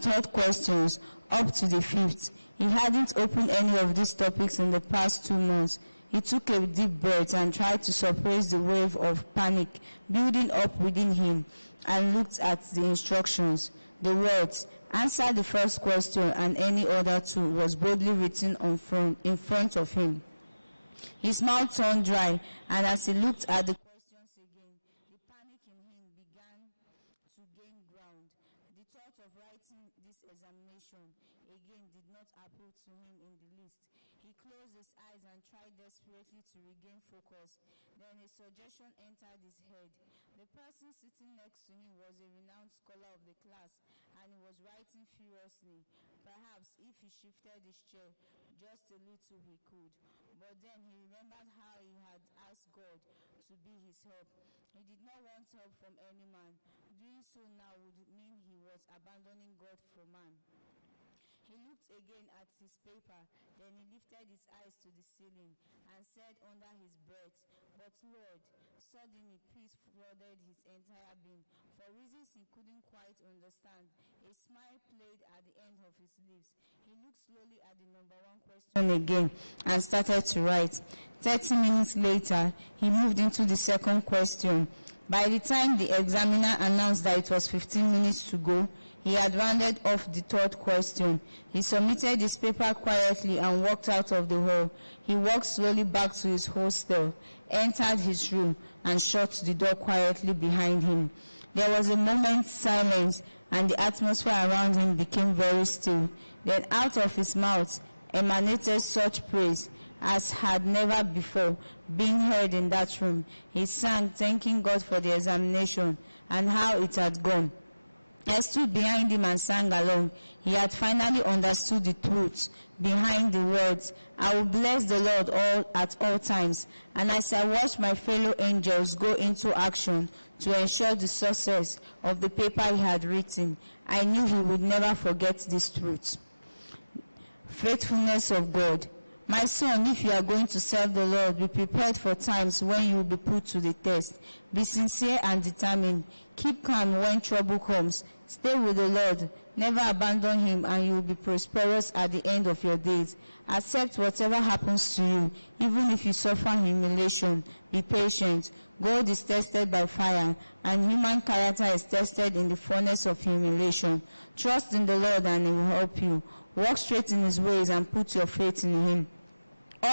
questions up to the fight. And I think people on this topic for the past 2 years, we took a good beat and tried to suppress the rise of panic, building up within them, and looked at the restrictions, the rights. Answer the first question and any other two was begging with you or friend in front of him. This was a time down, and as he looked at the just that's right. 13 months later, we moved into the second question. The answer for the advantage analysis that was 15 hours to go was rounded into the third question. We submitted this paper quietly on the left part of the wall. We walked slowly back to his hostel, entered the floor, and shut the door quietly behind him. There was a lot of silence, and the atmosphere around him became very still. But out of his mouth, and the letter said first, as he had never before, bowing at him that him, and said, thanking God for the examination, and where it had been. I stood behind him and sang to him, like how I understood the truth, behind the words, and blessed the Lord at practice, and as I lost my fellow angels by answer action, for I saw the faces of the people I had written, I knew I would never forget this truth. Thanks to God. Next time, if we are going to send the Lord, we prepare for times where we will be put to the test. Be sincere and determined. Keep praying without eloquence. Stand with the Lord. Never abandon Him, or you will be prosperous at the end of your days. Accept whatever happens to you, even if you suffer humiliation. Be patient. Build is tested by fire, and real character is tested in the furnace of humiliation. Trust in the Lord and He will help you. Put in His words and put your faith in Him.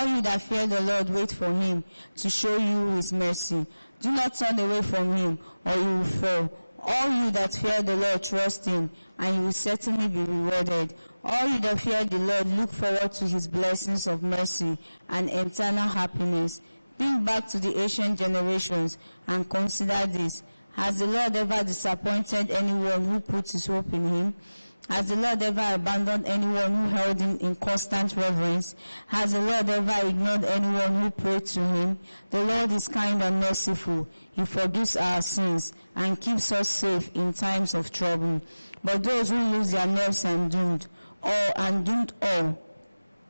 And I find the Lord wait for Him to follow His mercy. Do not turn away from Him, or you will fail. Anyone that fears the Lord trusts Him, and will certainly be rewarded. All that fear the Lord look forward to His blessings of mercy and eternal happiness. Come back to the ancient generations and consider this. Has the Lord been disappointed anyone who puts His hope in Him? Has the Lord been abandoned anyone who led Him in constant darkness? Has the Lord been ignored anyone who prayed for Him? The Lord is kind and merciful, and forgives our sins, and gives Himself in times of trouble. He does every honest and good.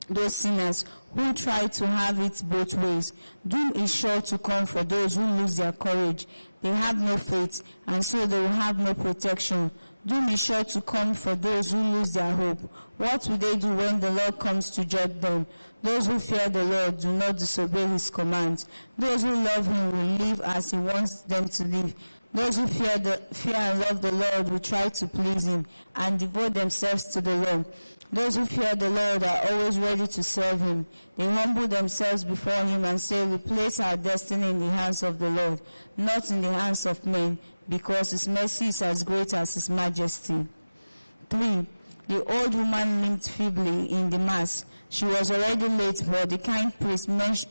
This says, who tried to learn its business? They will fight to go for those who lose their courage. The Lord knows it, and so the Lord will protect you. They will fight to come for those who lose their hope. Wait for them to know the Lord comes to get them. Those who fear the Lord do not disobey His commands. Those who live in the Lord as He wants them to live. Those who find it, follow the Lord will try to please Him, and devote themselves to the Lord. Those who fear the Lord are always ready to serve Him. They humble themselves before Him and say, replace your destiny in the hands of the Lord, not in the hands of man, because His mercy is as great as His majesty. Lord, the great element feeble in the midst, He has ordered it by the purpose nations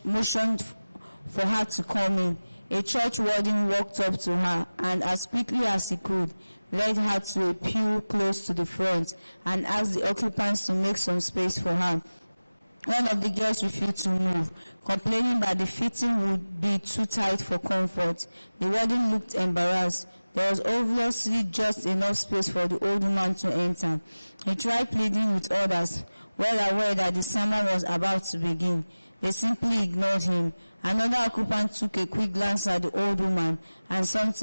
for Him to honor. The church of God has come to her, and His people have support. Never until the power comes to the front, and as the occupants to make some space for Him. From the days of such hours, the power of the future will be futile for comfort. But every looked on the house, it obviously gives enough space for the element to enter. The top of the house, and the ceremony is about to begin. The circle ignores him. The other occupants took a big box of the old woman, and sent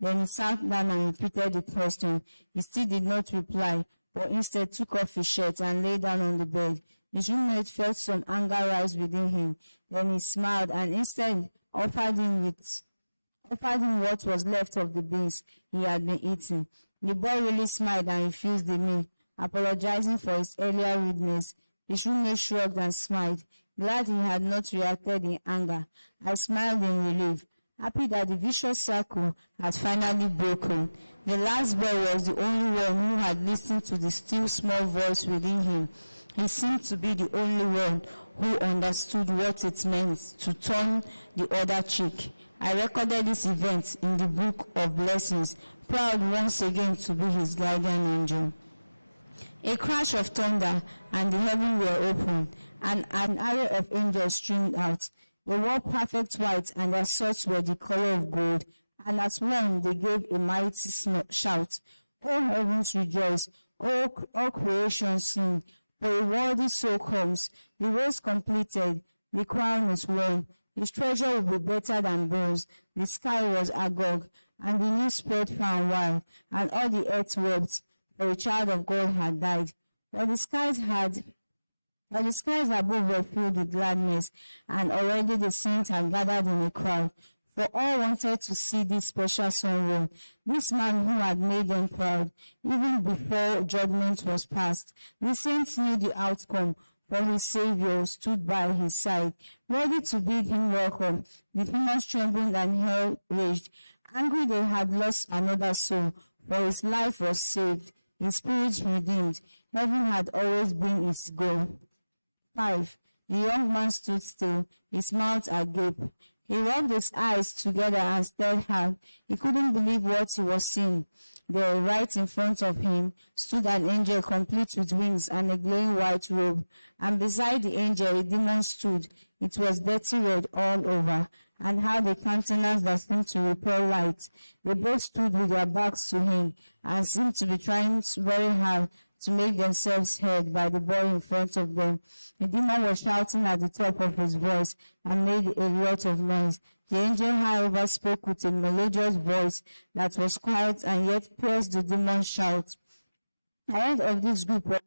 There was some money I put on the question. Instead of not reply, Bornu State took off the shot and laid down on the bed. His right foot underlies the bottom. When he smiled and instantly, I found him what was left of the bus he had been eating. The boy smiled and refused the meal, apologizing for his overrudeness. His right foot was smiled. The other was not likely with anger. I smiled and I laughed. After that, the vicious circle has finally broken. The last was to even have listened to the still small voice within him. He seemed to be the only one who understood what it meant to tell the identity. The recording events are the break of the braces, and most of them is about his family mother. In the course of time, the African happened, and the one and one strong words, the more perfect night in the sex with the color of blood, and his mom the big in white smart cat. All almost reversed, all creation sleep, but around the sequence, the race completed, the choir was won, the station of the beating and bells, the sky was above, the lights made for lion, and all the earth melts, the child of God my God. When the stars had gone through the blindness, and already the stars are rolling on the cloud, for God wanted to see this special sorrow. This one would have known that plan. One of the fear deadlines was passed. He still saw the outcome, but when Savior stood by his side, he had to be very awkward, but he was standing on one breast. I know that he missed another soul, but his mouth was safe, his eyes were dead, but he had always brought his goal. Faith, he now wants to still, his legs are up. He held his eyes to where he was thankful. He couldn't believe what he was seeing. They were right in front of him, stood on the completed wings on a blue light road, and beside the edge of a Guinness State, it was beaten with palm oil, and now the pensioners were free to repair lights. The big stood with their backs to one, and sat with giants behind them to make themselves heard by the boy in front of them. The boy was shouting at the top of his voice, and made a lot of noise. He usually always speak with a melodious voice, but was quiet and had praised the demon shout. However, this group of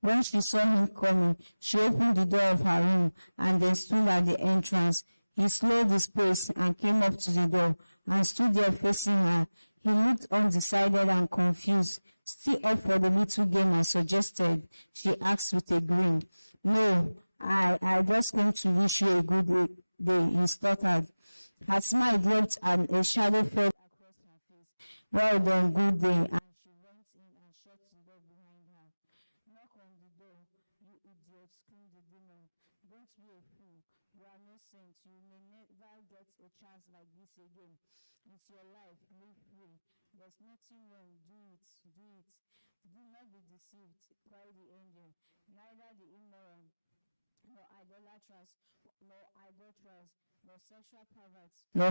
which was so crowd, following the day of her own, and was found the altars. He smiled his person and pointed to the door, who stood there facing her. He looked at the servant and confused. Stood up when the little girl suggested. She asked with a groan, "Ma'am, I just want to wish you a good day instead of." He smiled out and was fully filled with a good day.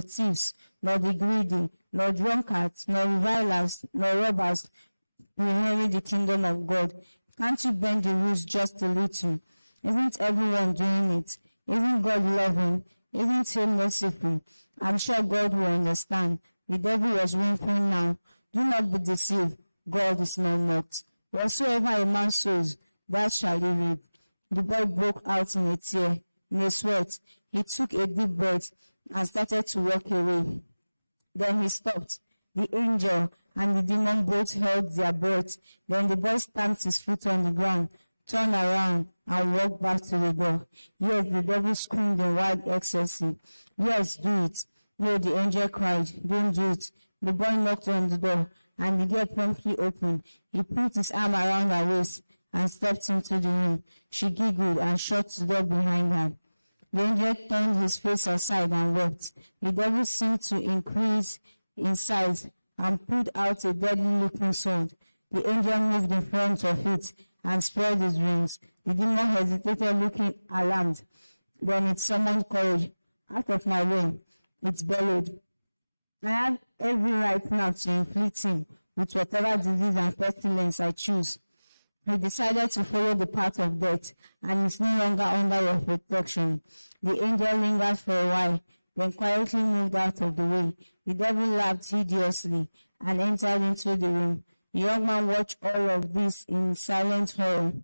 Success, no brother, no brothers, no wives, no neighbors, no other kingdom of God. Every builder was just a ritual. Not everyone doing it. Not everyone loving. Not so merciful. I'm sure God will understand. The Bible is very clear What's the other says? That's your hope. The big book also would say, was not. It took a big book and started to walk around. They respect. The angel and the very best hands and birds, when the best part is fit on the ground, turn around and walk back to your door. You have the very show the right access. Where is that? Where the angel cries, build it. The bear went on the door, and the gate painful open. He put his hand on her ass and stepped into the room. She gave me and shut the door behind her. When I went down the space outside and wept, the very sits in the place in size, and pulled out a dead man herself. The angel of the flames of it, and smiled his rose. The bear and the people looking around. When it said that I guess I know, it's buried. Everyone felt the affliction, which appeared to have an influence and trust. But decided to follow the path of God, and was no longer asking for protection. The angel left the line, but for everyone back of the way, the devil laughed seriously, and entered into the room. The angel let all of this in silence eye.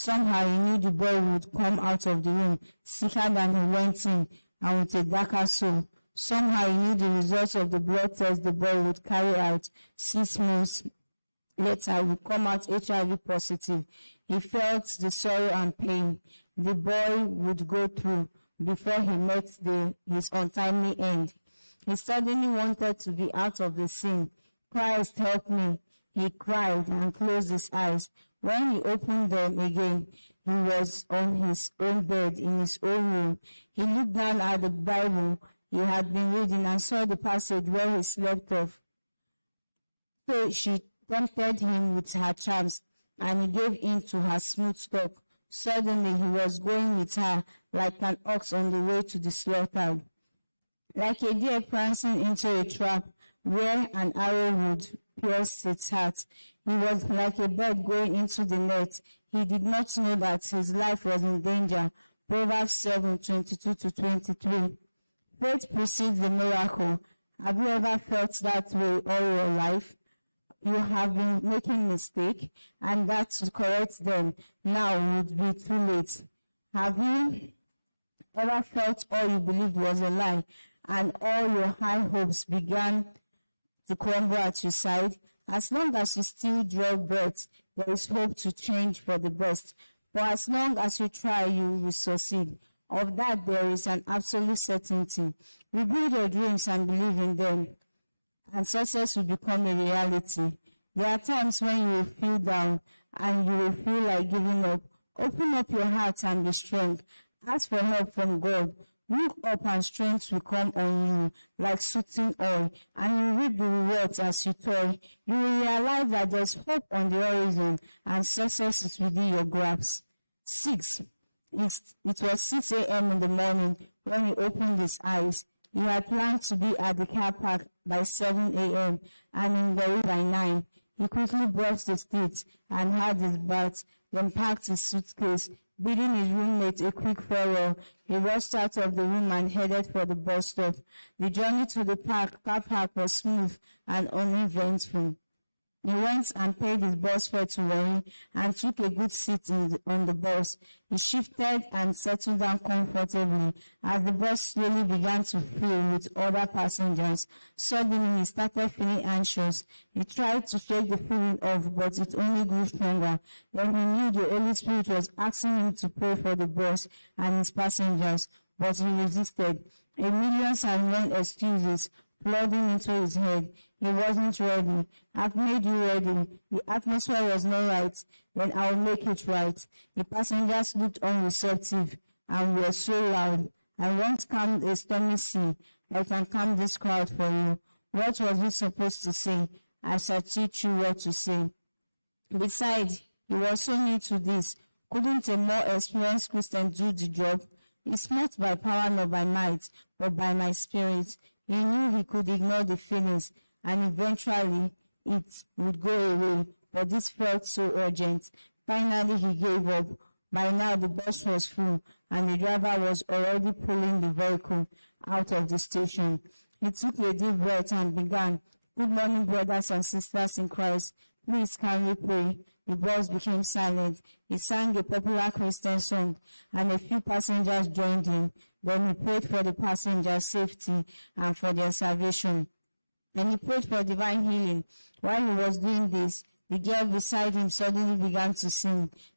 So I heard the boy would come out of the room, sitting on the right side, like a broken soul. So I heard the voice of the blind of the boy would cry out, "Sisters, later I will call out after electricity." I felt the sound in pain. The brain would go through, the finger left the entire land. The suddenly wanted to be out of the sea. Praise to April, and called and praised the stars. When I opened them again, I was on his bed in his area. He had died in the burial, and I believed I saw the person very sleeping. I said, "Don't mind me with my chest," but I didn't look for his footstep. Suddenly, I was moving with him, like my pants on the way to the snowman. I can hear a person into the trap, wearing an iron pierced its heart. It was like a dead boy into the light, with the bright sunlight his life was in danger. Romans 7:22-23. Don't perceive the miracle. Have you ever felt that you are in your life? When you were making a mistake, and you had to correct them, or you had been through it. Have you felt all the believe by your way? How everyone else began to play the exercise, as long as you still dream that there is hope to change for the best. There is no as you try and you succeed, and then there is an absolute certainty. You build your dreams and believe in them. The success will become a reality. The times when you feel down, and you feel like giving up, open up your heart to understand. That's the aim for God. When hope and strength to come in your and sit you down, and you read the words of support, you will know that there is hope in the area, and success is within our grasp. 6. Yes, it will sit you in the mind, when you open your eyes, and you plan to be at the campus by 7 a.m. and you will walk around. You prefer brings the streets and all your beds. You like to sit peace. Then you know it's a quick failure. You rest out of the room and headed for the bus stop. You drive to the park, pack up your stuff, and only those food. You wait and pay the bus fare to your home, and you take a good seat on the bus. You shift off and settle down comfortably, and the bus stand without the period any passengers. So you are expecting 5 answers. You try to hold the phone off, but it only goes further. You arrive at the inspectors asking you to pay for the bus and as passengers, but you resisted. You realize how all is serious. You know what you are doing. You know what you are doing. I'm not ready. The episode is right. You are very confident. The passengers sleep on your seat. I am so loud. My last time is Thursday. But I found this call for you. What are you supposed to say? to see.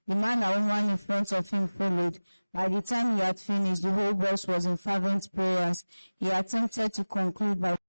The new of Better Forward, by the time it films the albums of the favorite players, they attempted to conclude that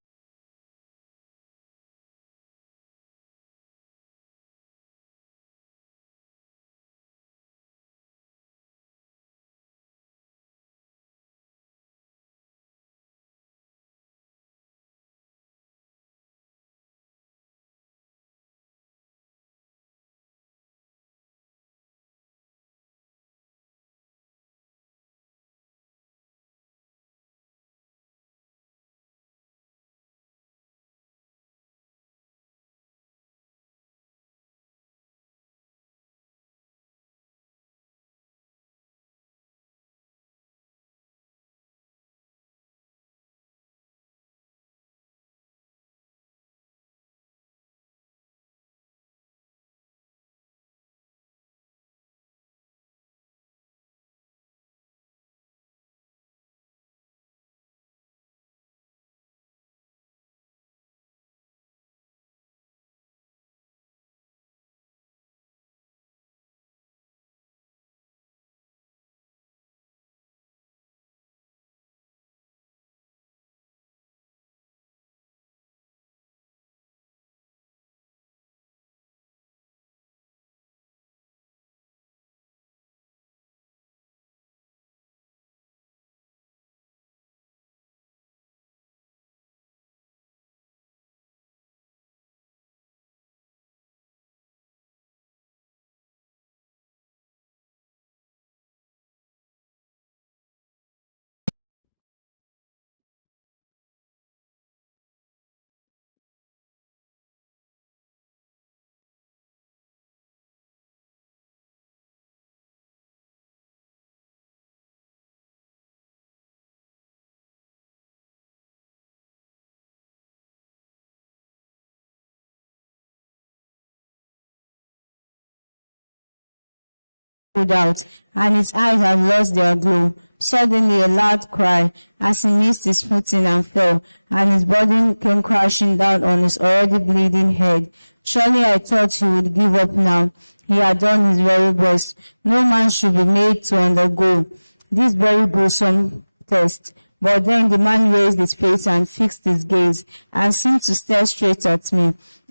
I was really amazed by them. Suddenly I laughed cry. As I used to speak to my friend, I was begging and crashing down on his already bleeding head. Surely I told him to give up now. He had done his very best. No one should have helped him in the day. This very person test. But then the man raised his face and fixed his gaze, and seemed to stare straight at me.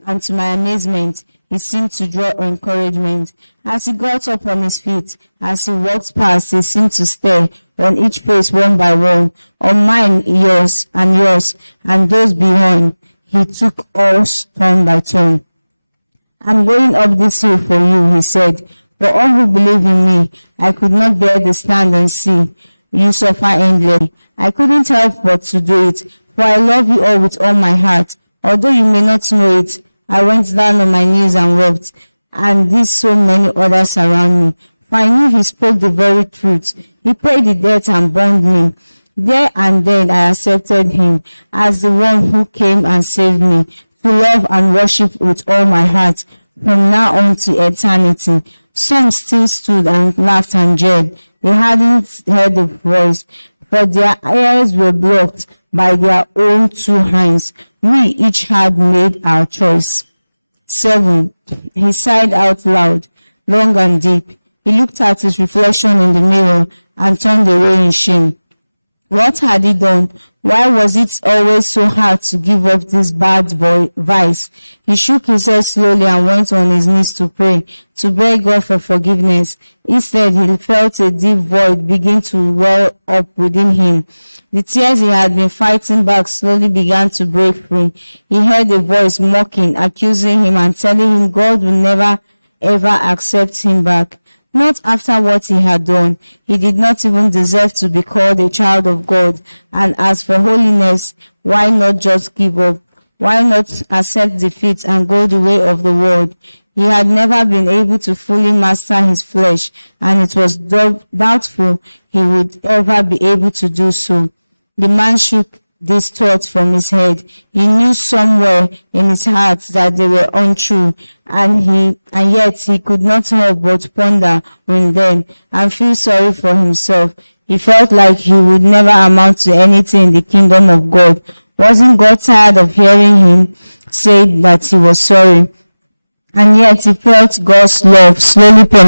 And to my amazement, he started to drag encouragement. As he got up on his feet, as he wrote pace, he seemed to spell, and each page one by one, and one with lines and less, and those behind, he took us from the time. And one of this time for me, he said, for all of the living I could not bear the stand and see, no second anger. I couldn't help but to do it, but I never owed it all my heart. Although I was not it, I was down on my knees and wept. And this so many others around me. For I know they spoke the very truth. They put the gate and burned down. They and God accepted him as the one who came and saved me. For love and worship with all my heart, from now on to eternity. So I still stood and laughed and joy. And I not let the praise. For their eyes were blocked by their own sin hands. When each hand made by choice. 7. He sighed out loud, long and deep. He looked at his reflection on the mirror and turned away his son. What had he done? Why was it always someone to give up this bad verse? He shook himself slowly and went on his knees to pray, to beg God for forgiveness. Instead, he replied to a deep void began to well up within him. The tears he had been fighting back slowly began to break free. He heard a voice mocking, accusing him and telling him God will never ever accept him back. Right after what he had done, he did not even deserve to be called a child of God. And as for loneliness, why not just give up? Why not accept defeat and go the way of the world? He had never been able to fully master his flesh, and it was doubtful he would ever be able to do so. The man shook this thought from his head. He knew somewhere in his heart that they were untrue, and yet he could not help but ponder on them and feel sorry for himself. He felt like he would never amount to anything in the kingdom of God. Wasn't God tired of hearing him say that he was sorry? I wanted to point God's light so that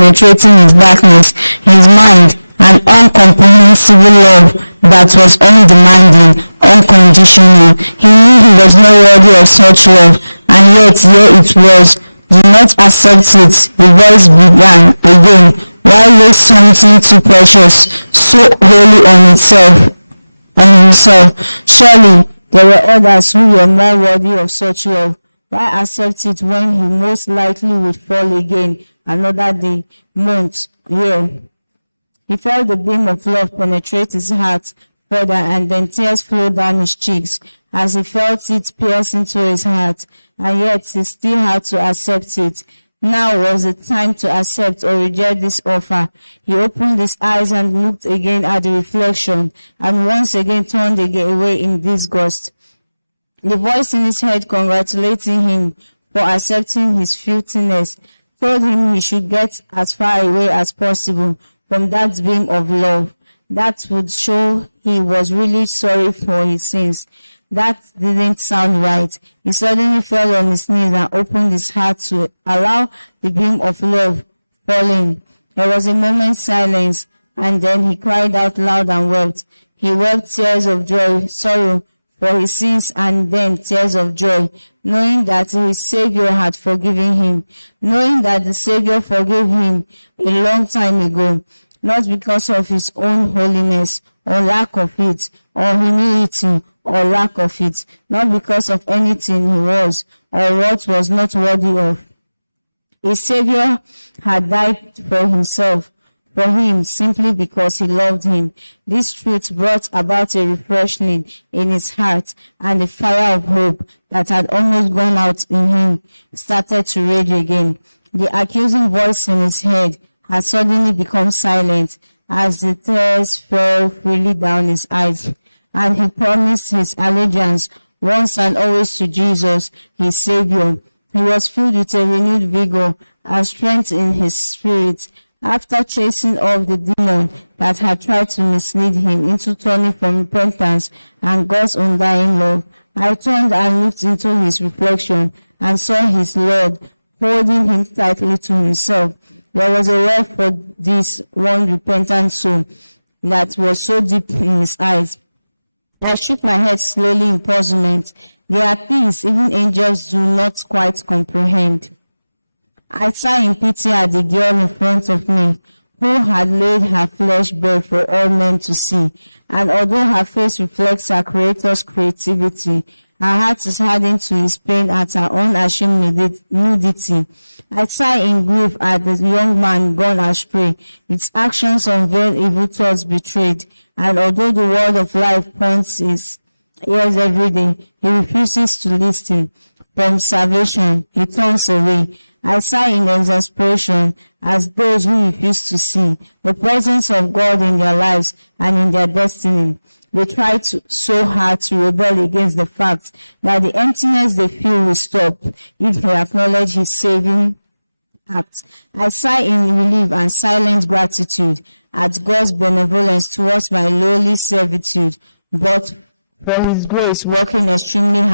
For His grace working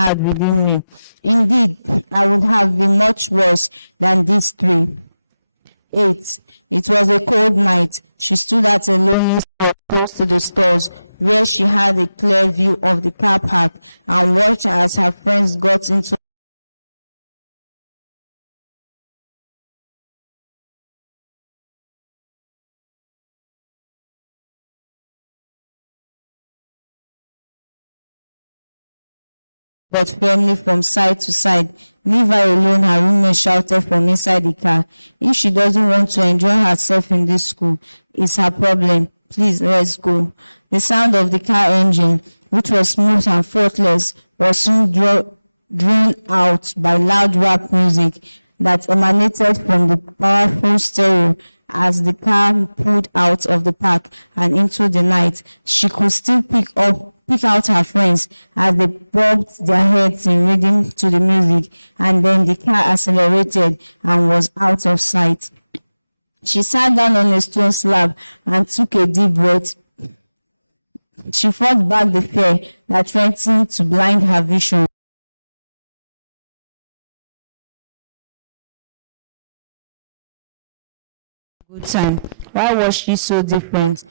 hard within me. Close to the stars, where she had a clear view of the car park, and watching as her friends got into Good time. Why was she so different?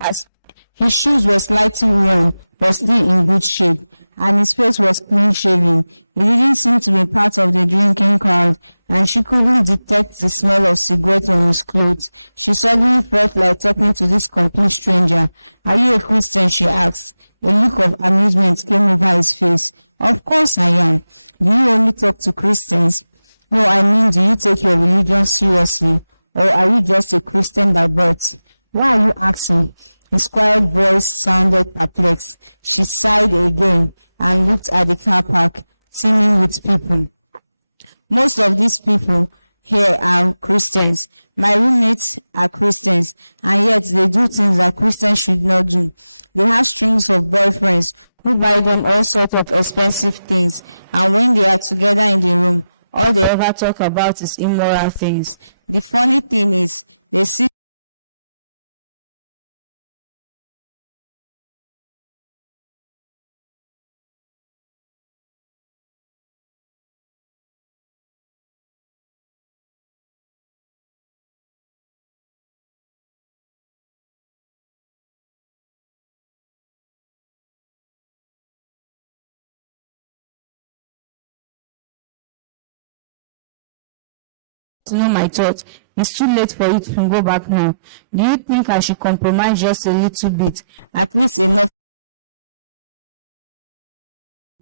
As his shoes were slightly low, but still in good shape, and his speech was clean. He knew something important in the crowd, and she could not detect the smallest support of his clothes. She suddenly felt like able to this complete stranger, and when the question she asked, the look of amusement came to his face. Of course I am. You are looking to Christians. Oh, I don't take our religion seriously, or are you just a Christian like that? What I could say is quite a nice sounded perplexed. She sat her down and looked at the framework. Silent people. Most of these people here are Christians. My roommates are Christians, and they do things like Christians support them. They are strange like girlfriends who buy them all sorts of expensive things and when they are together in the room, all they ever talk about is immoral things. The funny thing is to know my thoughts. It's too late for you to go back now. Do you think I should compromise just a little bit? At least I'm not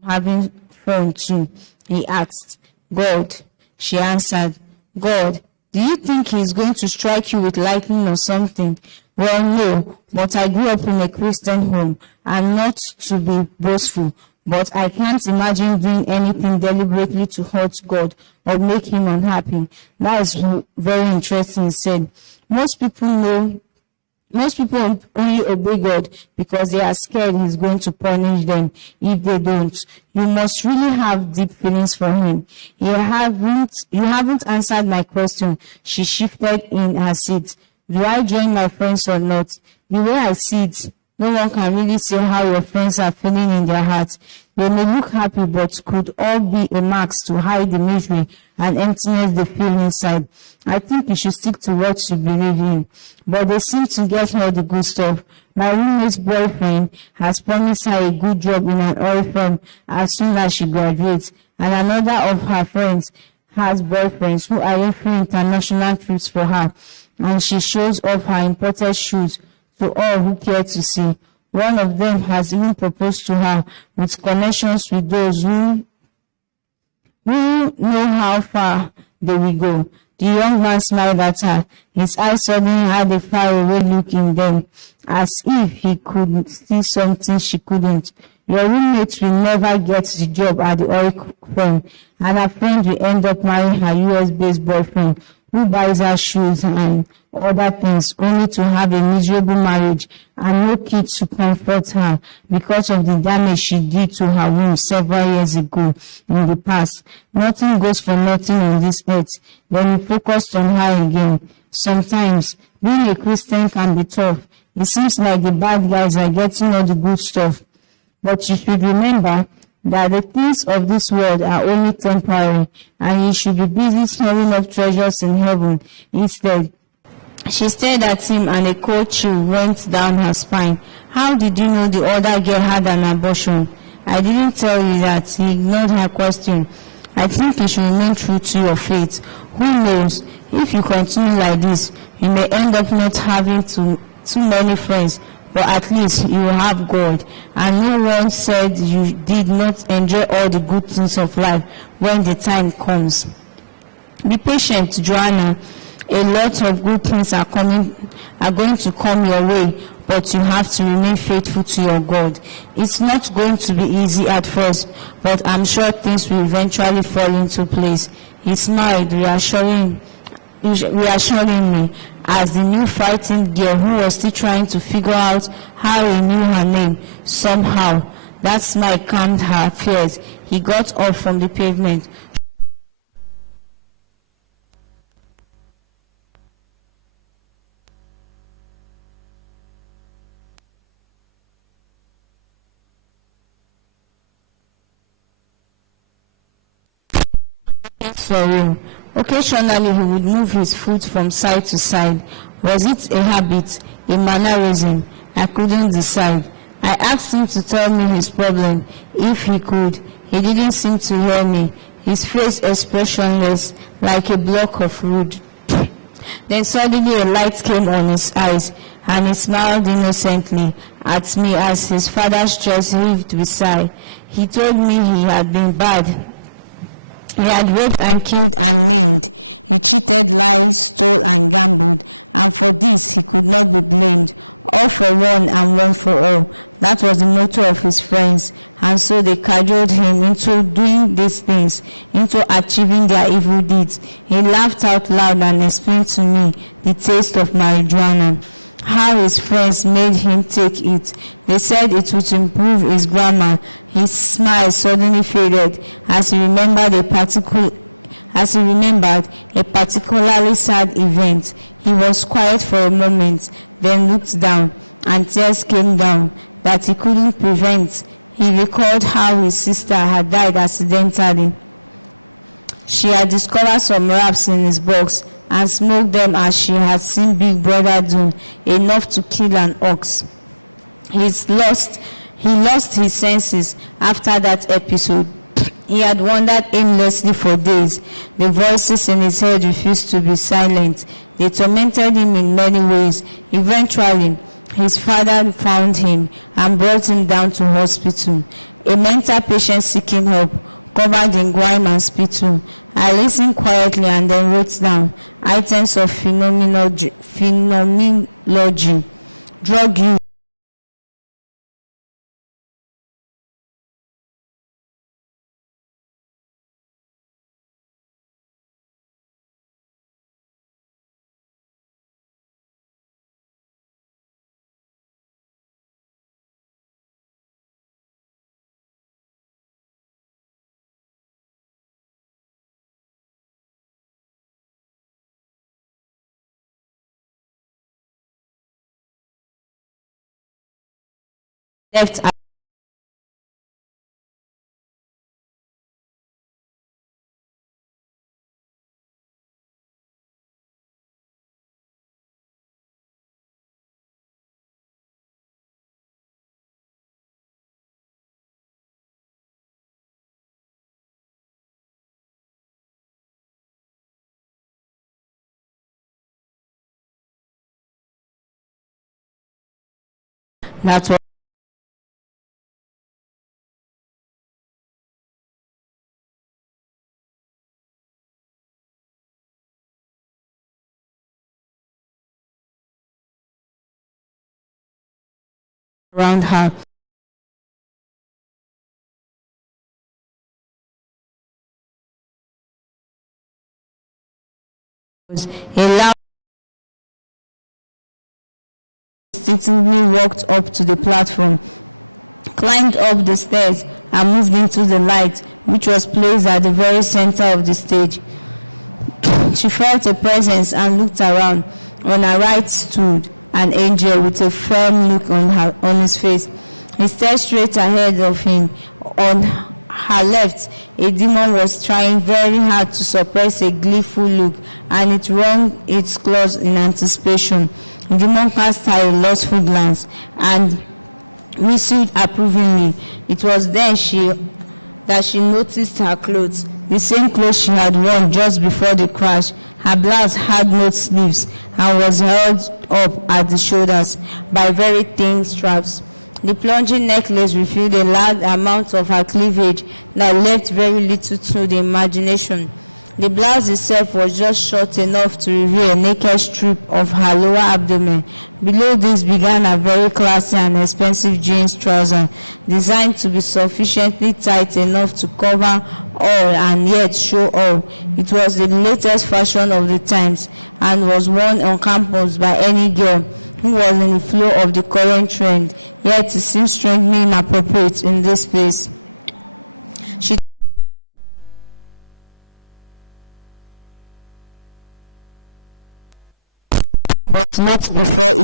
having fun too, he asked. God, she answered. God, do you think he's going to strike you with lightning or something? Well, no, but I grew up in a Christian home. I'm not to be boastful, but I can't imagine doing anything deliberately to hurt God or make him unhappy. That is very interesting, he said. Most people only obey God because they are scared he's going to punish them if they don't. You must really have deep feelings for him. You haven't answered my question. She shifted in her seat. Do I join my friends or not? The way I see it, no one can really say how your friends are feeling in their hearts. They may look happy, but could all be a mask to hide the misery and emptiness they feel inside. I think you should stick to what you believe in. But they seem to get all the good stuff. My roommate's boyfriend has promised her a good job in an oil firm as soon as she graduates, and another of her friends has boyfriends who arrange free international trips for her, and she shows off her imported shoes to all who care to see. One of them has even proposed to her with connections with those who know how far they will go. The young man smiled at her. His eyes suddenly had a faraway look in them, as if he could see something she couldn't. Your roommate will never get the job at the oil firm, and her friend will end up marrying her US-based boyfriend, who buys her shoes and other things only to have a miserable marriage and no kids to comfort her because of the damage she did to her womb several years ago in the past. Nothing goes for nothing on this earth. Then he focused on her again. Sometimes being a Christian can be tough. It seems like the bad guys are getting all the good stuff. But you should remember that the things of this world are only temporary, and you should be busy storing up treasures in heaven instead. She stared at him and a cold chill went down her spine. How did you know the other girl had an abortion? I didn't tell you that. He ignored her question. I think you should remain true to your faith. Who knows? If you continue like this, you may end up not having too many friends, but at least you will have God. And no one said you did not enjoy all the good things of life when the time comes. Be patient, Joanna. A lot of good things are going to come your way, but you have to remain faithful to your God. It's not going to be easy at first, but I'm sure things will eventually fall into place. He smiled, reassuring me as the new fighting girl who was still trying to figure out how he knew her name. Somehow, that smile calmed her fears. He got up from the pavement. For real. Occasionally he would move his foot from side to side. Was it a habit, a mannerism? I couldn't decide. I asked him to tell me his problem, if he could. He didn't seem to hear me, his face expressionless, like a block of wood. Then suddenly a light came on his eyes, and he smiled innocently at me as his father's chest heaved with sigh. He told me he had been bad. He had raped and killed a woman. Left that around her. Was a loud but not before.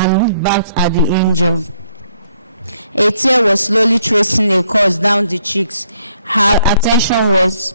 And look back at the angels. Her attention was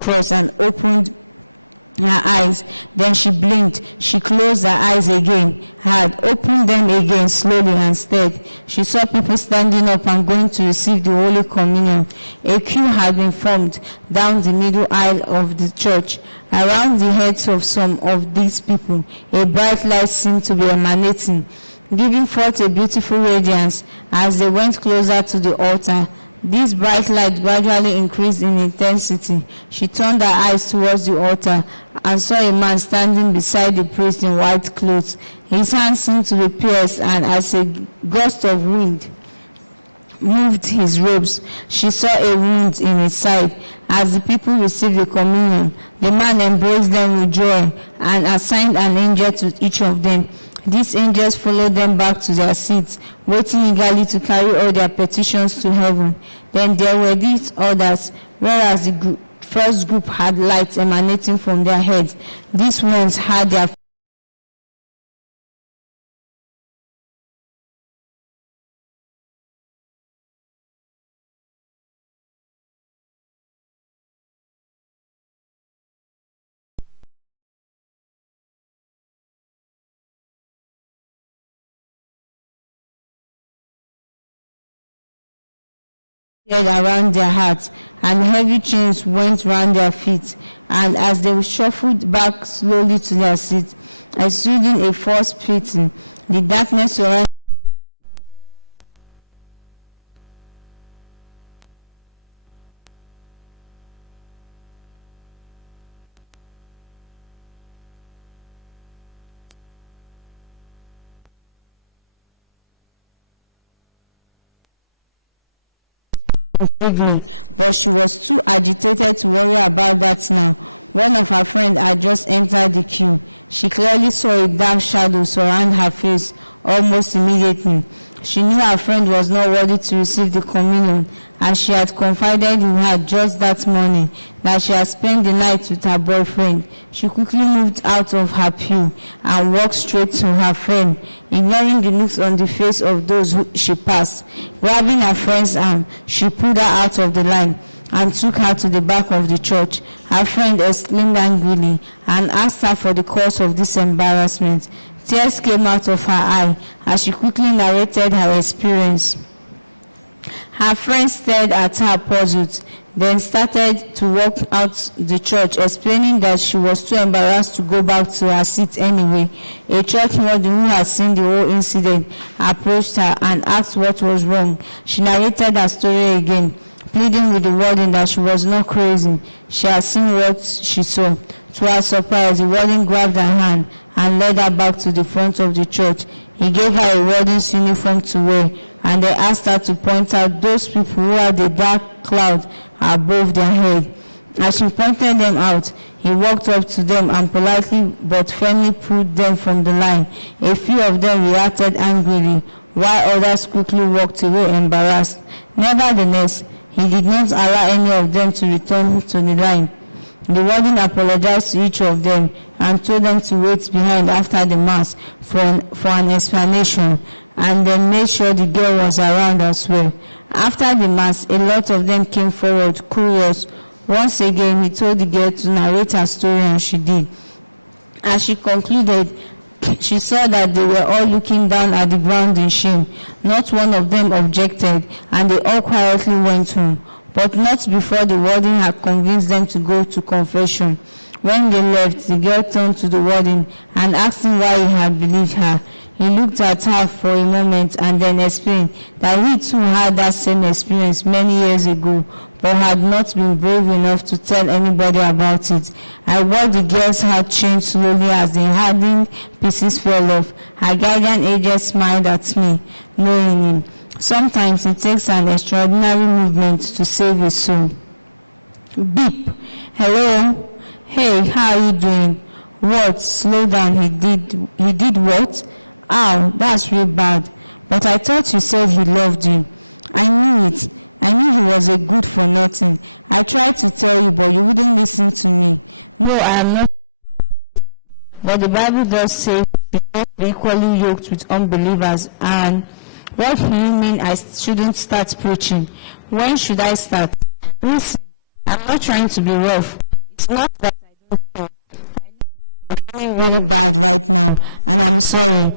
Completely. No, I am not. But the Bible does say we should not be equally yoked with unbelievers. And what do you mean I shouldn't start preaching? When should I start? Listen, I'm not trying to be rough. It's not that I don't know. I know I'm I'm sorry.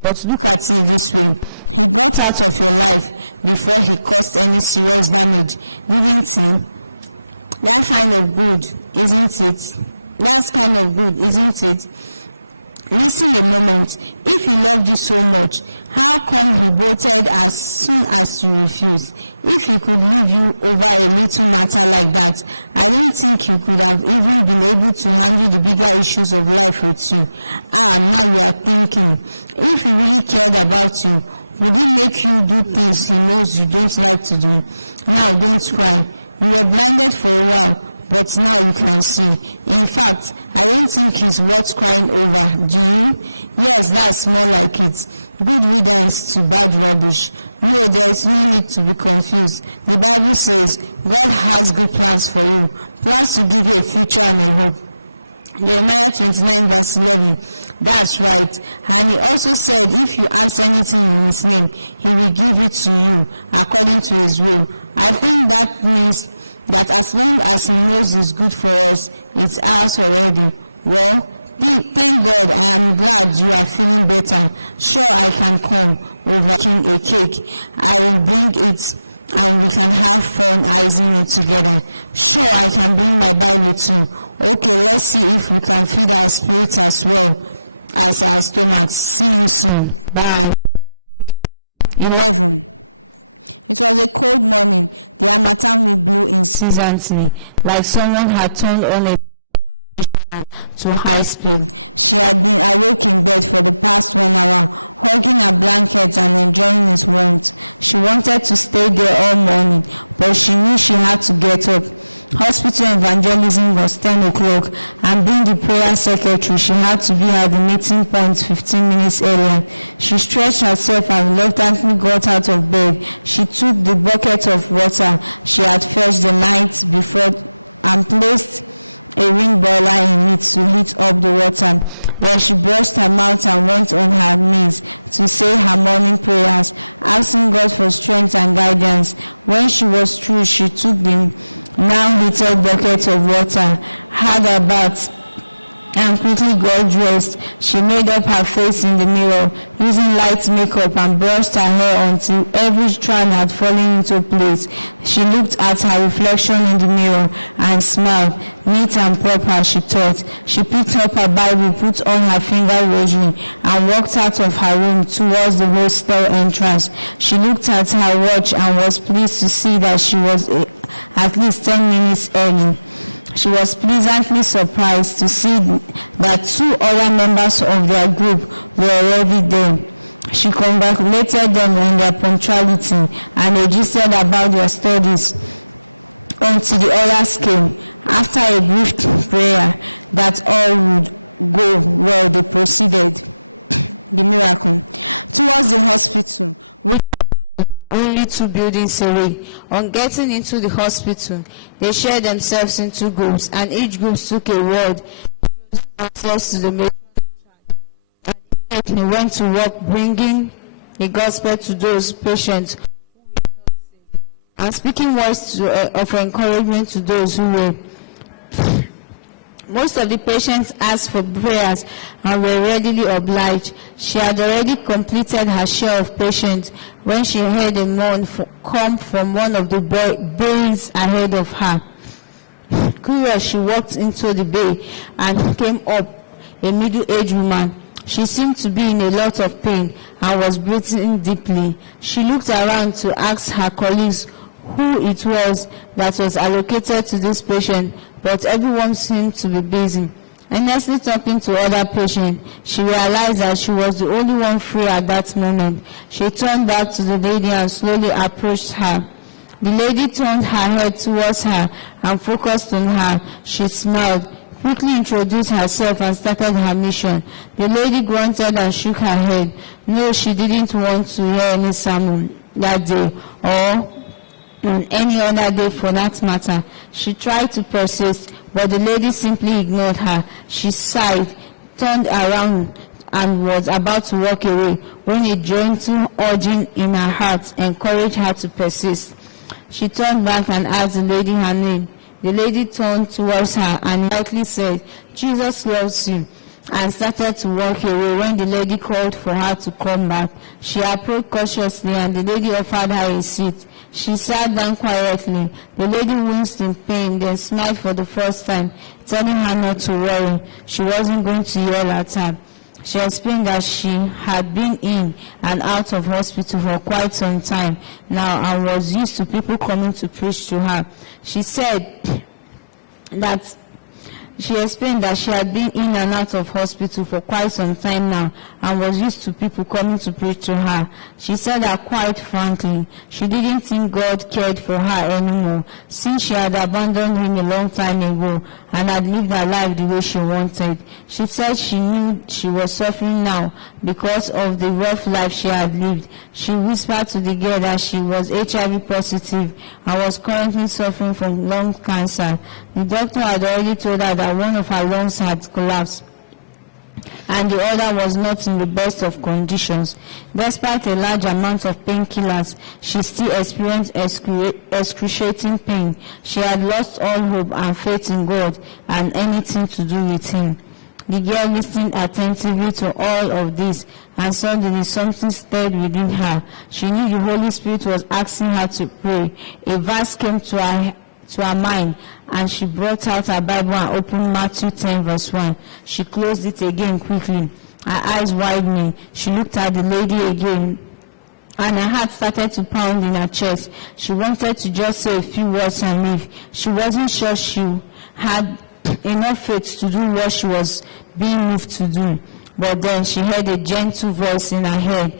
But look at it this way. Start of your life before the cost any serious damage. That's kind of good, isn't it? That's kind of good, isn't it? Listen a moment. If you love you so much, how come you waited as soon as you refused? If he could love you over a little matter like that, I don't think you could have ever been able to handle the bigger issues of life with you. And now you're thinking, if he really cared about you, would he make you do things he knows you don't like to do? No, that's right. You have waited for a while, but now you can see. In fact, I don't think he's worth crying over. Do you? Yes, that's more like it. Good advice to bad rubbish. There is no need to be confused. The Bible says, God has good plans for you. Plans to give you a future in your work. Jeremiah 29 verse 9. That's right. And he also said, if you ask anything in his name, he will give it to you according to his will. And all that means that as long as he knows is good for us, it's ours already. Well, then thank God I will bless you and feel better. Sure, I can come with a cake. I will bring it. And we can have fun raising it together. Sure, I can bring my baby too. What can I say if we can feed our spirits as well as our spirits? See you soon. Bye. You know, Anthony, like someone had turned on a to high speed. Only 2 buildings away. On getting into the hospital, they shared themselves into groups, and each group took a word themselves to the medical and immediately went to work bringing the gospel to those patients and speaking words of encouragement to those who were. Most of the patients asked for prayers and were readily obliged. She had already completed her share of patients when she heard a moan come from one of the bays ahead of her. Curious, she walked into the bay and came up a middle-aged woman. She seemed to be in a lot of pain and was breathing deeply. She looked around to ask her colleagues who it was that was allocated to this patient, but everyone seemed to be busy. Earnestly talking to other patients, she realized that she was the only one free at that moment. She turned back to the lady and slowly approached her. The lady turned her head towards her and focused on her. She smiled, quickly introduced herself and started her mission. The lady grunted and shook her head. No, she didn't want to hear any sermon that day, or on any other day for that matter. She tried to persist, but the lady simply ignored her. She sighed, turned around, and was about to walk away when a gentle urging in her heart encouraged her to persist. She turned back and asked the lady her name. The lady turned towards her and lightly said, "Jesus loves you," and started to walk away when the lady called for her to come back. She approached cautiously and the lady offered her a seat. She sat down quietly. The lady winced in pain, then smiled for the first time, telling her not to worry. She wasn't going to yell at her. She explained that she had been in and out of hospital for quite some time now and was used to people coming to preach to her. She explained that she had been in and out of hospital for quite some time now and was used to people coming to preach to her. She said that quite frankly, she didn't think God cared for her anymore, since she had abandoned him a long time ago and had lived her life the way she wanted. She said she knew she was suffering now because of the rough life she had lived. She whispered to the girl that she was HIV positive and was currently suffering from lung cancer. The doctor had already told her that one of her lungs had collapsed and the other was not in the best of conditions. Despite a large amount of painkillers, she still experienced excruciating pain. She had lost all hope and faith in God and anything to do with him. The girl listened attentively to all of this, and suddenly something stirred within her. She knew the Holy Spirit was asking her to pray. A verse came to her mind, and she brought out her Bible and opened Matthew 10 verse 1. She closed it again quickly. Her eyes widening, she looked at the lady again, and her heart started to pound in her chest. She wanted to just say a few words and leave. She wasn't sure she had enough faith to do what she was being moved to do. But then she heard a gentle voice in her head,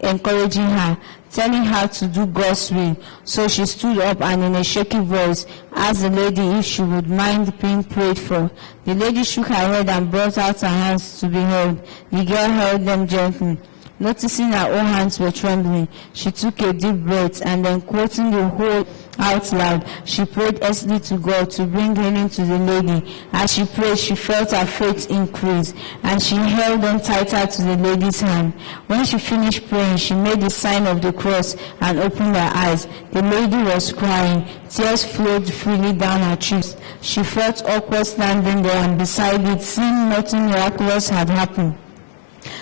encouraging her, telling her to do God's will. So she stood up and in a shaky voice asked the lady if she would mind being prayed for. The lady shook her head and brought out her hands to be held. The girl held them gently. Noticing her own hands were trembling, she took a deep breath and then, quoting the whole out loud, she prayed earnestly to God to bring healing to the lady. As she prayed, she felt her faith increase, and she held on tighter to the lady's hand. When she finished praying, she made the sign of the cross and opened her eyes. The lady was crying. Tears flowed freely down her cheeks. She felt awkward standing there, and beside it, seeing nothing miraculous had happened.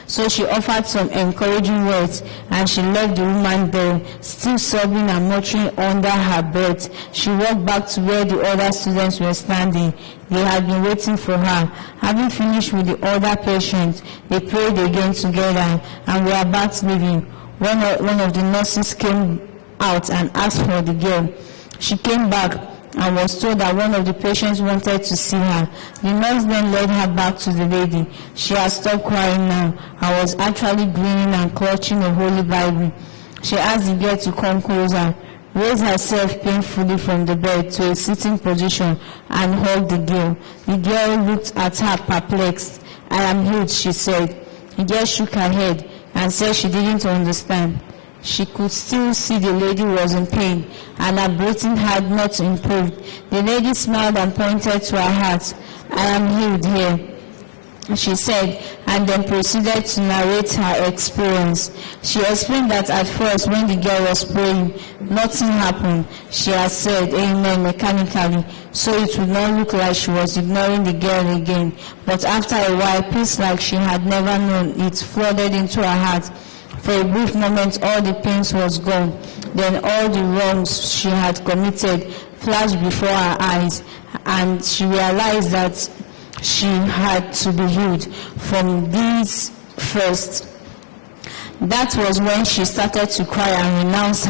So she offered some encouraging words, and she left the woman there, still sobbing and muttering under her breath. She walked back to where the other students were standing. They had been waiting for her. Having finished with the other patients, they prayed again together and were about leaving. One of the nurses came out and asked for the girl. She came back and was told that one of the patients wanted to see her. The nurse then led her back to the lady. She had stopped crying now and was actually grinning and clutching a holy Bible. She asked the girl to come closer, raised herself painfully from the bed to a sitting position, and hugged the girl. The girl looked at her perplexed. "I am healed," she said. The girl shook her head and said she didn't understand. She could still see the lady was in pain, and her breathing had not improved. The lady smiled and pointed to her heart. "I am healed here," she said, and then proceeded to narrate her experience. She explained that at first, when the girl was praying, nothing happened. She had said amen mechanically, so it would not look like she was ignoring the girl again. But after a while, peace like she had never known it flooded into her heart. For a brief moment, all the pains was gone. Then all the wrongs she had committed flashed before her eyes, and she realized that she had to be healed from these first. That was when she started to cry and renounce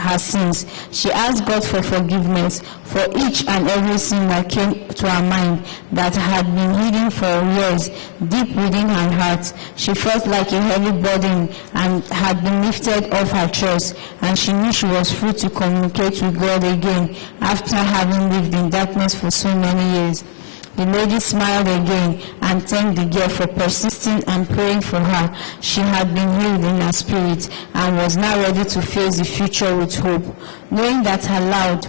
her sins. She asked God for forgiveness for each and every sin that came to her mind that had been hidden for years deep within her heart. She felt like a heavy burden and had been lifted off her chest, and she knew she was free to communicate with God again after having lived in darkness for so many years. The lady smiled again and thanked the girl for persisting and praying for her. She had been healed in her spirit and was now ready to face the future with hope, knowing that her Lord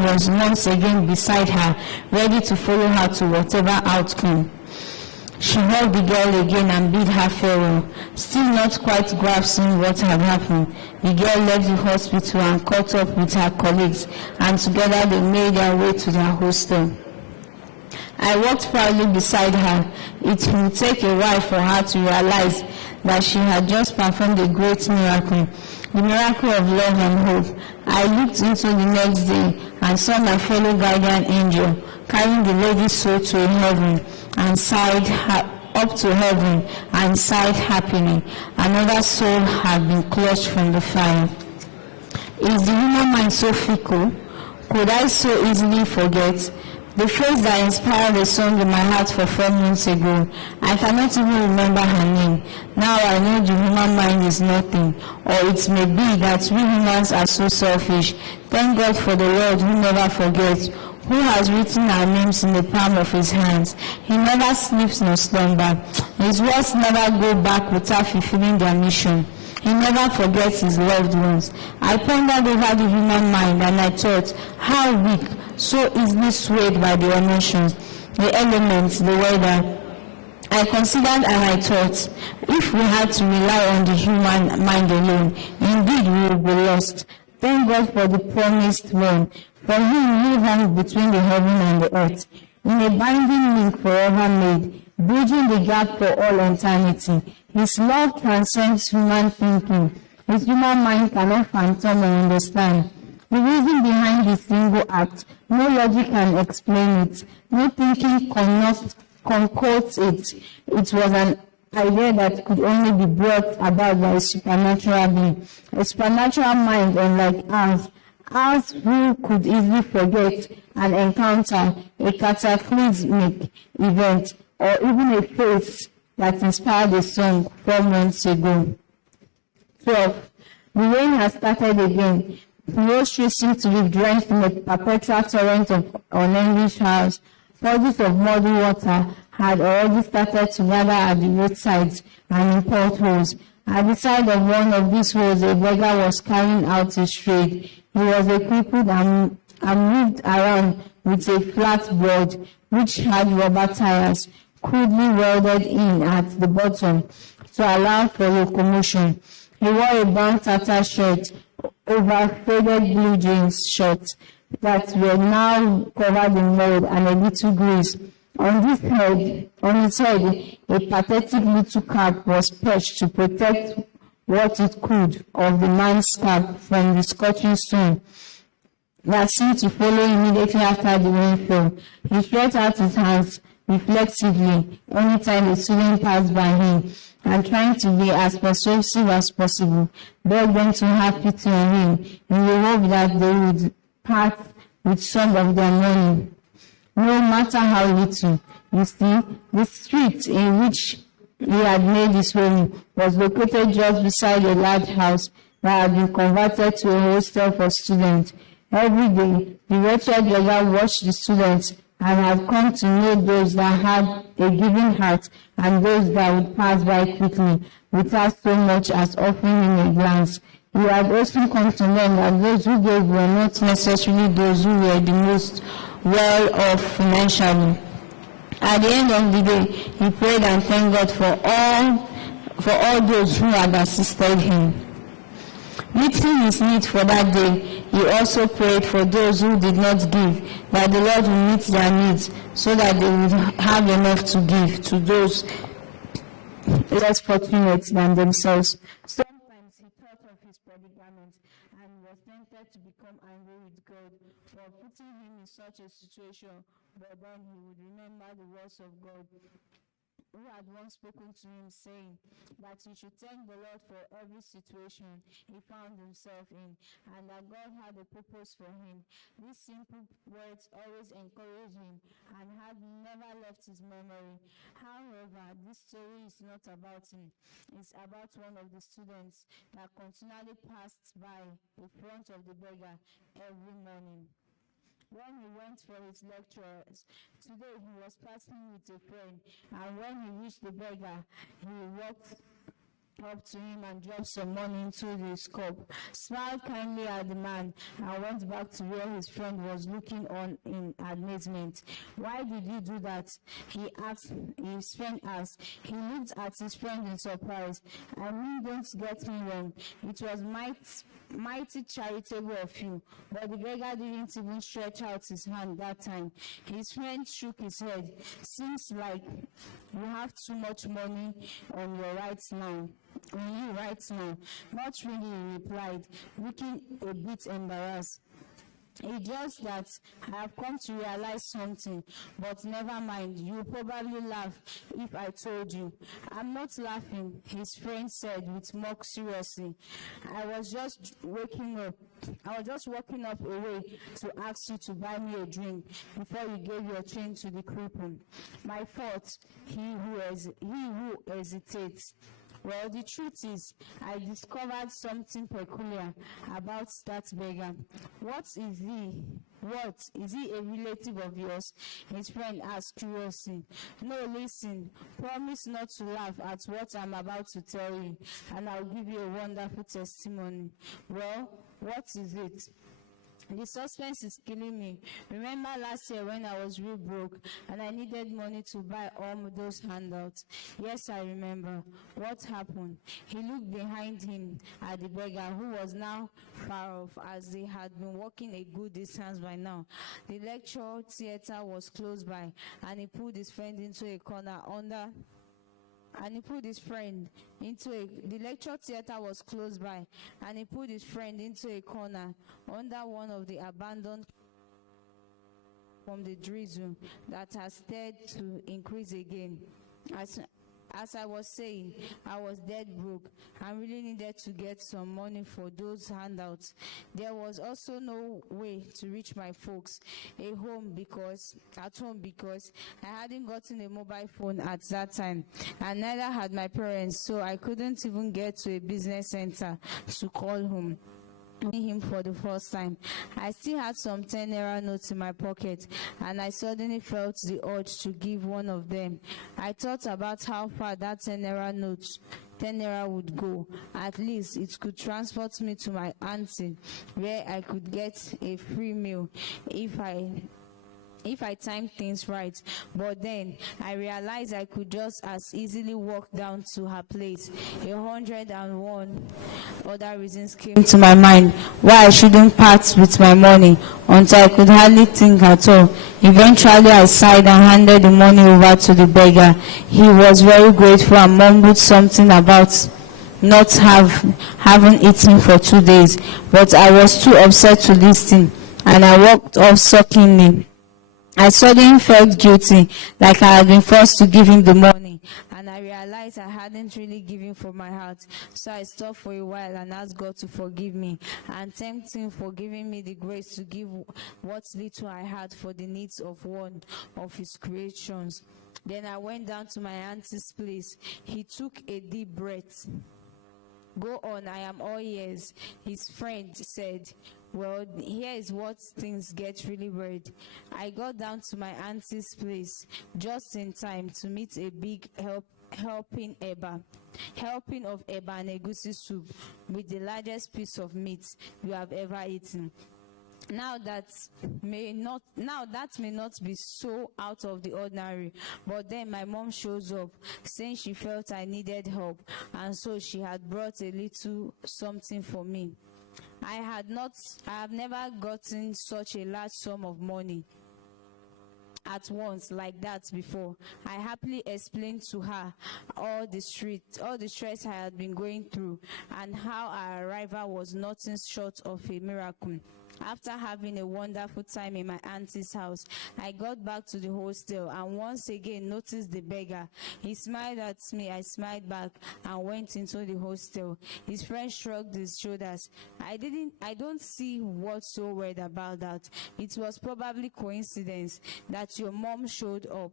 was once again beside her, ready to follow her to whatever outcome. She hugged the girl again and bid her farewell, still not quite grasping what had happened. The girl left the hospital and caught up with her colleagues, and together they made their way to their hostel. I walked proudly beside her. It would take a while for her to realize that she had just performed a great miracle, the miracle of love and hope. I looked into the next day and saw my fellow guardian angel carrying the lady's soul to heaven and sighed up to heaven and sighed happily. Another soul had been clutched from the fire. Is the human mind so fickle? Could I so easily forget? The phrase that inspired a song in my heart for 4 months ago, I cannot even remember her name. Now I know the human mind is nothing, or it may be that we humans are so selfish. Thank God for the Lord who never forgets, who has written our names in the palm of his hands. He never sleeps nor slumber. His words never go back without fulfilling their mission. He never forgets his loved ones. I pondered over the human mind and I thought, how weak, so easily swayed by the emotions, the elements, the weather. I considered and I thought, if we had to rely on the human mind alone, indeed we would be lost. Thank God for the promised one, for him who hung between the heaven and the earth, in a binding link forever made, bridging the gap for all eternity. His love transcends human thinking. His human mind cannot fathom or understand. The reason behind his single act, no logic can explain it. No thinking concords it. It was an idea that could only be brought about by a supernatural being. A supernatural mind unlike ours who could easily forget an encounter, a cataclysmic event, or even a face that inspired a song 4 months ago. 12. The rain has started again. The road streets seem to be drenched in a perpetual torrent of unending showers. Bodies of muddy water had already started to gather at the roadsides and in potholes. At the side of one of these holes, a beggar was carrying out his trade. He was a crippled and moved around with a flat board which had rubber tires crudely welded in at the bottom to allow for locomotion. He wore a brown tartar shirt over faded blue jeans shorts that were now covered in mud and a little grease. On his head, a pathetic little cap was perched to protect what it could of the man's scalp from the scorching sun that seemed to follow immediately after the rain fell. He stretched out his hands reflectively anytime a student passed by him, and trying to be as persuasive as possible, begged them to have pity on him in the hope that they would part with some of their money, no matter how little. You see, the street in which he had made his home was located just beside a large house that had been converted to a hostel for students. Every day, the wretched beggar watched the students and had come to know those that had a giving heart and those that would pass by quickly without so much as offering him a glance. He had also come to learn that those who gave were not necessarily those who were the most well-off financially. At the end of the day, he prayed and thanked God for all those who had assisted him. Meeting his need for that day, he also prayed for those who did not give, that the Lord would meet their needs so that they would have enough to give to those less fortunate than themselves. Sometimes he thought of his predicament and was tempted to become angry with God for putting him in such a situation, but then he would remember the words of God. who had once spoken to him, saying that he should thank the Lord for every situation he found himself in, and that God had a purpose for him. These simple words always encouraged him and had never left his memory. However, this story is not about him. It's about one of the students that continually passed by the front of the beggar every morning. When he went for his lectures, today he was passing with a friend, and when he reached the beggar, he walked up to him and dropped some money into his cup, smiled kindly at the man, and went back to where his friend was looking on in amazement. "Why did you do that?" His friend asked. He looked at his friend in surprise. "I mean, don't get me wrong. It was mighty charitable of you." But the beggar didn't even stretch out his hand that time. His friend shook his head. "Seems like you have too much money on you right now. Not really," he replied, looking a bit embarrassed. "It's just that I have come to realize something, but never mind, you'll probably laugh if I told you." "I'm not laughing," his friend said with mock seriously. I was just walking up a way to ask you to buy me a drink before you gave your change to the cripple. My fault, he who hesitates. Well, the truth is, I discovered something peculiar about that beggar." What is he? Is he a relative of yours?" his friend asked curiously. "No, listen. Promise not to laugh at what I'm about to tell you, and I'll give you a wonderful testimony." "Well, what is it?" "The suspense is killing me. Remember last year when I was real broke and I needed money to buy all those handouts?" "Yes, I remember. What happened?" He looked behind him at the beggar, who was now far off, as they had been walking a good distance by now. The lecture theater was close by, and he pulled his friend into a corner the lecture theater was close by, and he pulled his friend into a corner under one of the abandoned from the drizzle that has started to increase again. As I was saying, I was dead broke and really needed to get some money for those handouts. There was also no way to reach my folks at home because I hadn't gotten a mobile phone at that time, and neither had my parents, so I couldn't even get to a business center to call home him for the first time. I still had some 10 naira notes in my pocket, and I suddenly felt the urge to give one of them. I thought about how far that 10 naira would go. At least it could transport me to my auntie, where I could get a free meal if I timed things right. But then I realized I could just as easily walk down to her place. 101 other reasons came to my mind why I shouldn't part with my money, until I could hardly think at all. Eventually I sighed and handed the money over to the beggar. He was very grateful and mumbled something about not having eaten for 2 days, but I was too upset to listen, and I walked off sulkingly. I suddenly felt guilty, like I had been forced to give him the money, and I realized I hadn't really given from my heart. So I stopped for a while and asked God to forgive me, and thanked him for giving me the grace to give what little I had for the needs of one of his creations. Then I went down to my auntie's place. He took a deep breath. "Go on, I am all ears," his friend said. Well, here is what things get really weird. I got down to my auntie's place just in time to meet a big helping of eba and egusi soup with the largest piece of meat you have ever eaten. Now that may not be so out of the ordinary, but then my mom shows up saying she felt I needed help, and so she had brought a little something for me. I have never gotten such a large sum of money at once like that before. I happily explained to her all the stress I had been going through, and how our arrival was nothing short of a miracle. After having a wonderful time in my auntie's house, I got back to the hostel and once again noticed the beggar. He smiled at me, I smiled back and went into the hostel. His friend shrugged his shoulders. I don't see what's so weird about that. It was probably coincidence that your mom showed up.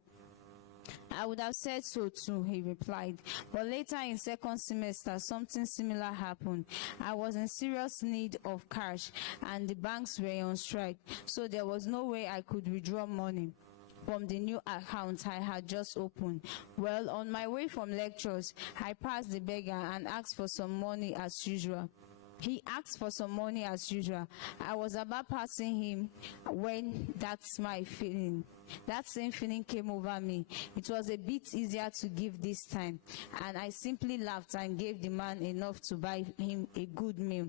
I would have said so too, he replied. But later in second semester, something similar happened. I was in serious need of cash and the banks were on strike, so there was no way I could withdraw money from the new account I had just opened. Well, on my way from lectures, I passed the beggar and asked for some money as usual. He asked for some money as usual. I was about passing him when that same feeling came over me. It was a bit easier to give this time, and I simply laughed and gave the man enough to buy him a good meal.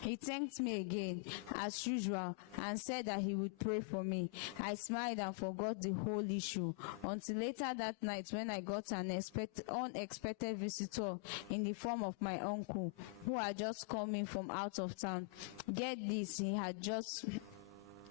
He thanked me again, as usual, and said that he would pray for me. I smiled and forgot the whole issue until later that night when I got an unexpected visitor in the form of my uncle, who had just come in from out of town. Get this, he had just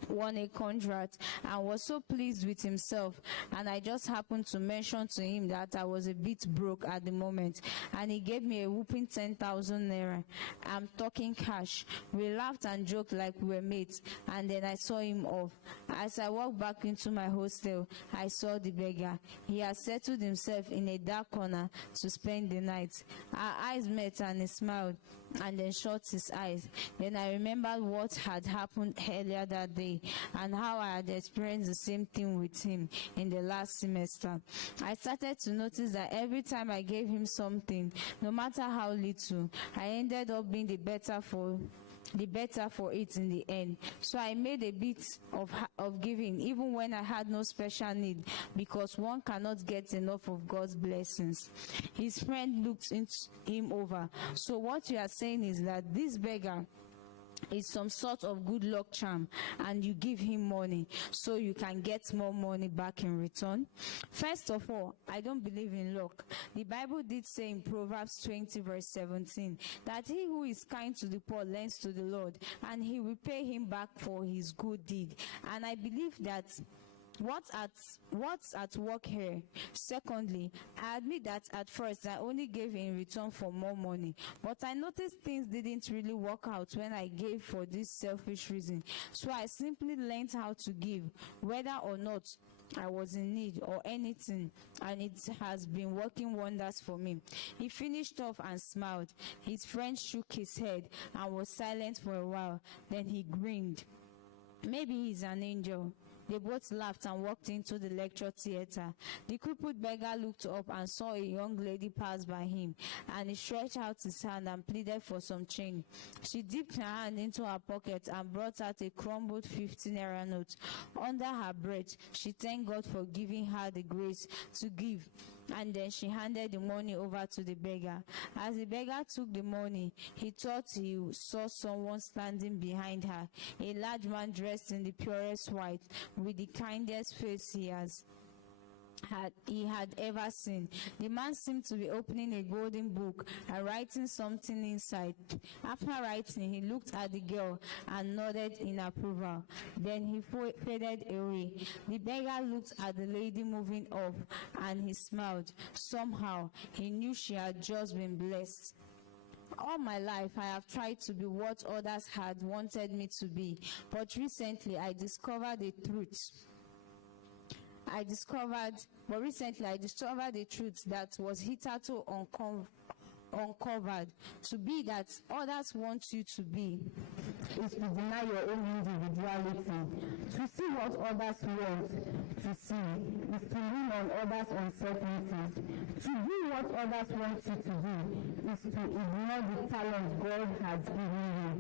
won a contract and was so pleased with himself, and I just happened to mention to him that I was a bit broke at the moment, and he gave me a whooping 10,000 naira. I'm talking cash. We laughed and joked like we were mates, and then I saw him off. As I walked back into my hostel, I saw the beggar. He had settled himself in a dark corner to spend the night. Our eyes met and he smiled and then shut his eyes. Then I remembered what had happened earlier that day and how I had experienced the same thing with him in the last semester. I started to notice that every time I gave him something, no matter how little, I ended up being the better for it in the end. So I made a bit of giving even when I had no special need, because one cannot get enough of God's blessings. His friend looked him over. So what you are saying is that this beggar is some sort of good luck charm, and you give him money so you can get more money back in return? First of all, I don't believe in luck. The Bible did say in Proverbs 20 verse 17 that he who is kind to the poor lends to the Lord, and he will pay him back for his good deed. And I believe that what's at work here. Secondly, I admit that at first I only gave in return for more money, but I noticed things didn't really work out when I gave for this selfish reason. So I simply learned how to give, whether or not I was in need or anything, and it has been working wonders for me. He finished off and smiled. His friend shook his head and was silent for a while. Then he grinned. Maybe he's an angel. They both laughed and walked into the lecture theater. The crippled beggar looked up and saw a young lady pass by him, and he stretched out his hand and pleaded for some change. She dipped her hand into her pocket and brought out a crumbled 50 naira note. Under her breath, she thanked God for giving her the grace to give, and then she handed the money over to the beggar. As the beggar took the money, he thought he saw someone standing behind her, a large man dressed in the purest white, with the kindest face he had ever seen. The man seemed to be opening a golden book and writing something inside. After writing, he looked at the girl and nodded in approval. Then he faded away. The beggar looked at the lady moving off, and he smiled. Somehow, he knew she had just been blessed. All my life, I have tried to be what others had wanted me to be, but recently I discovered the truth. I discovered the truth that was hitherto uncovered, to be that others want you to be is to deny your own individuality. To see what others want to see is to lean on others' uncertainties. To do what others want you to do is to ignore the talent God has given you.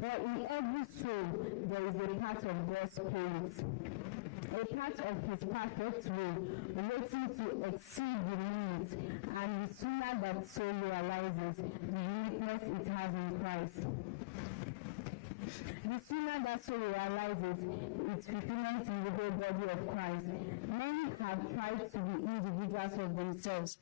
For in every soul there is a part of God's Spirit, a part of his perfect will, waiting to exceed the limits, and the sooner that soul realizes the uniqueness it has in Christ, The sooner that soul realizes its fulfillment in the whole body of Christ. Many have tried to be individuals of themselves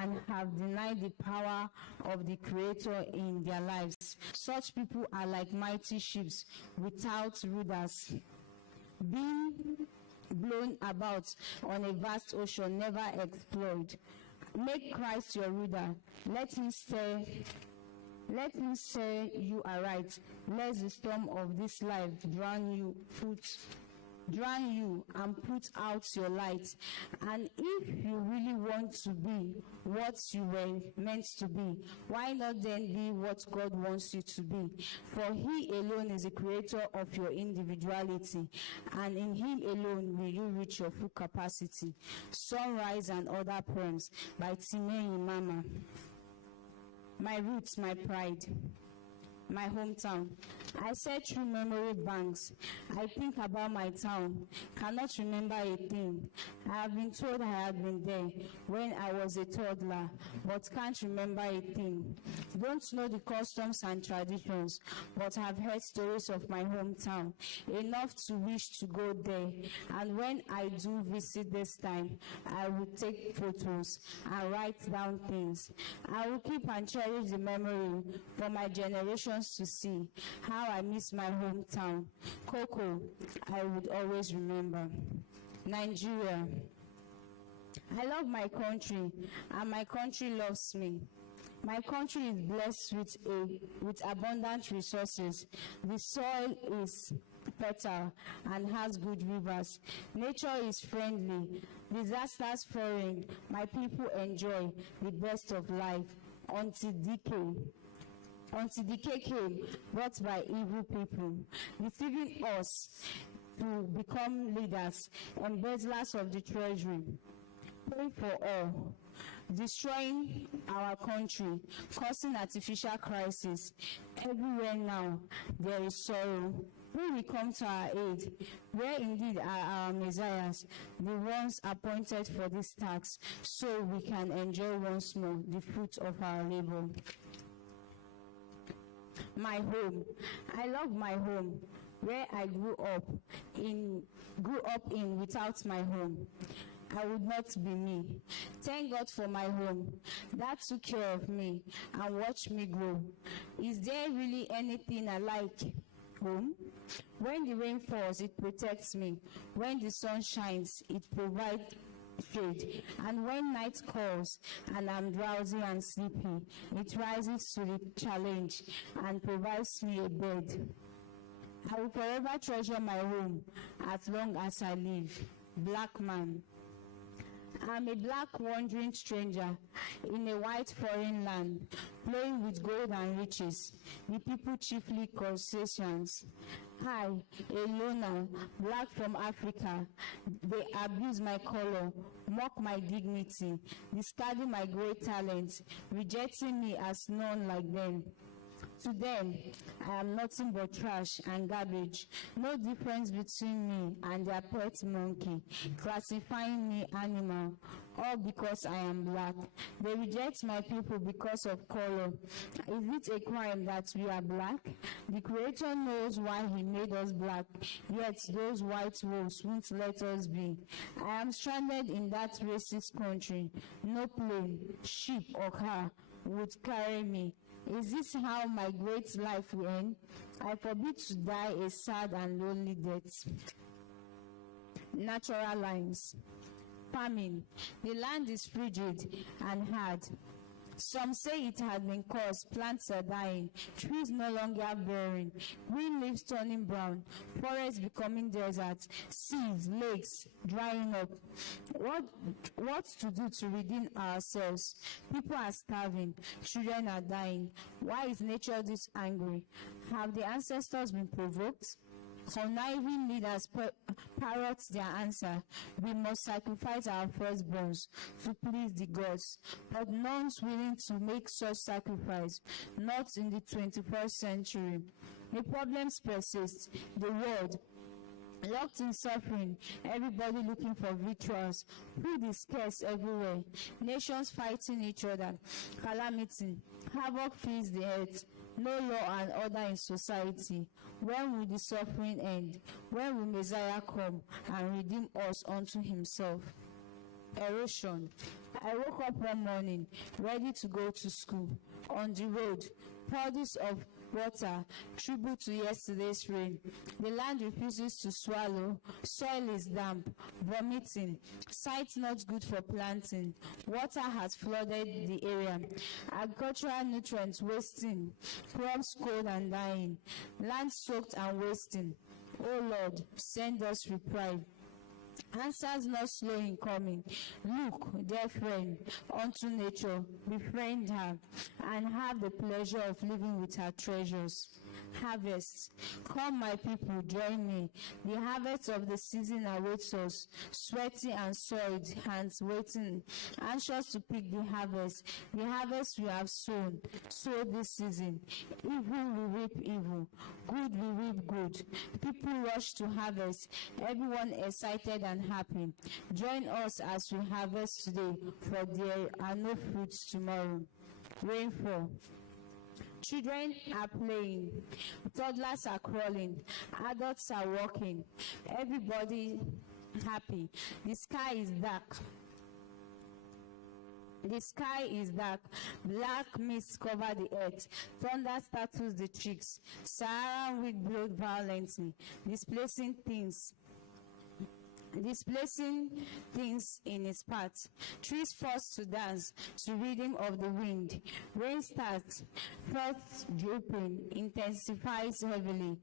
and have denied the power of the Creator in their lives. Such people are like mighty ships without ruders, being blown about on a vast ocean, never explored. Make Christ your rudder. Let him say you are right. Let the storm of this life drown you and put out your light. And if you really want to be what you were meant to be, why not then be what God wants you to be? For he alone is the creator of your individuality, and in him alone will you reach your full capacity. Sunrise and Other Poems by Timmy. My roots, my pride. My hometown. I search through memory banks. I think about my town. Cannot remember a thing. I have been told I had been there when I was a toddler, but can't remember a thing. Don't know the customs and traditions, but have heard stories of my hometown, enough to wish to go there. And when I do visit this time, I will take photos and write down things. I will keep and cherish the memory for my generations to see. How I miss my hometown. Coco, I would always remember. Nigeria. I love my country, and my country loves me. My country is blessed with abundant resources. The soil is fertile and has good rivers. Nature is friendly. Disasters foreign. My people enjoy the best of life until decay came, brought by evil people, deceiving us to become leaders, embezzlers of the treasury, pay for all, destroying our country, causing artificial crisis. Everywhere now there is sorrow. Who will come to our aid? Where indeed are our messiahs, the ones appointed for this task, so we can enjoy once more the fruit of our labor? My home. I love my home, where I grew up in without my home. I would not be me. Thank God for my home that took care of me and watched me grow. Is there really anything I like? Home. When the rain falls, it protects me. When the sun shines, it provides shade. And when night calls and I'm drowsy and sleepy, it rises to the challenge and provides me a bed. I will forever treasure my home as long as I live. Black man. I'm a black wandering stranger in a white foreign land, playing with gold and riches, the people chiefly Caucasians. I, a loner, black from Africa, they abuse my color, mock my dignity, discarding my great talents, rejecting me as none like them. To them, I am nothing but trash and garbage, no difference between me and their pet monkey, classifying me animal, all because I am black. They reject my people because of color. Is it a crime that we are black? The Creator knows why He made us black, yet those white wolves won't let us be. I am stranded in that racist country. No plane, ship, or car would carry me. Is this how my great life will end? I forbid to die a sad and lonely death. Natural lines. Famine. The land is frigid and hard. Some say it has been caused. Plants are dying, trees no longer bearing, green leaves turning brown, forests becoming deserts, seas, lakes drying up. What to do to redeem ourselves? People are starving, children are dying. Why is nature this angry? Have the ancestors been provoked? Conniving leaders parrot their answer. We must sacrifice our firstborns to please the gods, but none's willing to make such sacrifice, not in the 21st century. The problems persist. The world, locked in suffering, everybody looking for victuals, food is scarce everywhere, nations fighting each other, calamity, havoc fills the earth. no law and order in society. When will the suffering end? When will Messiah come and redeem us unto himself? Erosion. I woke up one morning, ready to go to school. On the road, puddles of water, tribute to yesterday's rain. The land refuses to swallow, soil is damp, vomiting, site not good for planting. Water has flooded the area, agricultural nutrients wasting, crops cold and dying, land soaked and wasting. O Lord, send us reprieve. Answers not slow in coming. Look, dear friend, unto nature, befriend her, and have the pleasure of living with her treasures. Harvest. Come, my people, join me. The harvest of the season awaits us, sweaty and soiled, hands waiting, anxious to pick the harvest we have sown. So this season, evil we reap evil, good we reap good. People rush to harvest, everyone excited and happy. Join us as we harvest today, for there are no fruits tomorrow. Rainfall. Children are playing, toddlers are crawling, adults are walking, everybody happy. The sky is dark. Black mists cover the earth, thunder startles the cheeks, Saharan wind blows violently, displacing things in its path. Trees forced to dance to rhythm of the wind. Rain starts, first dripping, intensifies heavily.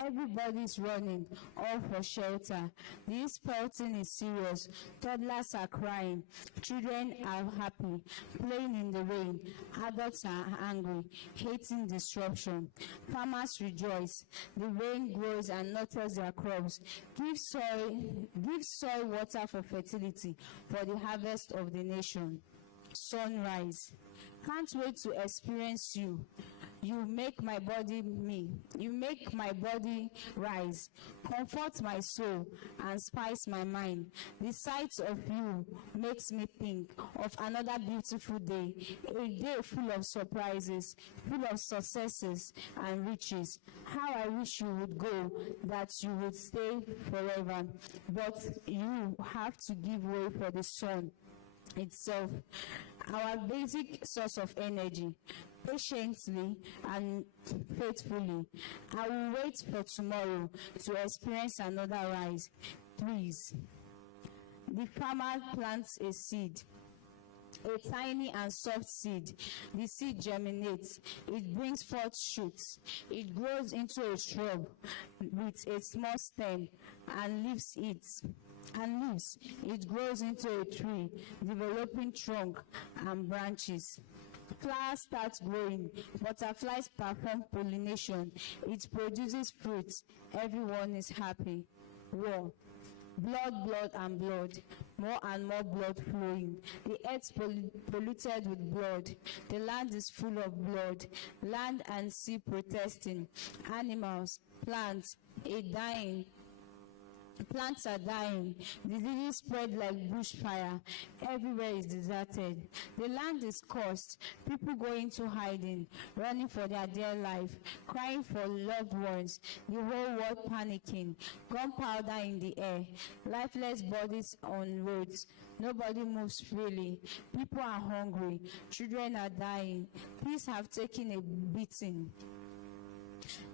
Everybody's running, all for shelter. This pelting is serious. Toddlers are crying. Children are happy, playing in the rain. Adults are angry, hating disruption. Farmers rejoice. The rain grows and nurtures their crops. Give soil water for fertility, for the harvest of the nation. Sunrise. Can't wait to experience you. You make my body me. You make my body rise. Comfort my soul and spice my mind. The sight of you makes me think of another beautiful day. A day full of surprises, full of successes and riches. How I wish you would go, that you would stay forever. But you have to give way for the sun itself, our basic source of energy. Patiently and faithfully, I will wait for tomorrow to experience another rise. Please. The farmer plants a seed, a tiny and soft seed. The seed germinates, it brings forth shoots, it grows into a shrub with a small stem and leaves. It grows into a tree, developing trunk and branches. Flowers start growing, butterflies perform pollination, it produces fruits, everyone is happy. War. Blood and blood, more and more blood flowing. The earth polluted with blood. The land is full of blood. Land and sea protesting. Animals, plants are dying. Diseases spread like bushfire. Everywhere is deserted. The land is cursed. People go into hiding, running for their dear life, crying for loved ones. The whole world panicking. Gunpowder in the air. Lifeless bodies on roads. Nobody moves freely. People are hungry. Children are dying. Peace have taken a beating.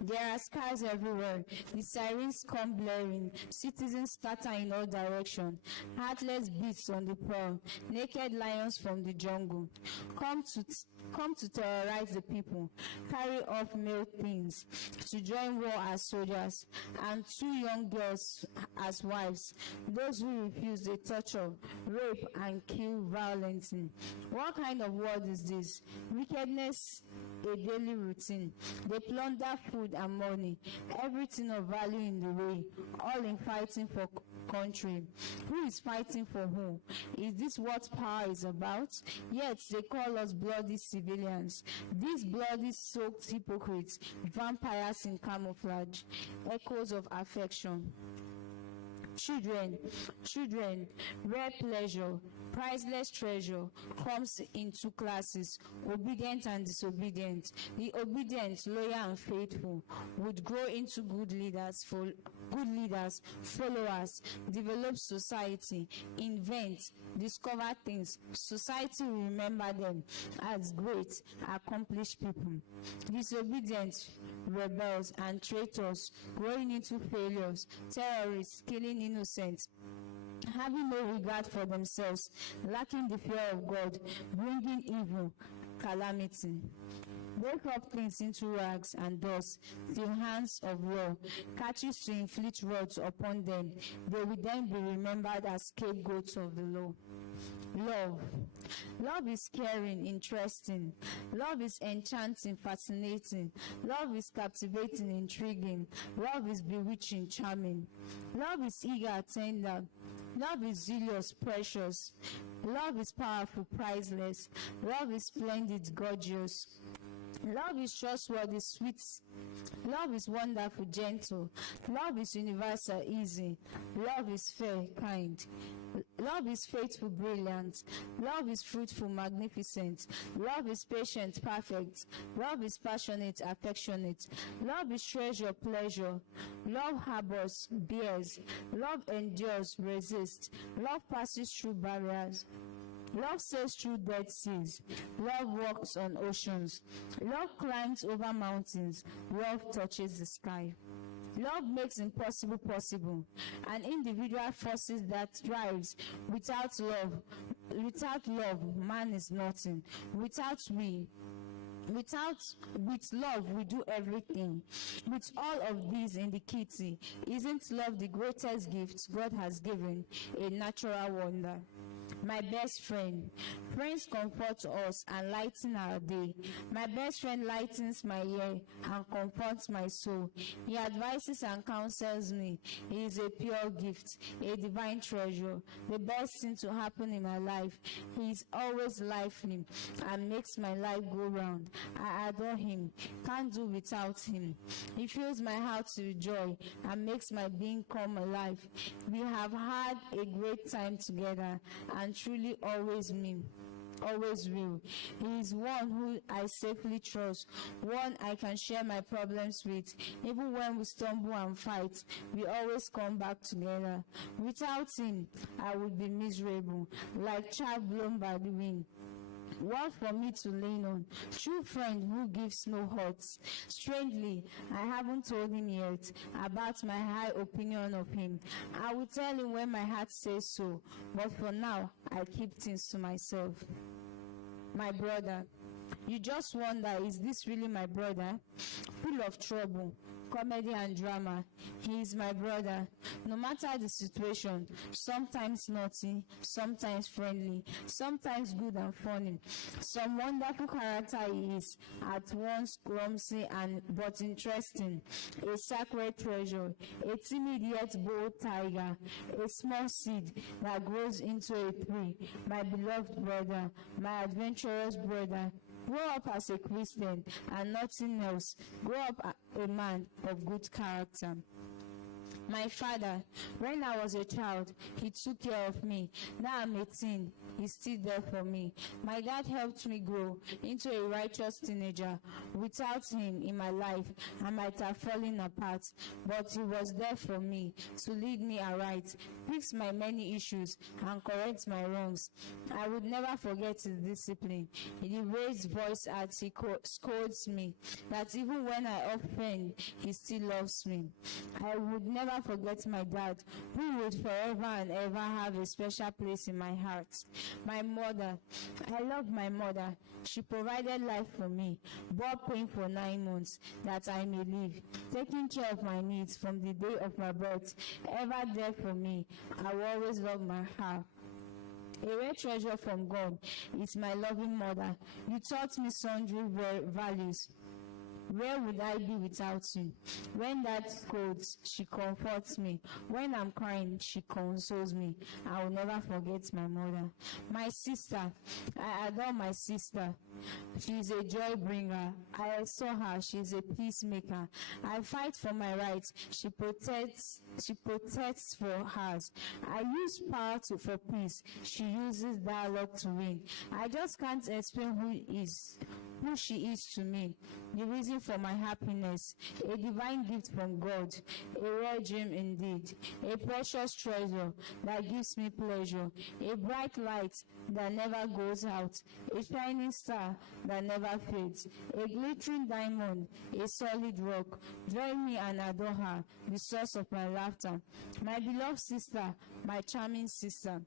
There are scars everywhere. The sirens come blaring. Citizens scatter in all directions. Heartless beasts on the prowl. Naked lions from the jungle. Come to terrorize the people. Carry off male teens to join war as soldiers, and 2 young girls as wives. Those who refuse, they torture, rape, and kill violently. What kind of world is this? Wickedness, a daily routine. They plunder food and money, everything of value in the way, all in fighting for country. Who is fighting for who? Is this what power is about? Yet they call us bloody civilians. These bloody soaked hypocrites, vampires in camouflage, echoes of affection. Children, rare pleasure, priceless treasure comes in two classes, obedient and disobedient. The obedient, loyal and faithful would grow into good leaders, followers, develop society, invent, discover things. Society will remember them as great, accomplished people. Disobedient, rebels and traitors growing into failures, terrorists killing innocents, having no regard for themselves, lacking the fear of God, bringing evil, calamity. Break up things into rags and dust till hands of law catches to inflict rods upon them. They will then be remembered as scapegoats of the law. Love is caring, interesting. Love is enchanting, fascinating. Love is captivating, intriguing. Love is bewitching, charming. Love is eager, tender. Love is zealous, precious. Love is powerful, priceless. Love is splendid, gorgeous. Love is trustworthy, sweet. Love is wonderful, gentle. Love is universal, easy. Love is fair, kind. Love is faithful, brilliant. Love is fruitful, magnificent. Love is patient, perfect. Love is passionate, affectionate. Love is treasure, pleasure. Love harbors, bears. Love endures, resists. Love passes through barriers. Love sails through dead seas. Love walks on oceans. Love climbs over mountains. Love touches the sky. Love makes impossible possible. An individual forces that thrives. Without love, man is nothing. With love, we do everything. With all of these in the kitty, isn't love the greatest gift God has given? A natural wonder. My best friend. Friends comfort us and lighten our day. My best friend lightens my year and comforts my soul. He advises and counsels me. He is a pure gift, a divine treasure, the best thing to happen in my life. He is always lively and makes my life go round. I adore him, can't do without him. He fills my heart with joy and makes my being come alive. We have had a great time together and truly always will. He is one who I safely trust, one I can share my problems with. Even when we stumble and fight, we always come back together. Without him, I would be miserable, like chaff blown by the wind. One for me to lean on, true friend who gives no hurts. Strangely, I haven't told him yet about my high opinion of him. I will tell him when my heart says so, but for now, I keep things to myself. My brother. You just wonder, is this really my brother? Full of trouble, comedy and drama. He is my brother. No matter the situation, sometimes naughty, sometimes friendly, sometimes good and funny. Some wonderful character he is, at once clumsy but interesting. A sacred treasure, a timid yet bold tiger, a small seed that grows into a tree. My beloved brother, my adventurous brother. Grow up as a Christian and nothing else. Grow up a man of good character. My father, when I was a child, he took care of me. Now I'm 18, he's still there for me. My dad helped me grow into a righteous teenager. Without him in my life, I might have fallen apart, but he was there for me to lead me aright, fix my many issues, and correct my wrongs. I would never forget his discipline. He raised voice as he scolds me, that even when I offend, he still loves me. I would never forget my dad, who would forever and ever have a special place in my heart. My mother, I love my mother. She provided life for me, bore pain for 9 months that I may live, taking care of my needs from the day of my birth, ever there for me. I will always love her. A rare treasure from God is my loving mother. You taught me sundry values. Where would I be without you? When that's cold, she comforts me. When I'm crying, she consoles me. I will never forget my mother. My sister, I adore my sister. She's a joy bringer. I saw her. She's a peacemaker. I fight for my rights. She protects for hers. I use power for peace. She uses dialogue to win. I just can't explain who she is to me. The reason for my happiness, a divine gift from God, a rare dream indeed, a precious treasure that gives me pleasure, a bright light that never goes out, a shining star that never fades, a glittering diamond, a solid rock. Join me and adore her, the source of my laughter. My beloved sister, my charming sister,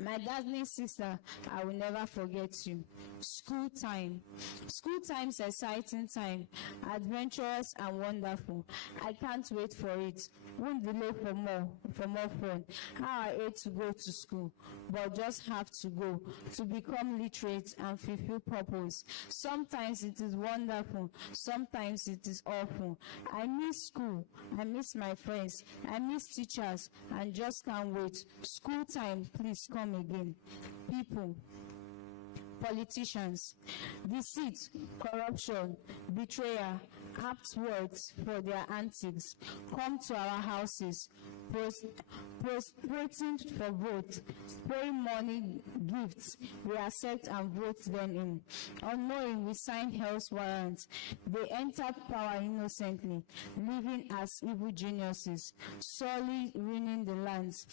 my dazzling sister, I will never forget you. School time. School time is exciting time, adventurous and wonderful. I can't wait for it. Won't delay for more fun. How I hate to go to school, but just have to go to become literate and fulfill purpose. Sometimes it is wonderful, sometimes it is awful. I miss school, I miss my friends, I miss teachers, and just can't wait. School time, please come again. People, politicians, deceit, corruption, betrayal, apt words for their antics, come to our houses, prostrating for vote, spraying money gifts, we accept and vote them in. Unknowing, we sign health warrants. They enter power innocently, living as evil geniuses, sorely ruining the lands.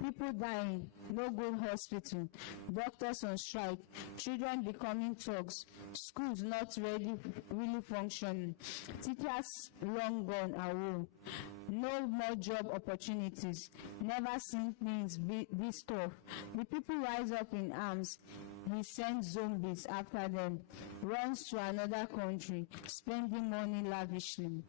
People dying, no good hospital, doctors on strike, children becoming thugs, schools not really functioning, teachers long gone away, no more job opportunities, never seen things this tough. The people rise up in arms. He sends zombies after them, runs to another country, spending money lavishly.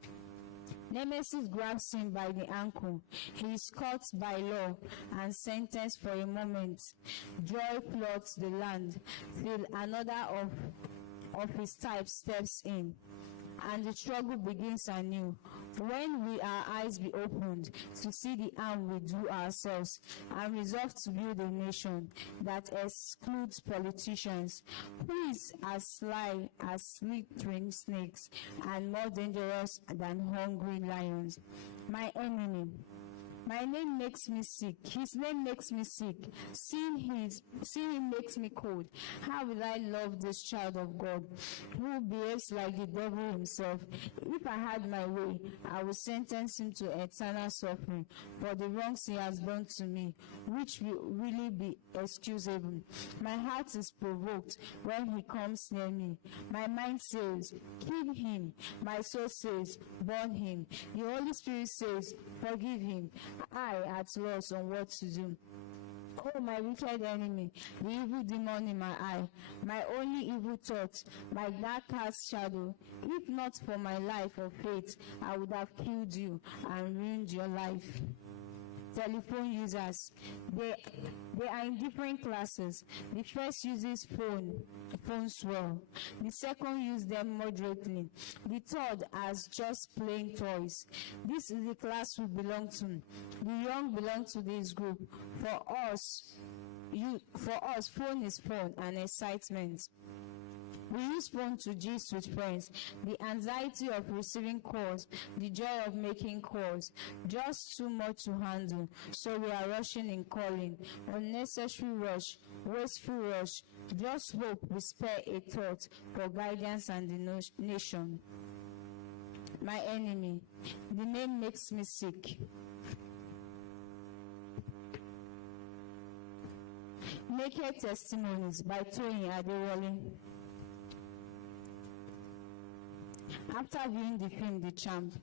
Nemesis grabs him by the ankle. He is caught by law and sentenced for a moment. Joy floods the land till another of his type steps in, and the struggle begins anew. When will our eyes be opened to see the harm we do ourselves and resolve to build a nation that excludes politicians, who is as sly as slithering snakes and more dangerous than hungry lions? My enemy. My name makes me sick. His name makes me sick. Seeing him makes me cold. How will I love this child of God who behaves like the devil himself? If I had my way, I would sentence him to eternal suffering for the wrongs he has done to me, which will really be excusable. My heart is provoked when he comes near me. My mind says, kill him. My soul says, burn him. The Holy Spirit says, forgive him. I at loss on what to do. Oh, my wicked enemy, the evil demon in my eye, my only evil thought, my darkest shadow. If not for my life of faith, I would have killed you and ruined your life. Telephone users, they are in different classes. The first uses phones well. The second uses them moderately. The third has just plain toys. This is the class we belong to. The young belong to this group. For us, phone is fun and excitement. We use phone to gist with friends. The anxiety of receiving calls, the joy of making calls, just too much to handle. So we are rushing in calling. Unnecessary rush, wasteful rush. Just hope we spare a thought for guidance and the nation. My enemy. The name makes me sick. Naked Testimonies by Toyin Adewale. After viewing the film The Champ,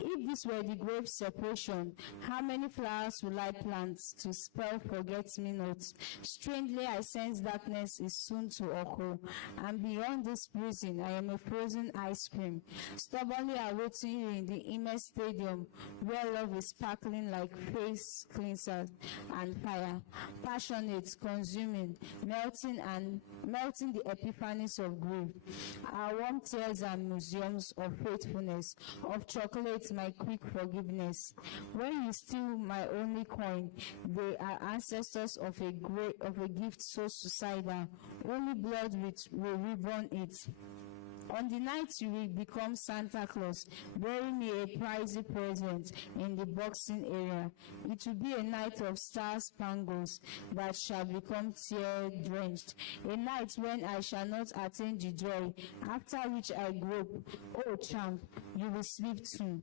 if this were the grave separation, how many flowers will I plant to spell forget-me-not? Strangely, I sense darkness is soon to occur, and beyond this prison, I am a frozen ice cream, stubbornly awaiting you in the Imo Stadium, where love is sparkling like face cleanser and fire, passionate, consuming, melting the epiphanies of grief. Our warm tears are museums of faithfulness, of chocolate my quick forgiveness. When you steal my only coin, they are ancestors of a gift so suicidal. Only blood will reborn it. On the night you will become Santa Claus, bury me a pricey present in the boxing area. It will be a night of star-spangles that shall become tear-drenched, a night when I shall not attain the joy, after which I grope. Oh, champ, you will sleep too.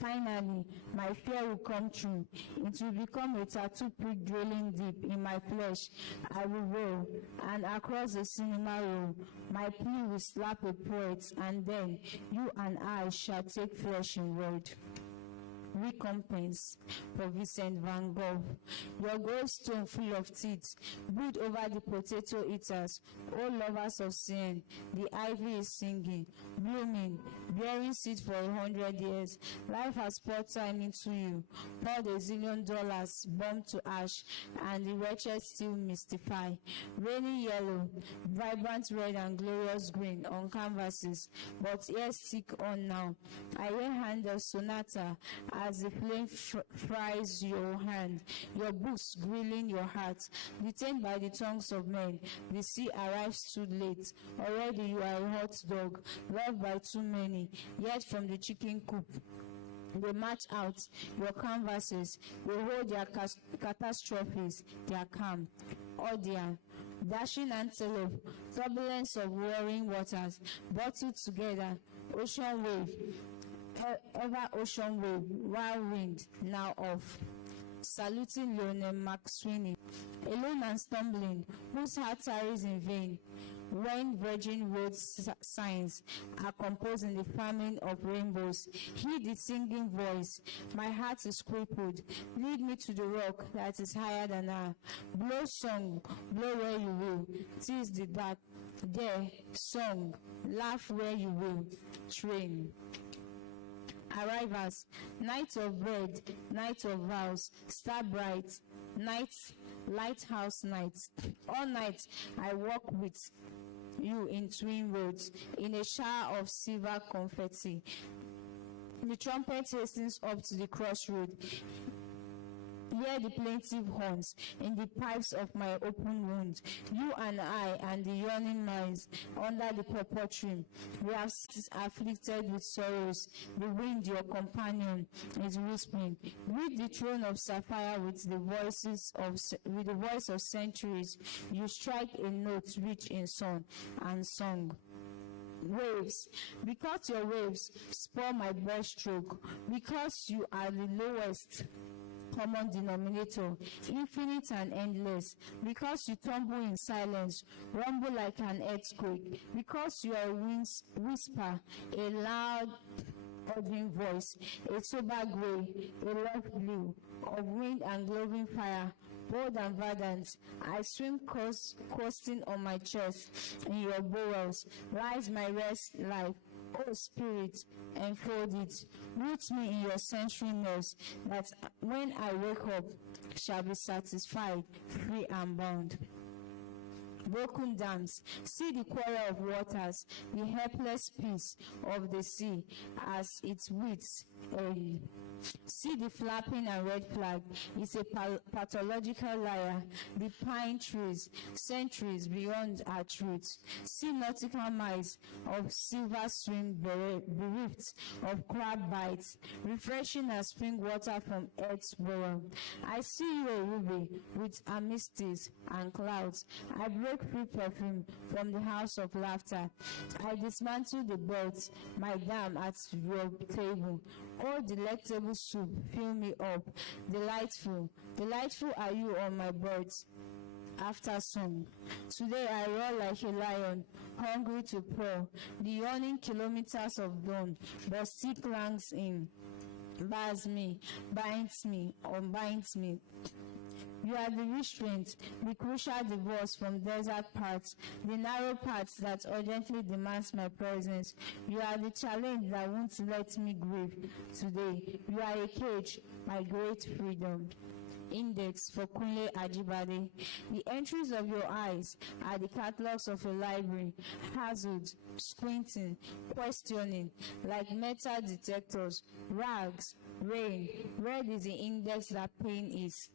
Finally, my fear will come true. It will become a tattoo prick drilling deep in my flesh. I will roll, and across the cinema roll, my plea will slap a poet, and then you and I shall take flesh in word. Recompense for Vincent van Gogh. Your gravestone full of teeth, brood over the potato eaters, all lovers of sin. The ivy is singing, blooming, bearing seed for 100 years. Life has poured time into you, poured $1 zillion, bombed to ash, and the wretched still mystify. Rainy yellow, vibrant red and glorious green on canvases, but here stick on now. I hear Handel's sonata as the flame fries your hand, your books grilling your heart. Detained by the tongues of men, the sea arrives too late. Already you are a hot dog, loved by too many, yet from the chicken coop they march out your canvases, they hold their catastrophes, their calm. Audience, dashing antelope, turbulence of warring waters, bottled together, ocean wave, ever ocean wave, wild wind, now off. Saluting Lionel McSweeney, alone and stumbling, whose heart tarries in vain, when virgin road signs are composing the famine of rainbows. Hear the singing voice, my heart is crippled, lead me to the rock that is higher than I. Blow song, blow where you will, 'tis the dark, there, song, laugh where you will, train. Arrivals, night of bread, night of vows, star bright, night, lighthouse night. All night I walk with you in twin roads, in a shower of silver confetti. The trumpet hastens up to the crossroad. Hear the plaintive horns in the pipes of my open wound. You and I and the yawning minds under the purple tree. We have cities afflicted with sorrows. The wind, your companion, is whispering. With the throne of sapphire, with the voice of centuries, you strike a note rich in song and song. Waves, because your waves spoil my breaststroke, because you are the lowest common denominator, infinite and endless, because you tumble in silence, rumble like an earthquake, because you are a whisper, a loud urging voice, a sober gray, a love blue, of wind and glowing fire, bold and verdant. I swim coasting on my chest, in your bowels lies my rest life. O Spirit, enfold it, root me in your sensory nerves, that when I wake up, shall be satisfied, free and bound. Broken dams, see the quarrel of waters, the helpless peace of the sea as it waits early. See the flapping and red flag, it's a pathological liar. The pine trees, centuries beyond our truth. See nautical miles of silver swim bereft of crab bites, refreshing as spring water from earth's bowl. I see you a ruby with amethyst and clouds. I break free perfume from the house of laughter. I dismantle the birds, my dam at your table. Oh, delectable soup, fill me up. Delightful, delightful are you on my birds. After song, today I roar like a lion, hungry to pour. The yawning kilometers of dawn, but still clangs in, bars me, binds me, unbinds me. You are the restraint, the crucial divorce from desert paths, the narrow paths that urgently demands my presence. You are the challenge that won't let me grieve today. You are a cage, my great freedom. Index for Kunle Ajibade. The entries of your eyes are the catalogs of a library, hazard, squinting, questioning, like metal detectors, rags, rain. Red is the index that pain is.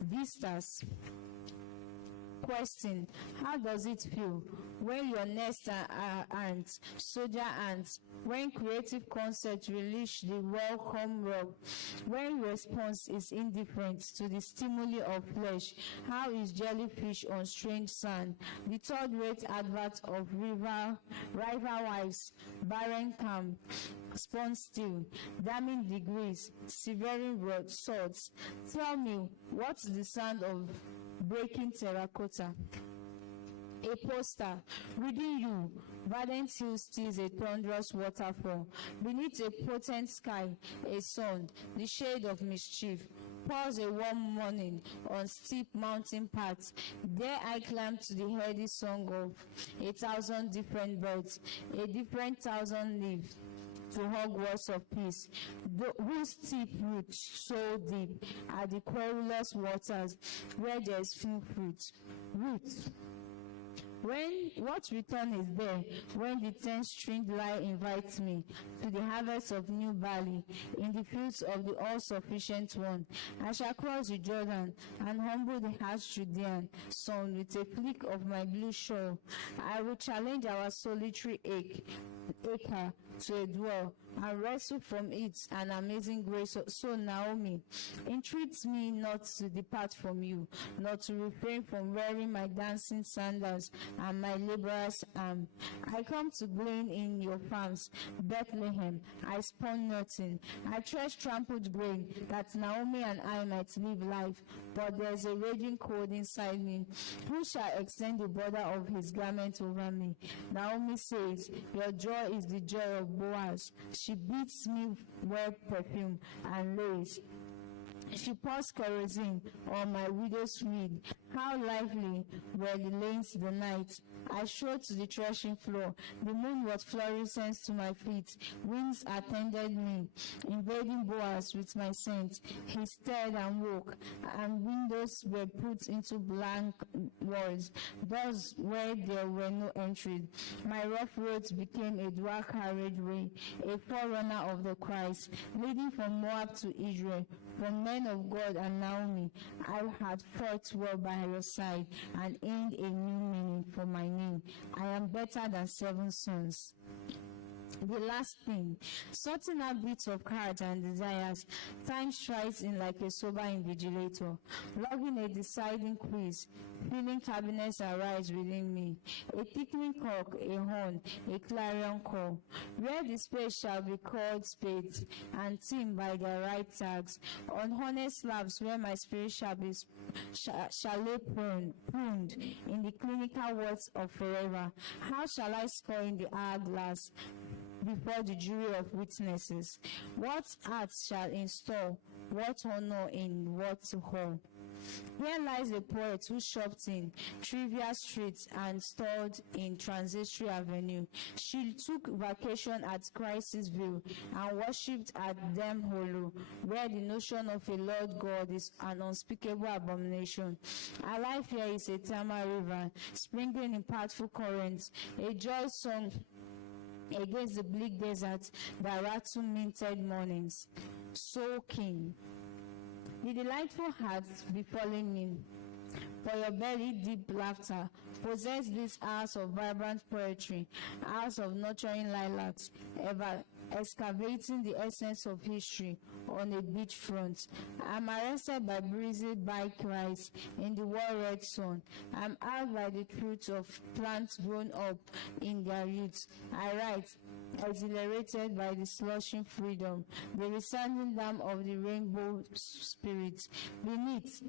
Vistas. Question: how does it feel when your nest are ants, soldier ants, when creative concept release the welcome rub, when response is indifferent to the stimuli of flesh? How is jellyfish on strange sand? The third-rate advert of rival wives, barren camp, spawn steel, damning degrees, severing swords. Tell me, what's the sound of breaking terracotta? A poster reading you. Verdant hill steals a thunderous waterfall. Beneath a potent sky, a sun, the shade of mischief. Pours a warm morning on steep mountain paths. There I climb to the heady song of 1,000 different birds, a different thousand live to hug words of peace, whose steep roots so deep are the querulous waters where there is few fruit. Roots. What return is there when the 10-stringed lie invites me to the harvest of new barley in the fields of the all-sufficient one? I shall cross the Jordan and humble the harsh Judean sun with a flick of my blue shawl. I will challenge our solitary acre to a dwell and wrestle from it an amazing grace. So Naomi entreats me not to depart from you, not to refrain from wearing my dancing sandals and my laborer's arm. I come to glean in your farms, Bethlehem. I spawn nothing. I thresh trampled grain that Naomi and I might live life, but there's a raging cold inside me. Who shall extend the border of his garment over me? Naomi says, your joy is the joy of Boaz. She beats me with perfume and lace. She pours kerosene on my widow's weed. How lively were the lanes the night. I strode to the threshing floor. The moon was fluorescent to my feet. Winds attended me, invading Boaz with my scent. He stirred and woke, and windows were put into blank walls, doors where there were no entries. My rough roads became a dual carriageway, a forerunner of the Christ, leading from Moab to Israel, from men of God and Naomi. I had fought well by your side and earned a new meaning for my name. I am better than 7 sons. The last thing, sorting out bits of cards and desires, time strides in like a sober invigilator, logging a deciding quiz, feeling cabinets arise within me, a thickening cock, a horn, a clarion call, where the space shall be called spades, and teamed by their right tags, on honest slabs where my spirit shall lay pruned in the clinical words of forever. How shall I score in the hourglass before the jury of witnesses? What arts shall install, what honor in what hall? Here lies a poet who shopped in Trivia Street and stalled in Transitory Avenue. She took vacation at Crisisville and worshipped at Dem Hollow, where the notion of a Lord God is an unspeakable abomination. Our life here is a thermal river, sprinkling impactful currents, a joy song against the bleak desert that rattle minted mornings. Soaking. The delightful hearts befalling me, for your belly deep laughter, possess these hours of vibrant poetry, hours of nurturing lilacs, ever excavating the essence of history on a beachfront. I'm arrested by breezy bike rides in the war-red sun. I'm out by the truth of plants grown up in their youth. I write, exhilarated by the slushing freedom, the resounding dam of the rainbow spirit. Beneath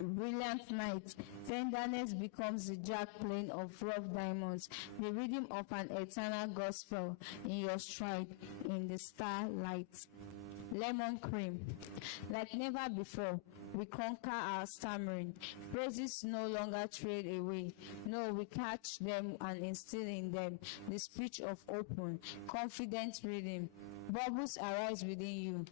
brilliant night, tenderness becomes the jack plane of rough diamonds, the rhythm of an eternal gospel in your stride in the starlight. Lemon cream. Like never before, we conquer our stammering. Praises no longer trade away. No, we catch them and instill in them the speech of open, confident reading. Bubbles arise within you,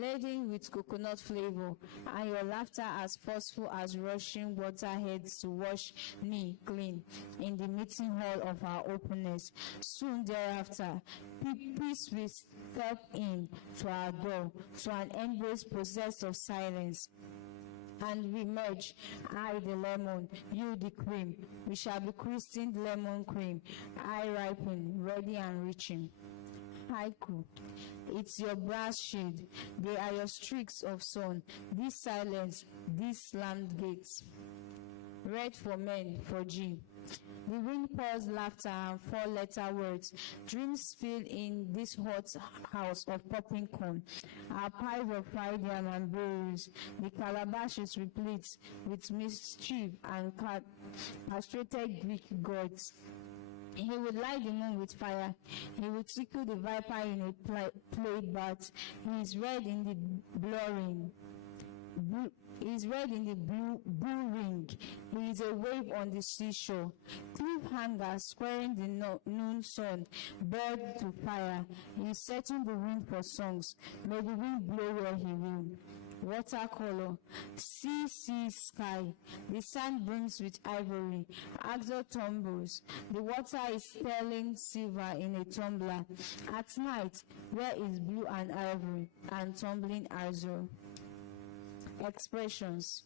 laden with coconut flavor, and your laughter as forceful as rushing water heads to wash me clean in the meeting hall of our openness. Soon thereafter, peace will step in to our door, to an embrace possessed of silence. And we merge, I the lemon, you the cream. We shall be christened lemon cream. I ripen, ready and reaching. Haiku. It's your brass shade. They are your streaks of sun. This silence, these slammed gates. Red for men, for G. The wind pours laughter and four-letter words. Dreams spill in this hot house of popping corn. Our pies of fried yam and berries. The calabash is replete with mischief and castrated Greek gods. He would light the moon with fire. He would tickle the viper in a plate bath. He is red in the blurring. He is red in the blue ring. He is a wave on the seashore. Cliffhanger squaring the noon sun. Bird to fire. He is setting the wind for songs. May the wind blow where he will. Watercolor. Sea, sky. The sand brims with ivory. Axle tumbles. The water is sterling silver in a tumbler. At night, where is blue and ivory and tumbling azure? Expressions.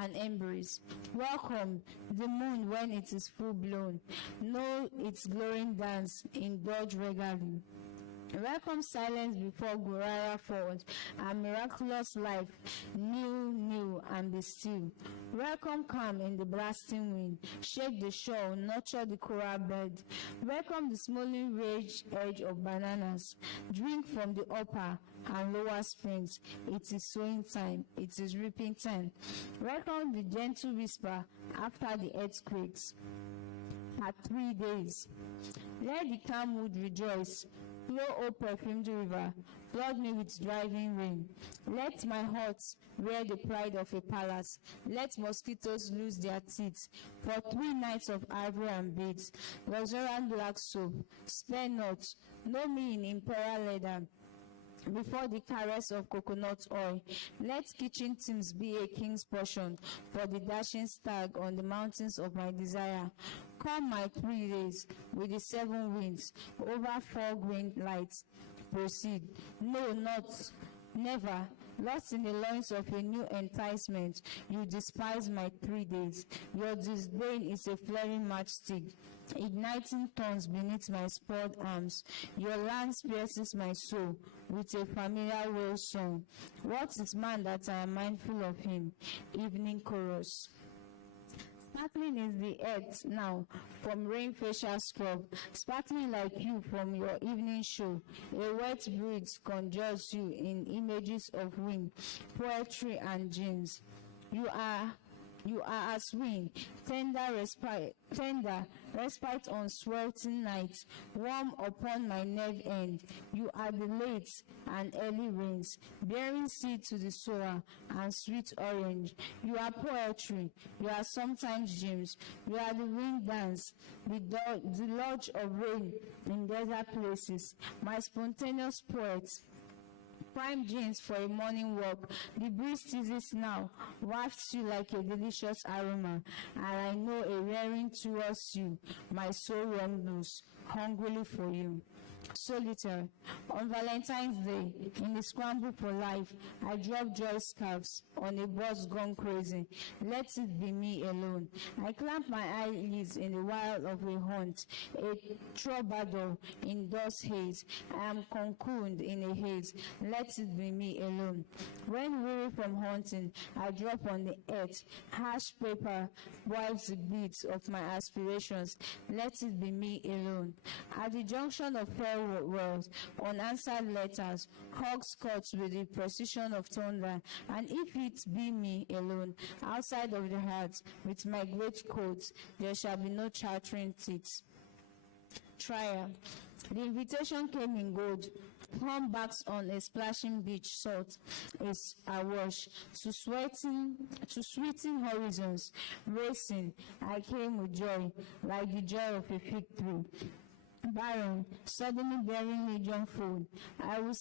An embrace. Welcome the moon when it is full blown. Know its glowing dance, indulge regularly. Welcome silence before Guraya falls, and miraculous life, new, and be still. Welcome calm in the blasting wind, shake the shore, nurture the coral bed. Welcome the smoldering edge of bananas, drink from the upper and lower springs. It is sowing time, it is reaping time. Welcome the gentle whisper after the earthquakes. At 3 days, let the calm wood rejoice. Flow, O perfumed river, flood me with driving rain. Let my heart wear the pride of a palace. Let mosquitoes lose their teeth. For 3 nights of ivory and beads, luxuriant black soap, spare not, know me in imperial leather. Before the caress of coconut oil, let kitchen teams be a king's portion for the dashing stag on the mountains of my desire. Come my 3 days with the 7 winds, over 4 green lights. Proceed. No, not, never. Lost in the loins of a new enticement, you despise my 3 days. Your disdain is a flaring matchstick, igniting thorns beneath my spurred arms. Your lance pierces my soul with a familiar whale song. What is man that I am mindful of him? Evening chorus. Sparkling is the earth now from rain facial scrub, sparkling like you from your evening show. A wet breeze conjures you in images of wind, poetry and jeans. You are as wind, tender respite on sweltering nights, warm upon my nerve end. You are the late and early rains, bearing seed to the sower and sweet orange. You are poetry, you are sometimes dreams. You are the wind dance, the lodge of rain in desert places. My spontaneous poet, prime jeans for a morning walk. The breeze teases now, wafts you like a delicious aroma, and I know a rearing towards you. My soul rumbles hungrily for you. Solitaire. On Valentine's Day, in the scramble for life, I drop joy scarves on a bus gone crazy. Let it be me alone. I clamp my eyelids in the wild of a hunt, a troubadour in dust haze. I am cocooned in a haze. Let it be me alone. When weary from hunting, I drop on the earth. Harsh paper wipes the beads of my aspirations. Let it be me alone. At the junction of fair worlds, unanswered letters, hugs cut with the precision of thunder. And if it be me alone, outside of the heart, with my great coat, there shall be no chattering teeth. Trial. The invitation came in gold, Humpbacks on a splashing beach, salt is awash, to sweeten horizons, racing, I came with joy, like the joy of a fig tree. Barren, suddenly bearing legion food. I will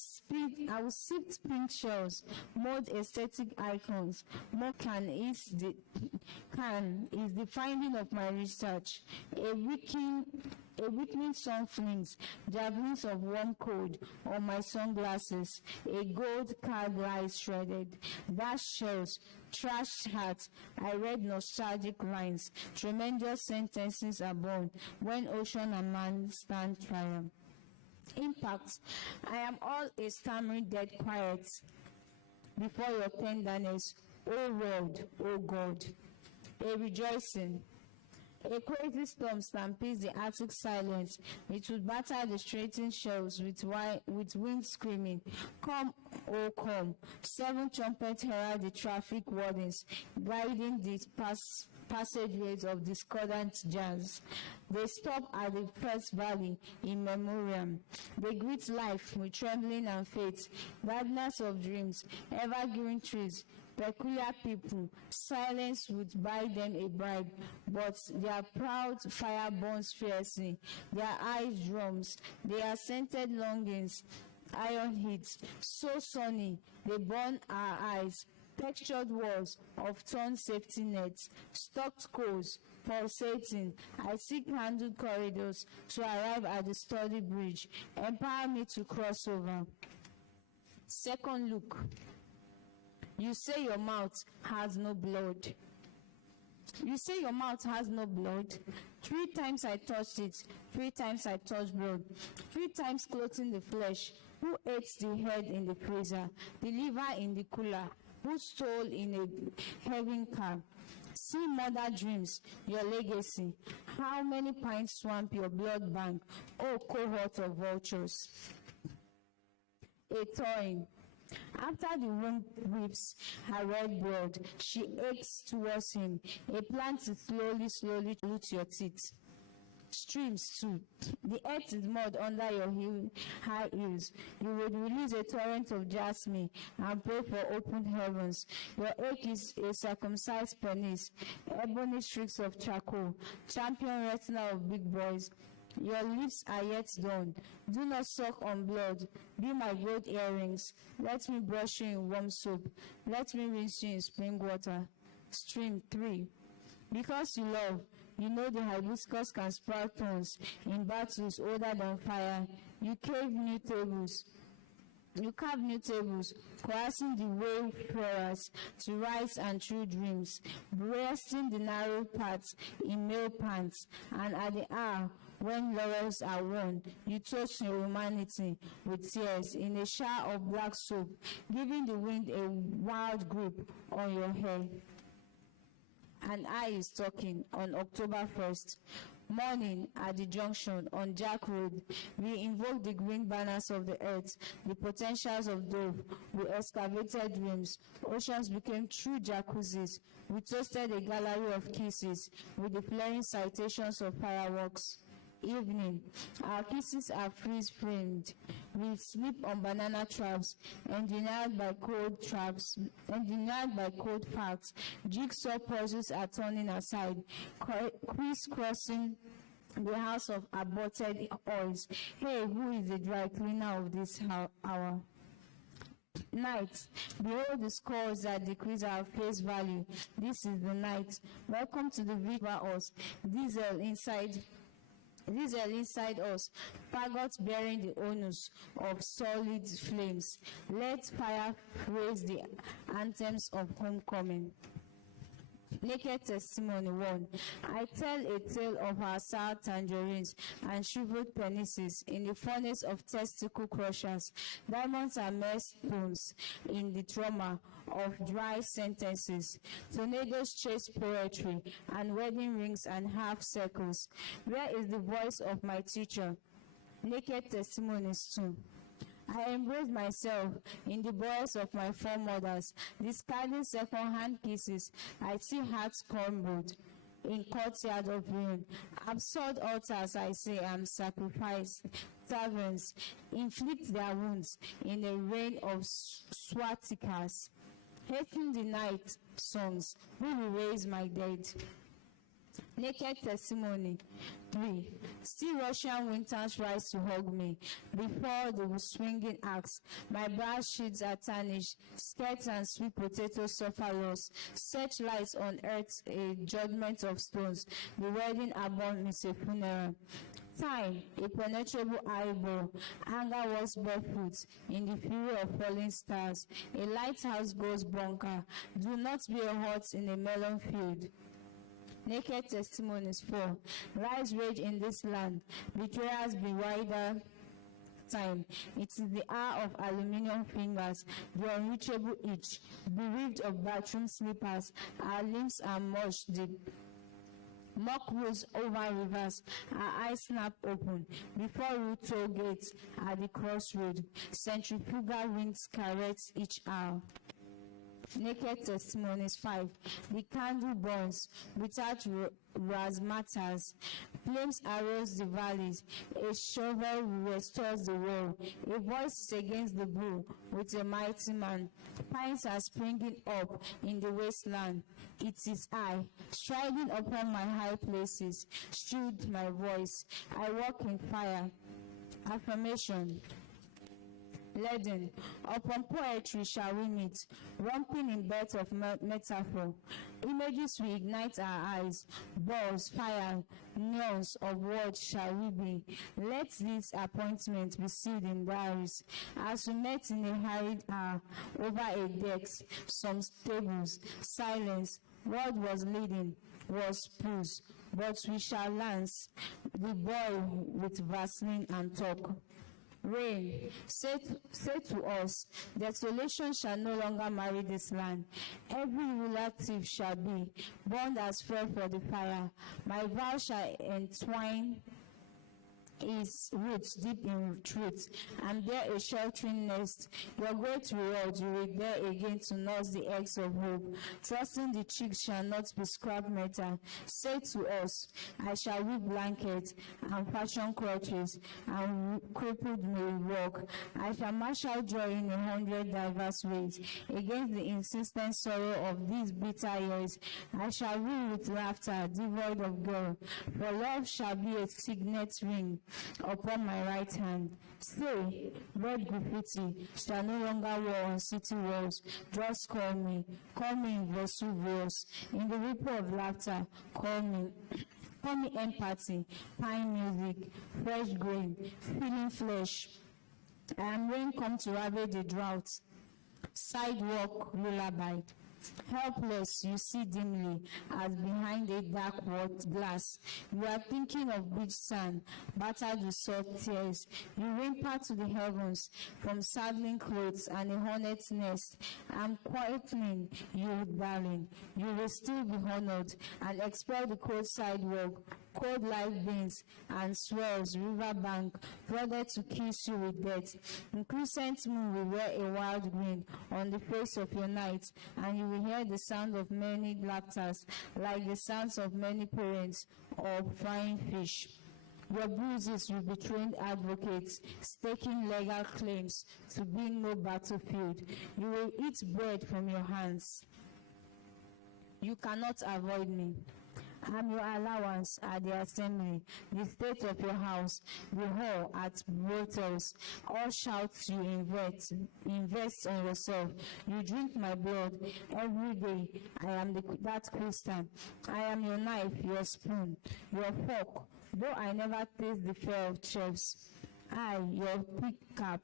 sift pink shells, mold aesthetic icons. More can is the finding of my research. A weakening sun flings, javelins of warm cold on my sunglasses. A gold card lies shredded. Dashed shells, trashed hats. I read nostalgic lines. Tremendous sentences are born when ocean and man stand triumph. Impact. I am all a stammering dead quiet before your tenderness, O world, O God. A rejoicing. A crazy storm stampedes the Arctic silence. It would batter the straightened shells with wind screaming, "Come, oh come!" 7 trumpets herald the traffic wardens, guiding the passageways of discordant jazz. They stop at the first valley in memoriam. They greet life with trembling and faith, gardeners of dreams, evergreen trees, peculiar people. Silence would buy them a bribe, but their proud fire burns fiercely. Their eyes drums, their scented longings, iron heat. So sunny, they burn our eyes. Textured walls of torn safety nets, stocked coals, pulsating. I seek handled corridors to arrive at the sturdy bridge. Empower me to cross over. Second look. You say your mouth has no blood. You say your mouth has no blood. 3 times I touched it. 3 times I touched blood. 3 times clothing the flesh. Who ate the head in the freezer, the liver in the cooler? Who stole in a heaven car? See mother dreams, your legacy. How many pints swamp your blood bank, oh cohort of vultures? A thawing. After the womb weeps her red blood, she aches towards him. A plant to slowly root your teeth. Streams too. The earth is mud under your high heels. You would release a torrent of jasmine and pray for open heavens. Your ache is a circumcised penis, ebony streaks of charcoal, champion retina of big boys. Your lips are yet done. Do not suck on blood. Be my gold earrings. Let me brush you in warm soap. Let me rinse you in spring water. Stream 3. Because you love, you know the hibiscus can sprout thorns in battles older than fire. You carve new tables, coercing the wayfarers to rise and true dreams, breasting the narrow paths in male pants, and at the hour when laurels are won, you toast your humanity with tears in a shower of black soap, giving the wind a wild grip on your hair. And I is talking on October 1st. Morning at the junction on Jack Road, we invoked the green banners of the earth, the potentials of dove. We excavated dreams. Oceans became true jacuzzis. We toasted a gallery of kisses with the flaring citations of fireworks. Evening, our kisses are freeze-framed. We sleep on banana traps, engineered by cold facts. Jigsaw puzzles are turning aside, crisscrossing the house of aborted oils. Hey, who is the dry cleaner of this hour? Night, behold the scores that decrease our face value. This is the night. Welcome to the Viva us. Diesel inside us, fagots bearing the onus of solid flames. Let fire raise the anthems of homecoming. Naked Testimony 1. I tell a tale of our sour tangerines and shriveled penises in the furnace of testicle crushers. Diamonds are mere stones in the trauma of dry sentences. Tornadoes chase poetry and wedding rings and half circles. Where is the voice of my teacher? Naked Testimonies 2. I embrace myself in the boils of my foremothers, discarding second-hand kisses. I see hearts crumbled. in courtyard of ruin. Absurd altars, I say, am sacrificed. Taverns inflict their wounds in a rain of swastikas. Hating the night songs, who will raise my dead? Naked testimony. 3. Still Russian winters rise to hug me. Before the swinging axe, my brass sheets are tarnished. Skirts and sweet potatoes suffer loss. Searchlights on earth, a judgment of stones. The wedding upon is a funeral. Time, a penetrable eyeball. Anger walks barefoot in the fury of falling stars. A lighthouse goes bunker. Do not be a hut in a melon field. Naked testimonies. 4. Rise rage in this land. Betrayers be wider time. It is the hour of aluminium fingers, the unreachable itch, bereaved of bathroom slippers. Our limbs are mush deep. Mock rolls over rivers, our eyes snap open. Before route toll gates at the crossroad, centrifugal winds caress each hour. Naked testimonies. 5. The candle burns without razzmatazz. Flames arrows the valleys. A shovel restores the wall. A voice is against the blue with a mighty man. Pines are springing up in the wasteland. It is I, striding upon my high places, strewed my voice. I walk in fire. Affirmation. Leaden, upon poetry shall we meet, romping in beds of metaphor. Images will ignite our eyes, balls, fire, neons of words shall we be. Let this appointment be sealed in diaries. As we met in a hurried hour, over a desk, some tables, silence, word was leading, was pulse, but we shall lance the boy with Vaseline and talk. Rain, say to us, desolation shall no longer marry this land. Every relative shall be burned as fuel for the fire. My vow shall entwine its roots deep in truth, and there a sheltering nest. Your great reward you will there again to nurse the eggs of hope. Trusting the chicks shall not be scrap metal. Say to us, I shall weave blankets and fashion crutches, and crippled may walk. I shall marshal joy in 100 diverse ways. Against the insistent sorrow of these bitter years, I shall rule with laughter, devoid of girl. For love shall be a signet ring upon my right hand. Say, red graffiti shall no longer war on city walls. Just call me in Vesuvius. In the ripple of laughter, call me empathy, pine music, fresh grain, feeling flesh. I am rain come to ravage the drought. Sidewalk lullaby. Helpless, you see dimly, as behind a dark walled glass. You are thinking of beach sand, battered with salt tears. You whimper to the heavens from saddling clothes and a hornet's nest. I'm quietening you, darling. You will still be honored and expel the cold sidewalk, cold life beans and swells, riverbank, flooded to kiss you with death. In crescent moon will wear a wild green on the face of your night, and you will hear the sound of many laughters, like the sounds of many parents or frying fish. Your bruises will be trained advocates, staking legal claims to be no battlefield. You will eat bread from your hands. You cannot avoid me. I'm your allowance at the assembly, the state of your house, the hall at brothels. All shouts you invest on yourself. You drink my blood every day. I am that Christian. I am your knife, your spoon, your fork, though I never taste the fare of chefs. I, your pickup,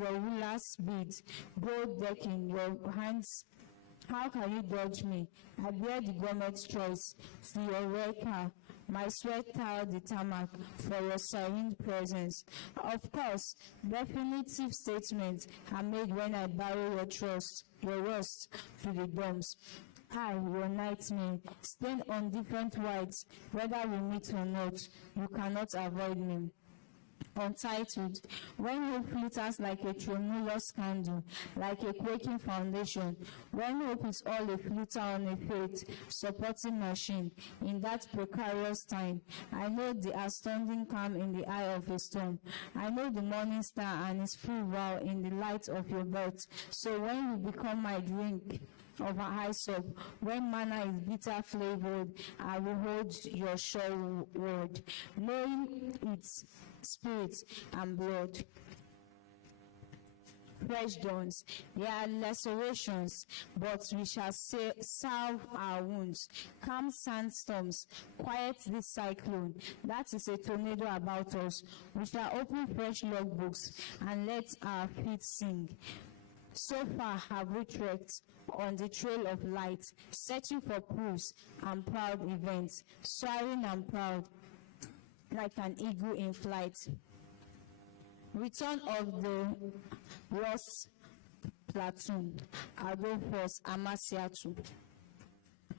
your ruler's bead, gold decking, your hands. How can you dodge me? I bear the government's choice to your red car. My sweat tiled the tarmac for your serene presence. Of course, definitive statements are made when I borrow your trust, your rust to the dumps. I, your nightmare, stand on different whites, whether we meet or not. You cannot avoid me. Untitled. When hope flitters like a tremulous candle, like a quaking foundation, when hope is all a flitter on a faith supporting machine, in that precarious time, I know the astounding calm in the eye of a storm. I know the morning star and its full vow in the light of your birth. So when you become my drink of a high soap, when manna is bitter flavored, I will hold your sure word, knowing its spirit and blood. Fresh dawns, there are lacerations, but we shall salve our wounds. Calm sandstorms, quiet this cyclone. That is a tornado about us. We shall open fresh logbooks and let our feet sing. So far have we trekked on the trail of light, searching for proofs and proud events, soaring and proud like an eagle in flight. Return of the lost platoon, Adolphus Amasiatu.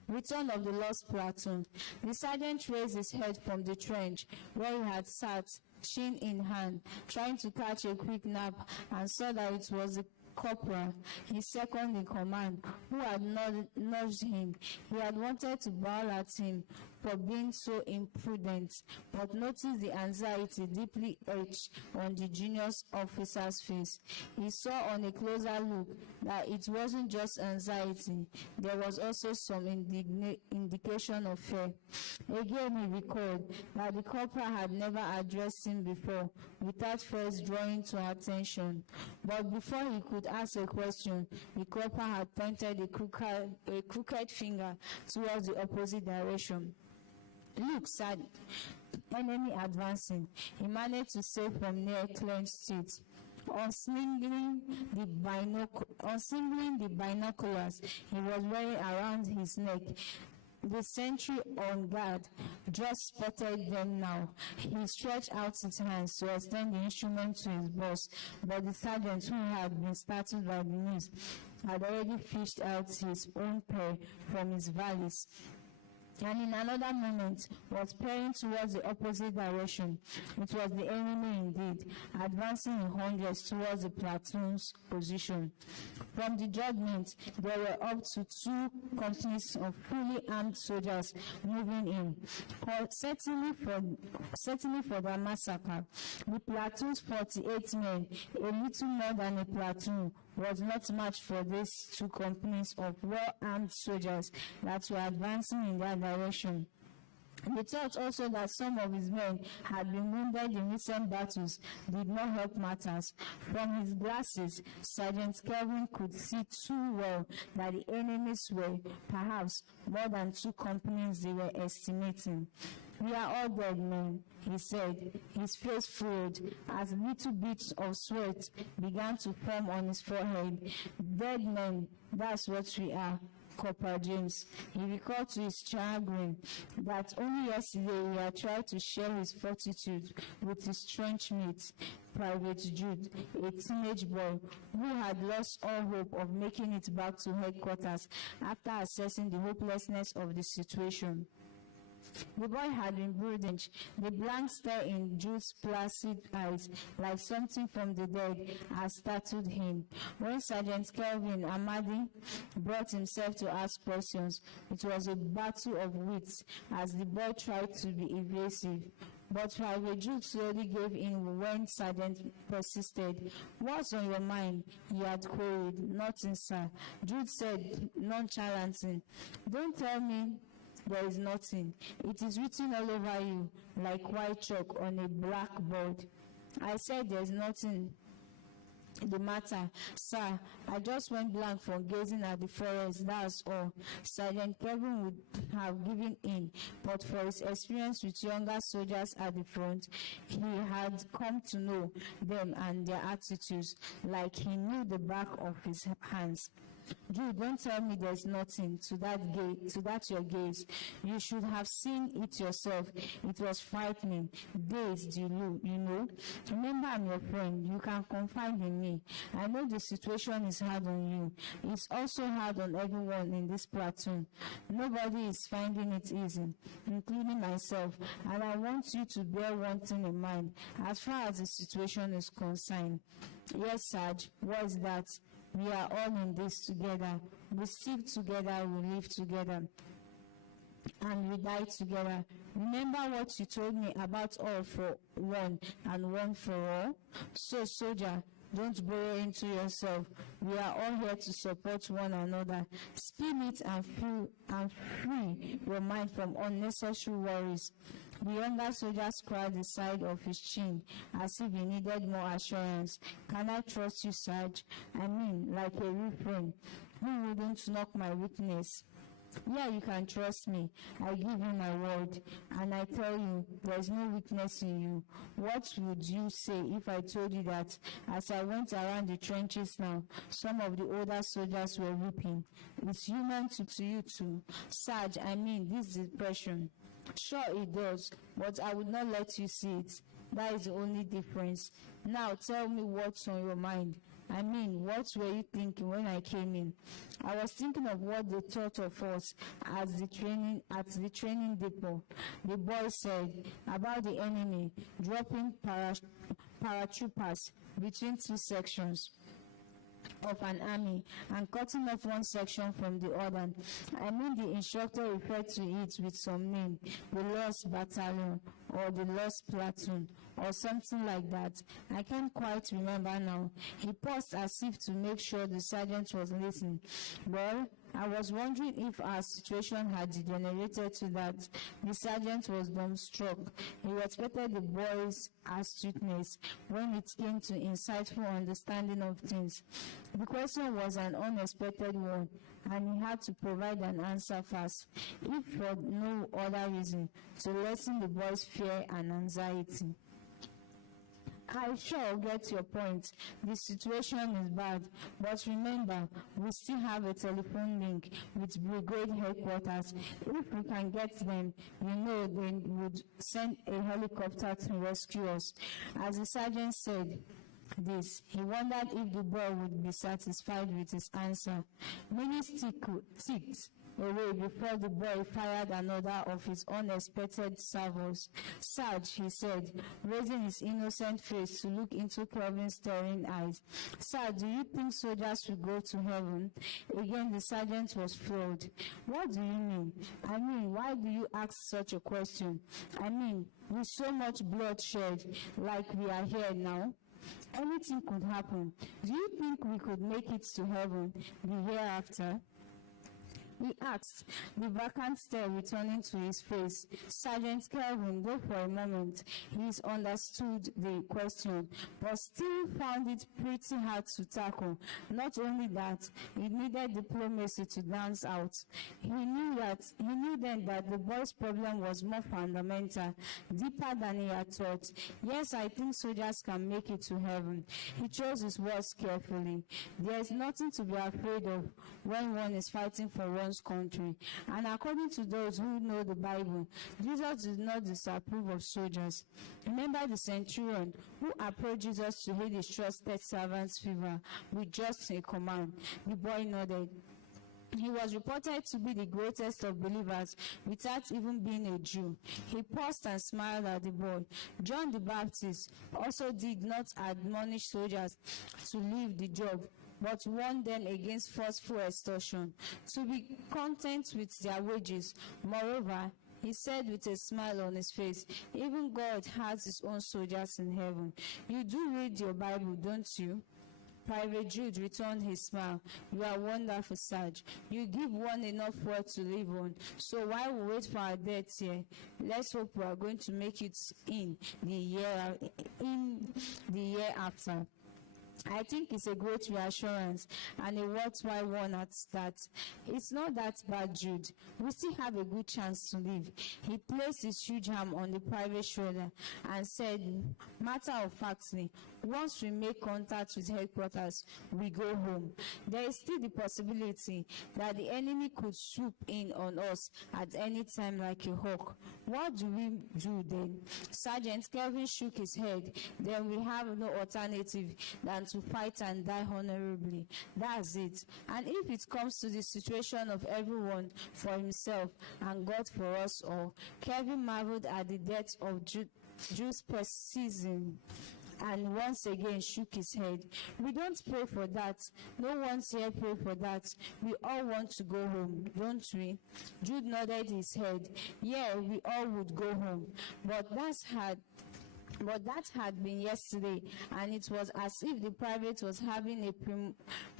Return of the lost platoon. The sergeant raised his head from the trench where he had sat, chin in hand, trying to catch a quick nap, and saw that it was the corporal, his second in command, who had nudged him. He had wanted to bawl at him for being so imprudent, but noticed the anxiety deeply etched on the junior officer's face. He saw on a closer look that it wasn't just anxiety, there was also some indication of fear. Again he recalled that the corporal had never addressed him before without first drawing to attention. But before he could ask a question, the corporal had pointed a crooked finger towards the opposite direction. Look, sir, enemy advancing, he managed to say from near clenched teeth. Unsingling the binoculars he was wearing around his neck, the sentry on guard just spotted them now. He stretched out his hands to extend the instrument to his boss, but the sergeant, who had been startled by the news, had already fished out his own pair from his valise, and in another moment was peering towards the opposite direction. It was the enemy indeed, advancing in hundreds towards the platoon's position. From the judgment, there were up to 2 companies of fully armed soldiers moving in, certainly for the massacre. The platoon's 48 men, a little more than a platoon, was not much for these 2 companies of well-armed soldiers that were advancing in that direction. He thought also that some of his men had been wounded in recent battles did not help matters. From his glasses, Sergeant Kelvin could see too well that the enemies were perhaps more than 2 companies they were estimating. We are all dead men, he said, his face furrowed as little bits of sweat began to form on his forehead. Dead men, that's what we are. Corporal James. He recalled to his chagrin that only yesterday he had tried to share his fortitude with his trench mate, Private Jude, a teenage boy who had lost all hope of making it back to headquarters after assessing the hopelessness of the situation. The boy had been brooding, the blank stare in Jude's placid eyes, like something from the dead, had startled him. When Sergeant Kelvin Amadi brought himself to ask questions, it was a battle of wits as the boy tried to be evasive. But Private Jude slowly gave in when Sergeant persisted. "What's on your mind?" he had queried. "Nothing, sir," Jude said nonchalantly. "Don't tell me there is nothing. It is written all over you like white chalk on a blackboard." "I said there is nothing the matter, sir. I just went blank from gazing at the forest, that's all." Sergeant Kevin would have given in, but for his experience with younger soldiers at the front, he had come to know them and their attitudes like he knew the back of his hands. Jude, don't tell me there's nothing to that your gaze. You should have seen it yourself. It was frightening. Dazed, you know. Remember, I'm your friend. You can confide in me. I know the situation is hard on you. It's also hard on everyone in this platoon. Nobody is finding it easy, including myself, and I want you to bear one thing in mind as far as the situation is concerned. Yes, Sarge, what's that? We are all in this together. We stick together, we live together, and we die together. Remember what you told me about all for one and one for all? So, soldier, don't borrow into yourself. We are all here to support one another. Spill it and free your mind from unnecessary worries. The younger soldier scratched the side of his chin as if he needed more assurance. Can I trust you, Sarge? I mean, like a real friend. Who wouldn't knock my weakness? Yeah, you can trust me. I give you my word. And I tell you, there's no weakness in you. What would you say if I told you that as I went around the trenches now, some of the older soldiers were weeping? It's human to you too. Sarge, I mean, this depression. Sure it does, but I would not let you see it. That is the only difference. Now tell me what's on your mind. I mean, what were you thinking when I came in? I was thinking of what they thought of us at the training depot. The boy said about the enemy dropping paratroopers between two sections of an army and cutting off one section from the other. I mean, the instructor referred to it with some name, the Lost Battalion or the Lost Platoon or something like that. I can't quite remember now. He paused as if to make sure the sergeant was listening. Well, I was wondering if our situation had degenerated to that. The sergeant was dumbstruck. He respected the boy's astuteness when it came to insightful understanding of things. The question was an unexpected one, and he had to provide an answer fast, if for no other reason, to lessen the boy's fear and anxiety. I sure get your point. The situation is bad, but remember, we still have a telephone link with brigade headquarters. If we can get them, they would send a helicopter to rescue us. As the sergeant said this, he wondered if the boy would be satisfied with his answer. Minutes ticked away before the boy fired another of his unexpected salvos. Sarge, he said, raising his innocent face to look into Kelvin's staring eyes. Sir, do you think soldiers will go to heaven? Again, the sergeant was floored. What do you mean? I mean, why do you ask such a question? I mean, with so much bloodshed like we are here now, anything could happen. Do you think we could make it to heaven the hereafter? He asked, the vacant stare returning to his face. Sergeant Kelvin, though for a moment he understood the question, but still found it pretty hard to tackle. Not only that, he needed diplomacy to dance out. He knew then that the boy's problem was more fundamental, deeper than he had thought. Yes, I think soldiers can make it to heaven. He chose his words carefully. There is nothing to be afraid of when one is fighting for one's country. And according to those who know the Bible, Jesus did not disapprove of soldiers. Remember the centurion who approached Jesus to heal his trusted servant's fever with just a command. The boy nodded. He was reported to be the greatest of believers without even being a Jew. He paused and smiled at the boy. John the Baptist also did not admonish soldiers to leave the job, but warned them against forceful extortion, to be content with their wages. Moreover, he said with a smile on his face, even God has his own soldiers in heaven. You do read your Bible, don't you? Private Jude returned his smile. You are wonderful, Sarge. You give one enough word to live on. So while we wait for our deaths here, let's hope we are going to make it in the year after. I think it's a great reassurance and a worthwhile one at that. It's not that bad, Jude. We still have a good chance to live. He placed his huge arm on the private shoulder and said, matter of factly, Once we make contact with headquarters, we go home. There is still the possibility that the enemy could swoop in on us at any time like a hawk. What do we do then? Sergeant Kelvin shook his head. Then we have no alternative than to fight and die honorably. That's it. And if it comes to the situation of everyone for himself and God for us all, Kelvin marveled at the depth of Jude's pessimism and once again shook his head. We don't pray for that. No one's here pray for that. We all want to go home, don't we? Jude nodded his head. Yeah, we all would go home. But that had been yesterday, and it was as if the private was having a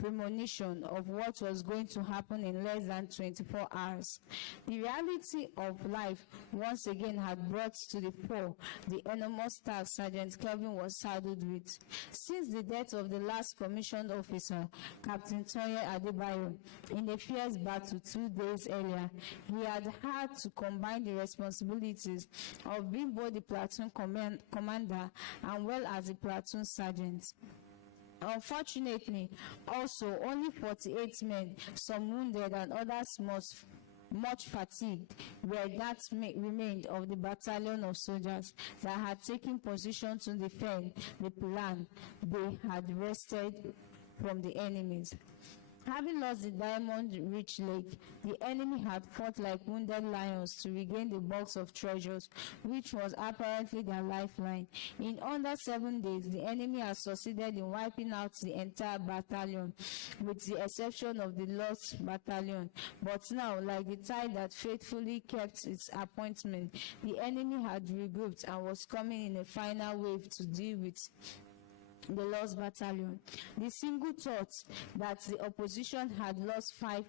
premonition of what was going to happen in less than 24 hours. The reality of life once again had brought to the fore the enormous task Sergeant Kelvin was saddled with. Since the death of the last commissioned officer, Captain Toye Adebayo, in a fierce battle 2 days earlier, he had to combine the responsibilities of being both the platoon commander and well as a platoon sergeant. Unfortunately, also only 48 men, some wounded and others much fatigued, remained of the battalion of soldiers that had taken position to defend the plan they had wrested from the enemies. Having lost the diamond-rich lake, the enemy had fought like wounded lions to regain the box of treasures, which was apparently their lifeline. In under 7 days, the enemy had succeeded in wiping out the entire battalion, with the exception of the lost battalion. But now, like the tide that faithfully kept its appointment, the enemy had regrouped and was coming in a final wave to deal with the lost battalion. The single thought that the opposition had lost five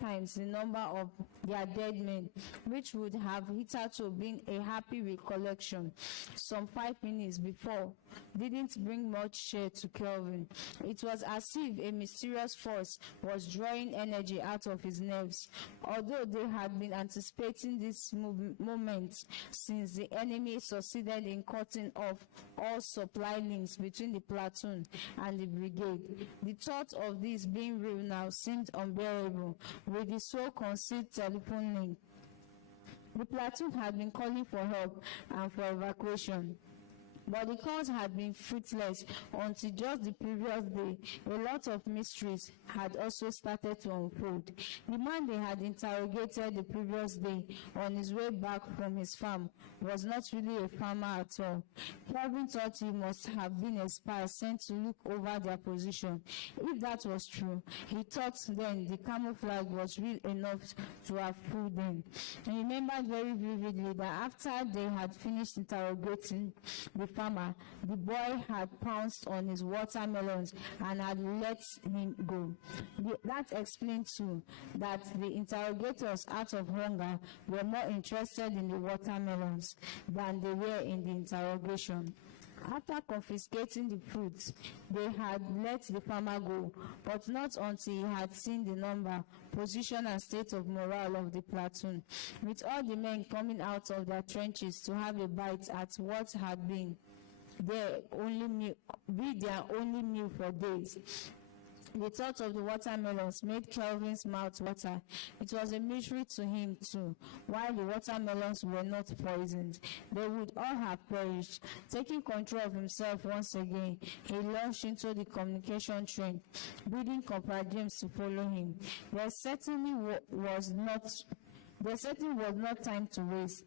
times the number of their dead men, which would have hitherto been a happy recollection some 5 minutes before, didn't bring much cheer to Kelvin. It was as if a mysterious force was drawing energy out of his nerves. Although they had been anticipating this moment since the enemy succeeded in cutting off all supply links between the platoon and the brigade, the thought of this being real now seemed unbearable. With the so-conceived telephone link, the platoon had been calling for help and for evacuation. But the calls had been fruitless until just the previous day. A lot of mysteries had also started to unfold. The man they had interrogated the previous day on his way back from his farm was not really a farmer at all. Kelvin thought he must have been a spy sent to look over their position. If that was true, he thought then the camouflage was real enough to have fooled them. He remembered very vividly that after they had finished interrogating the farmer, the boy had pounced on his watermelons and had let him go. That explained too that the interrogators, out of hunger, were more interested in the watermelons than they were in the interrogation. After confiscating the fruits, they had let the farmer go, but not until he had seen the number, position, and state of morale of the platoon, with all the men coming out of their trenches to have a bite at what had been their only meal for days. The thought of the watermelons made Kelvin's mouth water. It was a mystery to him too. While the watermelons were not poisoned, they would all have perished. Taking control of himself once again, he launched into the communication train, bidding Corporal James to follow him. There certainly was not time to waste.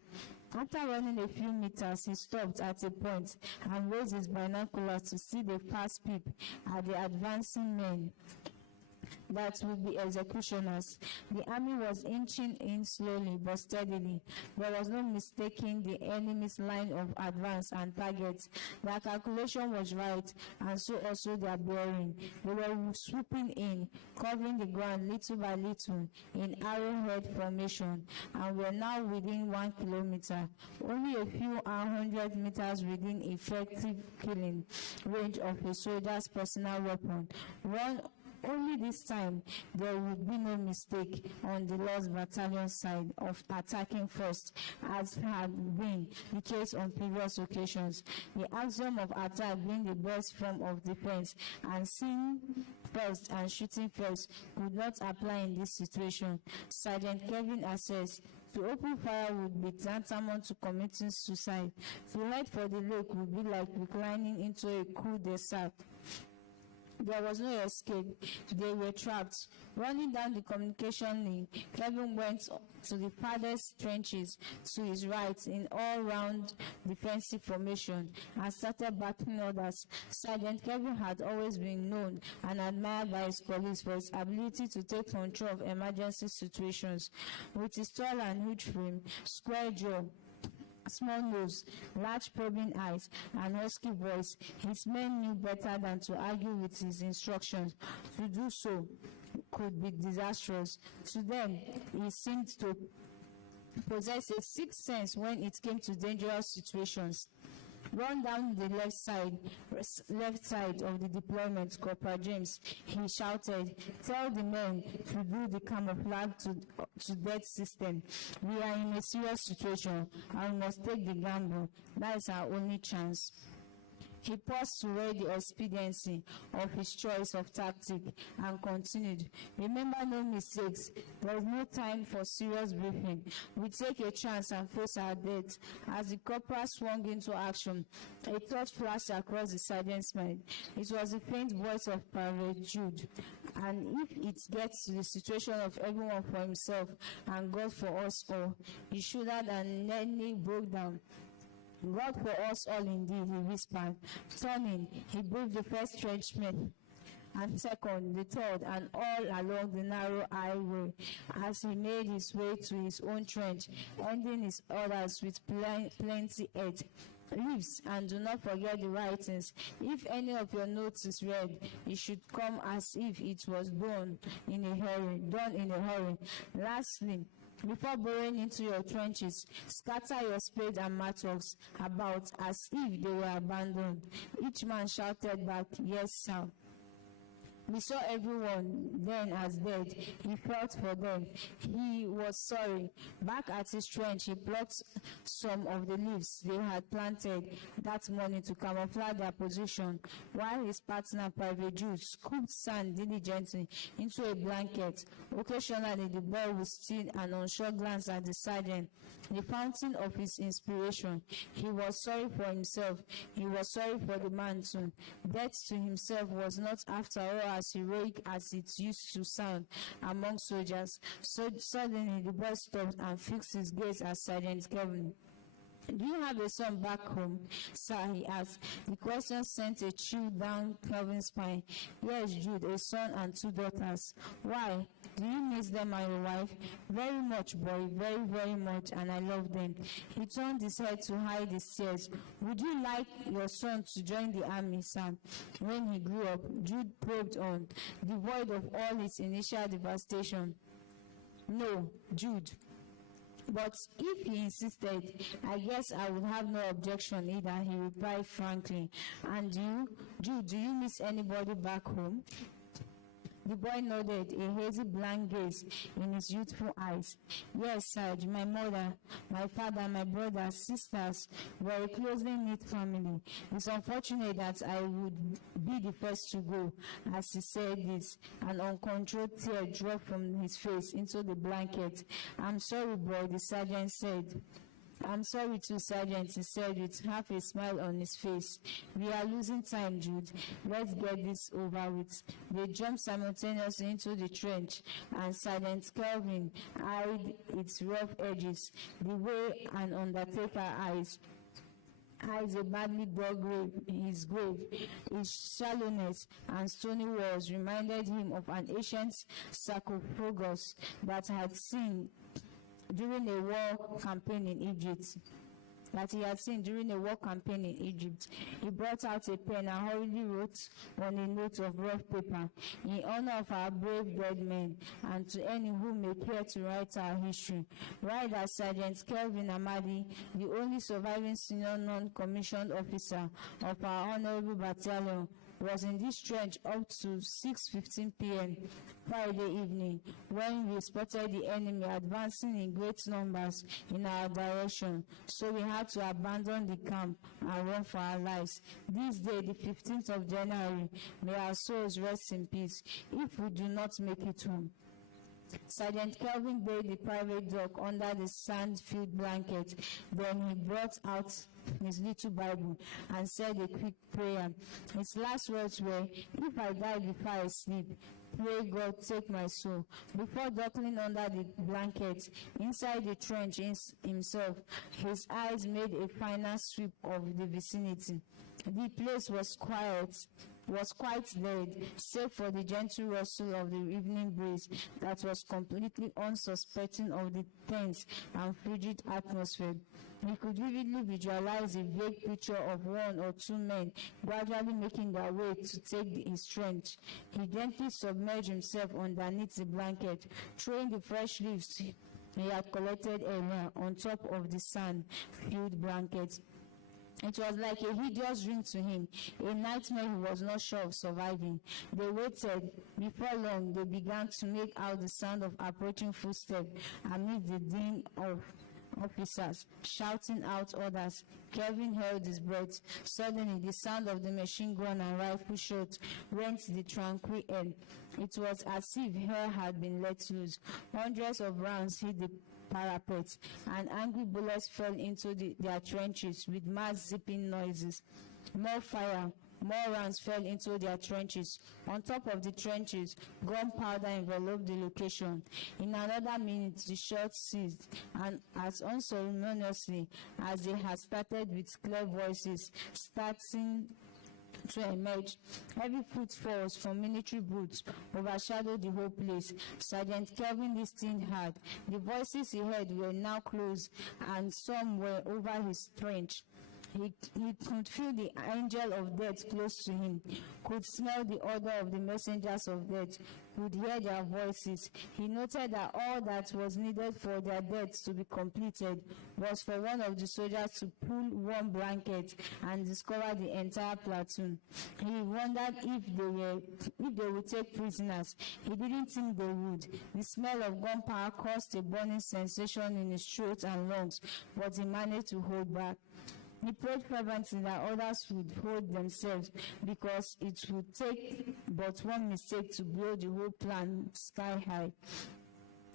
After running a few meters, he stopped at a point and raised his binoculars to see the fast peep at the advancing men that would be executioners. The army was inching in slowly but steadily. There was no mistaking the enemy's line of advance and targets. Their calculation was right, and so also their bearing. They were swooping in, covering the ground little by little in arrowhead formation, and were now within 1 kilometer, only a few 100 meters within effective killing range of a soldier's personal weapon. Only this time, there would be no mistake on the Lost Battalion side of attacking first, as had been the case on previous occasions. The axiom of attack being the best form of defense, and seeing first and shooting first could not apply in this situation. Sergeant Kevin assessed to open fire would be tantamount to committing suicide. To head for the lake would be like reclining into a cul-de-sac. There was no escape. They were trapped. Running down the communication link, Kevin went to the farthest trenches to his right in all-round defensive formation and started battling others. Sergeant Kevin had always been known and admired by his colleagues for his ability to take control of emergency situations. With his tall and huge frame, square jaw, small nose, large probing eyes, and husky voice, his men knew better than to argue with his instructions. To do so could be disastrous. To them, he seemed to possess a sixth sense when it came to dangerous situations. Run down the left side of the deployment, Corporal James, he shouted. Tell the men to do the camouflage to death system. We are in a serious situation and we must take the gamble. That is our only chance. He paused to weigh the expediency of his choice of tactic and continued, remember no mistakes. There is no time for serious briefing. We take a chance and face our death. As the corporal swung into action, a thought flashed across the sergeant's mind. It was the faint voice of Private Jude. And if it gets to the situation of everyone for himself and God for us all, he shuddered and nearly broke down. God for us all indeed, he whispered. Turning, he breathed the first trenchman, and second, the third, and all along the narrow highway as he made his way to his own trench, ending his orders with plenty earth. Leaves, and do not forget the writings. If any of your notes is read, it should come as if it was done in a hurry. Lastly, before burrowing into your trenches, scatter your spades and mattocks about as if they were abandoned. Each man shouted back, yes, sir. We saw everyone then as dead. He felt for them. He was sorry. Back at his trench, he plucked some of the leaves they had planted that morning to camouflage their position, while his partner, Private Jude, scooped sand diligently into a blanket. Occasionally, the boy would steal an unsure glance at the sergeant, the fountain of his inspiration. He was sorry for himself. He was sorry for the man too. Death to himself was not, after all, as heroic as it used to sound among soldiers. So suddenly the boy stopped and fixed his gaze at Sergeant Kevin. Do you have a son back home, sir? He asked. The question sent a chill down Kevin's spine. Yes, Jude, a son and 2 daughters. Why? Do you miss them and your wife? Very much, boy, very, very much, and I love them. He turned his head to hide his tears. Would you like your son to join the army, sir? When he grew up, Jude probed on, devoid of all its initial devastation. No, Jude. But if he insisted, I guess I would have no objection either, he replied frankly. And you? Jude, do you miss anybody back home? The boy nodded, a hazy blank gaze in his youthful eyes. Yes, Sarge, my mother, my father, my brothers, sisters were a closely knit family. It's unfortunate that I would be the first to go. As he said this, an uncontrolled tear dropped from his face into the blanket. I'm sorry, boy, the sergeant said. I'm sorry too, Sergeant, he said with half a smile on his face. We are losing time, Jude. Let's get this over with. They jumped simultaneously into the trench, and Sergeant Kelvin eyed its rough edges the way an undertaker eyes a badly dug grave. His grave, its shallowness and stony walls reminded him of an ancient sarcophagus that he had seen during a war campaign in Egypt. He brought out a pen and hurriedly wrote on a note of rough paper, in honor of our brave dead men, and to any who may care to write our history. Write as Sergeant Kelvin Amadi, the only surviving senior non-commissioned officer of our honorable battalion, was in this trench up to 6:15 p.m. Friday evening when we spotted the enemy advancing in great numbers in our direction, so we had to abandon the camp and run for our lives. This day, the 15th of January, may our souls rest in peace if we do not make it home. Sergeant Kelvin buried the private dog under the sand-filled blanket. Then he brought out his little Bible and said a quick prayer. His last words were, "If I die before I sleep, pray God take my soul." Before duckling under the blanket, inside the trench himself, his eyes made a final sweep of the vicinity. The place was quite dead, save for the gentle rustle of the evening breeze that was completely unsuspecting of the tense and frigid atmosphere. He could vividly visualize a vague picture of one or two men gradually making their way to take his trench. He gently submerged himself underneath the blanket, throwing the fresh leaves he had collected earlier on top of the sand-filled blanket. It was like a hideous dream to him, a nightmare he was not sure of surviving. They waited. Before long, they began to make out the sound of approaching footsteps amid the din of officers shouting out orders. Kelvin held his breath. Suddenly, the sound of the machine gun and rifle shot rent the tranquil air. It was as if hell had been let loose. Hundreds of rounds hit the parapet, and angry bullets fell into their trenches with mass zipping noises. More fire. More rounds fell into their trenches. On top of the trenches, gunpowder enveloped the location. In another minute, the shots ceased, and as unceremoniously as they had started, with clear voices starting to emerge. Heavy footfalls from military boots overshadowed the whole place. Sergeant Kelvin listened hard. The voices he heard were now close, and some were over his trench. He could feel the angel of death close to him, could smell the odor of the messengers of death, could hear their voices. He noted that all that was needed for their deaths to be completed was for one of the soldiers to pull one blanket and discover the entire platoon. He wondered if they would take prisoners. He didn't think they would. The smell of gunpowder caused a burning sensation in his throat and lungs, but he managed to hold back. He prayed fervently that others would hold themselves, because it would take but one mistake to blow the whole plan sky high.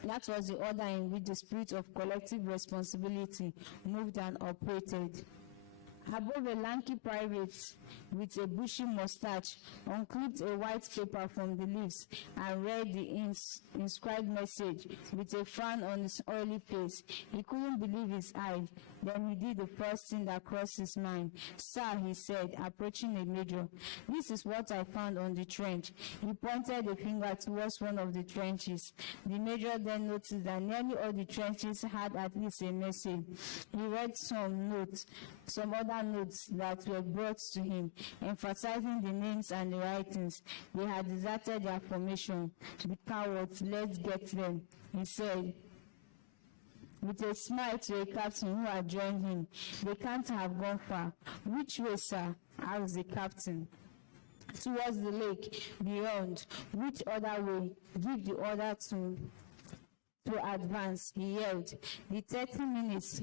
That was the order in which the spirit of collective responsibility moved and operated. Above a lanky private with a bushy mustache unclipped a white paper from the leaves and read the inscribed message with a frown on his oily face. He couldn't believe his eyes. Then he did the first thing that crossed his mind. "Sir," he said, approaching a major, "this is what I found on the trench." He pointed a finger towards one of the trenches. The major then noticed that nearly all the trenches had at least a message. He read some other notes that were brought to him, emphasizing the names and the writings. They had deserted their formation. "The cowards, let's get them," he said, with a smile to a captain who had joined him. "They can't have gone far." "Which way, sir?" asked the captain. "Towards the lake, beyond." "Which other way?" "Give the order to advance," he yelled. The 30 minutes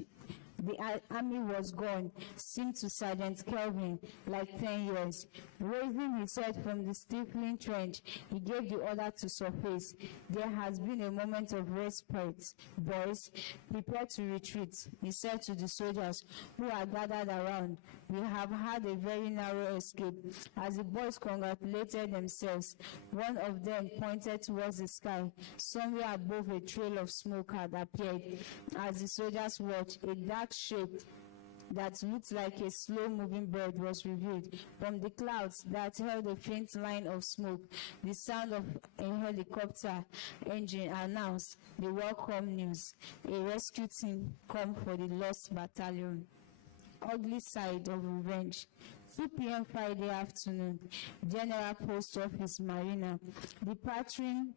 the army was gone seemed to Sergeant Kelvin like 10 years. Raising his head from the stifling trench, he gave the order to surface. "There has been a moment of respite. Boys, prepare to retreat," he said to the soldiers who had gathered around. "We have had a very narrow escape." As the boys congratulated themselves, one of them pointed towards the sky. Somewhere above, a trail of smoke had appeared. As the soldiers watched, a dark shape that looked like a slow-moving bird was revealed. From the clouds that held a faint line of smoke, the sound of a helicopter engine announced the welcome news: a rescue team come for the lost battalion. Ugly side of revenge. 2 p.m. Friday afternoon, General Post Office Marina. Departing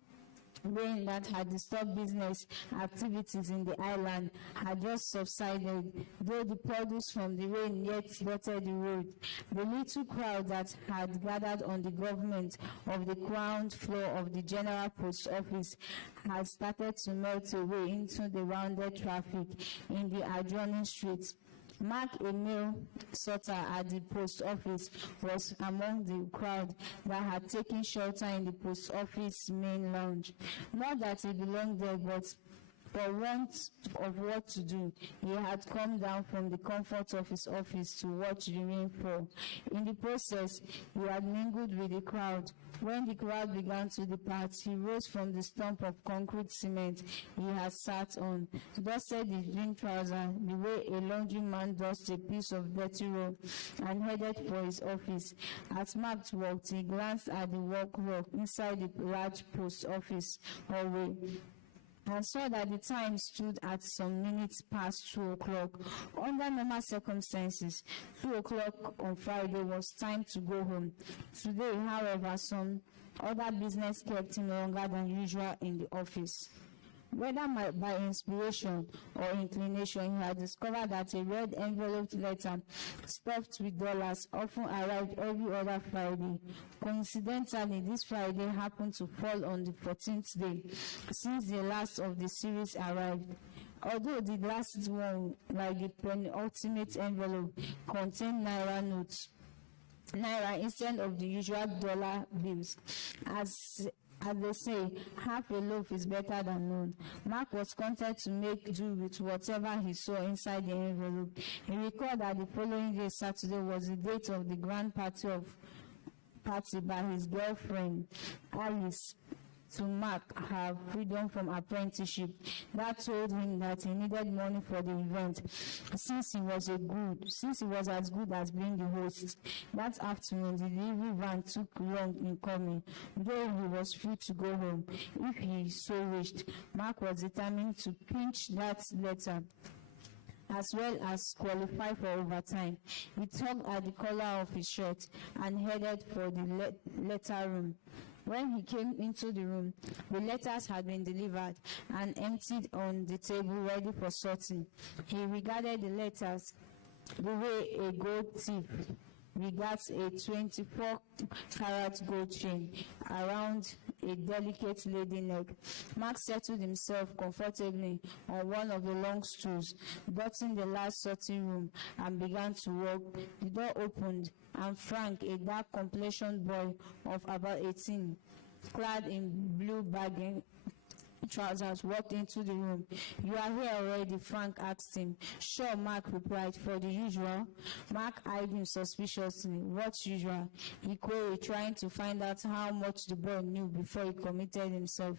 Rain that had disturbed business activities in the island had just subsided, though the puddles from the rain yet dotted the road. The little crowd that had gathered on the government of the ground floor of the General Post Office had started to melt away into the rounded traffic in the adjoining streets. Mark, a mail sorter at the post office, was among the crowd that had taken shelter in the post office main lounge. Not that he belonged there, but for want of what to do, he had come down from the comfort of his office to watch the rain fall. In the process, he had mingled with the crowd. When the crowd began to depart, he rose from the stump of concrete cement he had sat on, dusted his jean trouser the way a laundryman dusts a piece of dirty robe, and headed for his office. As Mark walked, he glanced at the walk inside the large post office hallway and saw that the time stood at some minutes past 2 o'clock. Under normal circumstances, 2 o'clock on Friday was time to go home. Today, however, some other business kept him longer than usual in the office. Whether by inspiration or inclination, he had discovered that a red enveloped letter stuffed with dollars often arrived every other Friday. Coincidentally, this Friday happened to fall on the 14th day since the last of the series arrived. Although the last one, like the penultimate envelope, contained Naira notes, Naira instead of the usual dollar bills. As they say, half a loaf is better than none. Mark was content to make do with whatever he saw inside the envelope. He recalled that the following day, Saturday, was the date of the grand party by his girlfriend, Alice, to mark her freedom from apprenticeship. That told him that he needed money for the event, since he was as good as being the host. That afternoon, the delivery van took long in coming, though he was free to go home if he so wished. Mark was determined to pinch that letter as well as qualify for overtime. He tugged at the collar of his shirt and headed for the letter room. When he came into the room, the letters had been delivered and emptied on the table ready for sorting. He regarded the letters the way a gold thief regards a 24-carat gold chain around a delicate lady neck. Mark settled himself comfortably on one of the long stools, dotting the last sorting room, and began to walk. The door opened, and Frank, a dark-complexioned boy of about 18, clad in blue bagging trousers, walked into the room. "You are here already?" Frank asked him. "Sure," Mark replied, "for the usual." Mark eyed him suspiciously. "What's usual?" he queried, trying to find out how much the boy knew before he committed himself.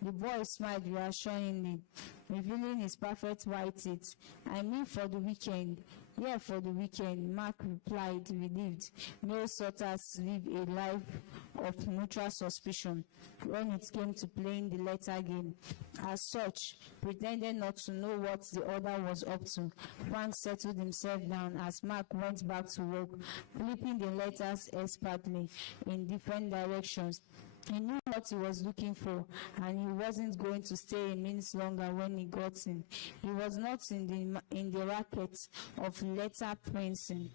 The boy smiled reassuringly, revealing his perfect white teeth. "I mean for the weekend." "Yeah, for the weekend," Mark replied, relieved. Mail sorters live a life of mutual suspicion when it came to playing the letter game. As such, pretending not to know what the other was up to, Frank settled himself down as Mark went back to work, flipping the letters expertly in different directions. He knew what he was looking for, and he wasn't going to stay a minute longer when he got in. He was not in the racket of letter pinching.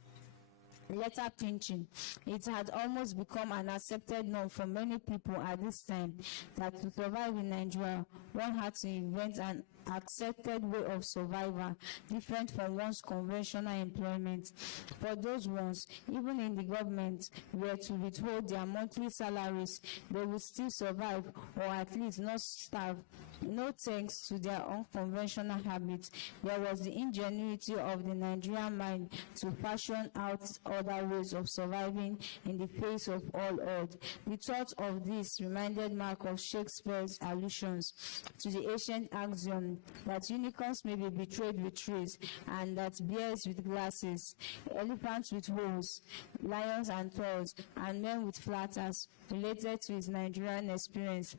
It had almost become an accepted norm for many people at this time that to survive in Nigeria, one had to invent an accepted way of survival different from one's conventional employment. For those ones, even in the government, were to withhold their monthly salaries, they would still survive, or at least not starve. No thanks to their unconventional habits, there was the ingenuity of the Nigerian mind to fashion out other ways of surviving in the face of all odds. The thought of this reminded Mark of Shakespeare's allusions to the ancient axiom that unicorns may be betrayed with trees, and that bears with glasses, elephants with holes, lions and toys, and men with flatters, related to his Nigerian experience.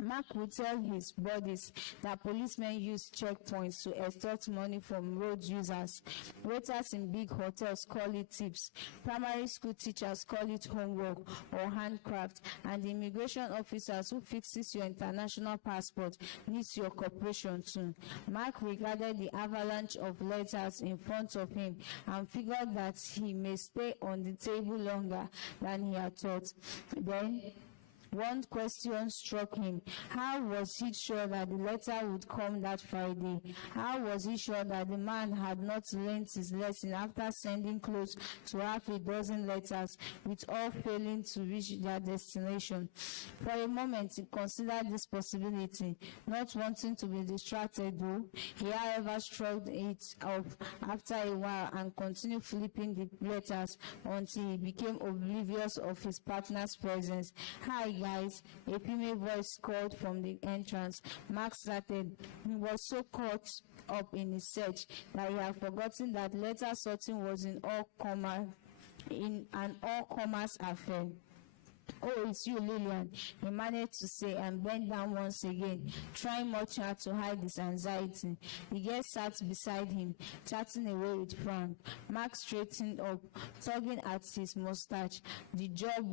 Mark would tell his buddies that policemen use checkpoints to extort money from road users. Waiters in big hotels call it tips. Primary school teachers call it homework or handcraft. And the immigration officers who fixes your international passport needs your cooperation too. Mark regarded the avalanche of letters in front of him and figured that he may stay on the table longer than he had thought. Then one question struck him. How was he sure that the letter would come that Friday? How was he sure that the man had not learnt his lesson after sending close to half a dozen letters, with all failing to reach their destination? For a moment he considered this possibility, not wanting to be distracted though. He however shrugged it off after a while and continued flipping the letters until he became oblivious of his partner's presence. Hi guys, a female voice called from the entrance. Mark started. He was so caught up in his search that he had forgotten that letter sorting was in an all-comers affair. Oh, it's you, Lillian, he managed to say, and bent down once again, trying much hard to hide his anxiety. The girl sat beside him, chatting away with Frank. Mark straightened up, tugging at his mustache. The job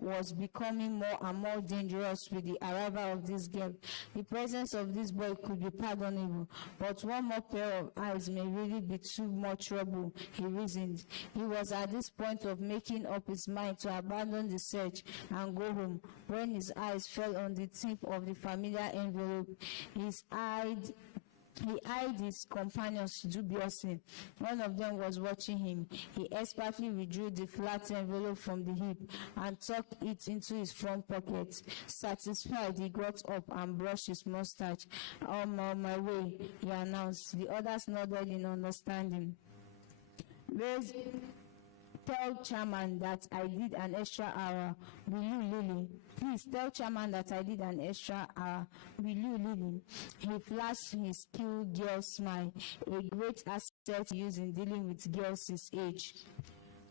was becoming more and more dangerous with the arrival of this girl. The presence of this boy could be pardonable, but one more pair of eyes may really be too much trouble, he reasoned. He was at this point of making up his mind to abandon the search and go home when his eyes fell on the tip of the familiar envelope. He eyed his companions dubiously. One of them was watching him. He expertly withdrew the flat envelope from the heap and tucked it into his front pocket. Satisfied, he got up and brushed his mustache. I'm on my way, he announced. The others nodded in understanding. Tell chairman that I did an extra hour. Will you, Lily? Please tell chairman that I did an extra hour. Will you, Lily? He flashed his cute girl smile, a great asset used in dealing with girls his age.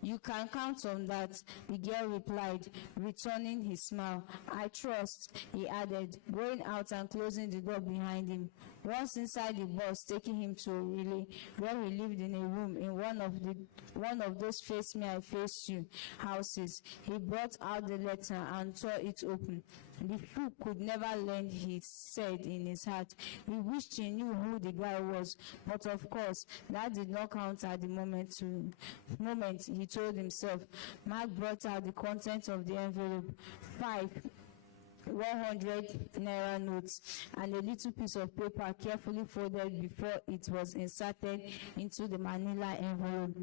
You can count on that, the girl replied, returning his smile. I trust, he added, going out and closing the door behind him. Once inside the bus, taking him to a relay, where he lived in a room in one of those face me, I face you houses. He brought out the letter and tore it open. The fool could never lend, he said in his heart. He wished he knew who the guy was, but of course, that did not count at the moment, he told himself. Mark brought out the contents of the envelope. 5 100 Naira notes and a little piece of paper carefully folded before it was inserted into the manila envelope.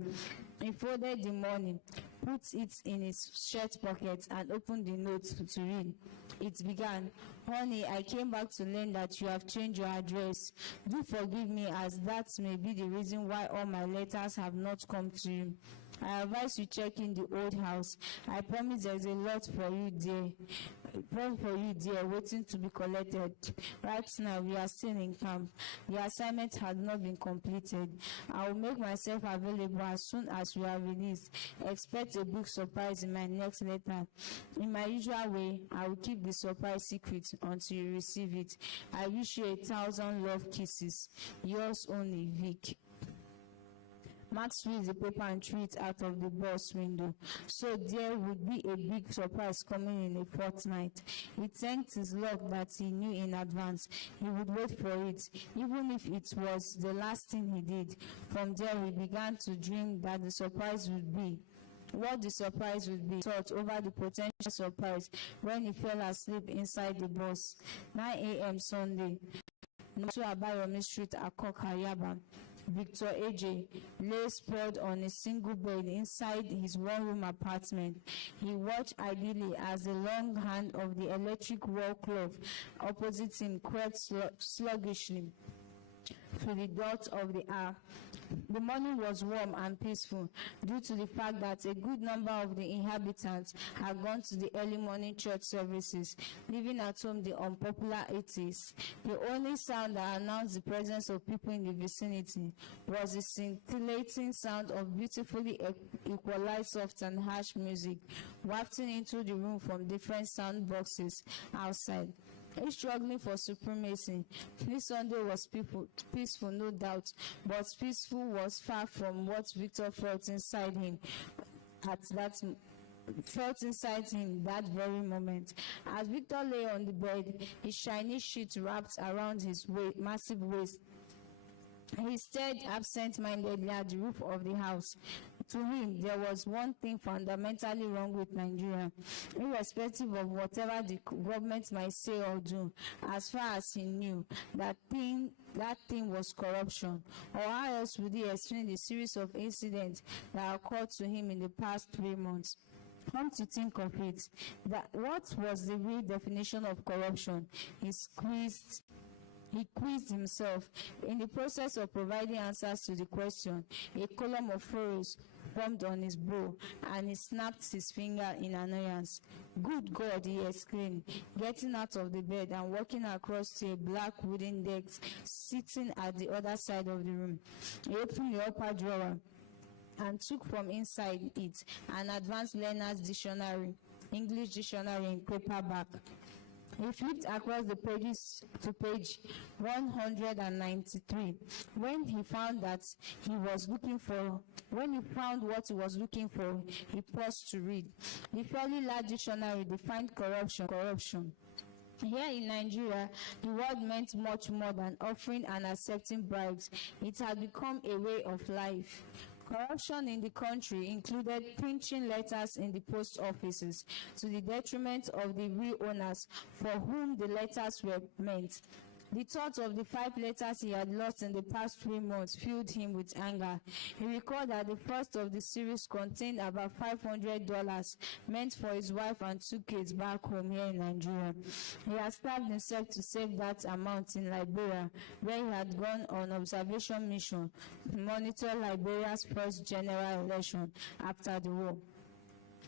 He folded the money, put it in his shirt pocket and opened the note to read. It began, honey, I came back to learn that you have changed your address. Do forgive me, as that may be the reason why all my letters have not come to you. I advise you check in the old house. I promise there's a lot for you there, waiting to be collected. Right now, we are still in camp. The assignment had not been completed. I will make myself available as soon as we are released. Expect a big surprise in my next letter. In my usual way, I will keep the surprise secret until you receive it. I wish you 1,000 love kisses. Yours only, Vic. Mark squeezed the paper and threw it out of the bus window. So there would be a big surprise coming in a fortnight. He thanked his luck that he knew in advance he would wait for it, even if it was the last thing he did. From there he began to dream that the surprise would be. What the surprise would be, thought over the potential surprise when he fell asleep inside the bus. 9 a.m. Sunday. Abayomi Street, Akoka, Yaba. Victor AJ lay sprawled on a single bed inside his one-room apartment. He watched idly as the long hand of the electric wall clock opposite him crept sluggishly to the dot of the hour. The morning was warm and peaceful due to the fact that a good number of the inhabitants had gone to the early morning church services, leaving at home the unpopular atheists. The only sound that announced the presence of people in the vicinity was the scintillating sound of beautifully equalized soft and harsh music wafting into the room from different sound boxes outside. He's struggling for supremacy. This Sunday was peaceful, no doubt, but peaceful was far from what Victor felt inside him that very moment. As Victor lay on the bed, his shiny sheet wrapped around his massive waist, he stared absent-mindedly at the roof of the house. To him, there was one thing fundamentally wrong with Nigeria, irrespective of whatever the government might say or do. As far as he knew, that thing was corruption. Or how else would he explain the series of incidents that occurred to him in the past 3 months? Come to think of it, what was the real definition of corruption? He quizzed himself. In the process of providing answers to the question, a column of furrows formed on his brow, and he snapped his finger in annoyance. "Good God," he exclaimed, getting out of the bed and walking across to a black wooden desk sitting at the other side of the room. He opened the upper drawer and took from inside it an advanced learner's dictionary, English dictionary in paperback. He flipped across the pages to page 193. When he found what he was looking for, he paused to read. The fairly large dictionary defined corruption. Here in Nigeria, the word meant much more than offering and accepting bribes. It had become a way of life. Corruption in the country included pinching letters in the post offices to the detriment of the real owners for whom the letters were meant. The thought of the 5 letters he had lost in the past 3 months filled him with anger. He recalled that the first of the series contained about $500 meant for his wife and 2 kids back home here in Nigeria. He had starved himself to save that amount in Liberia, where he had gone on observation mission to monitor Liberia's first general election after the war.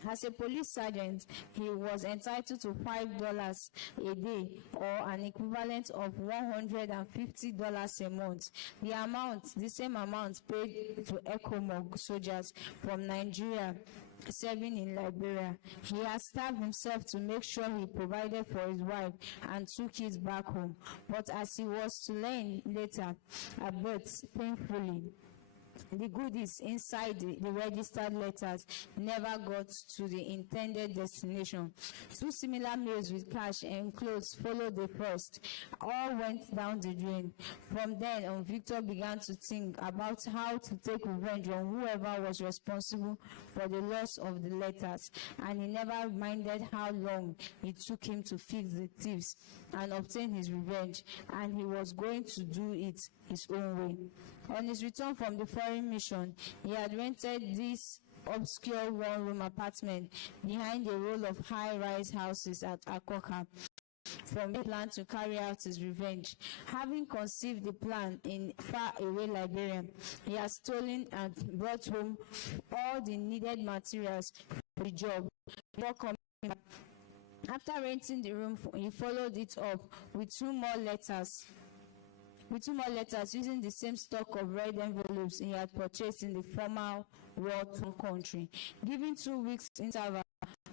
As a police sergeant, he was entitled to $5 a day, or an equivalent of $150 a month. The same amount paid to ECOMOG soldiers from Nigeria serving in Liberia. He had starved himself to make sure he provided for his wife and 2 kids back home. But as he was to learn later, but painfully, the goodies inside the registered letters never got to the intended destination. 2 similar mails with cash and clothes followed the first. All went down the drain. From then on, Victor began to think about how to take revenge on whoever was responsible for the loss of the letters, and he never minded how long it took him to fix the thieves and obtain his revenge, and he was going to do it his own way. On his return from the foreign mission, he had rented this obscure one-room apartment behind a row of high-rise houses at Akoka. From the plan to carry out his revenge. Having conceived the plan in far-away Liberia, he had stolen and brought home all the needed materials for the job before coming back. After renting the room, he followed it up with two more letters using the same stock of red envelopes he had purchased in the former war-torn country. Given 2 weeks interval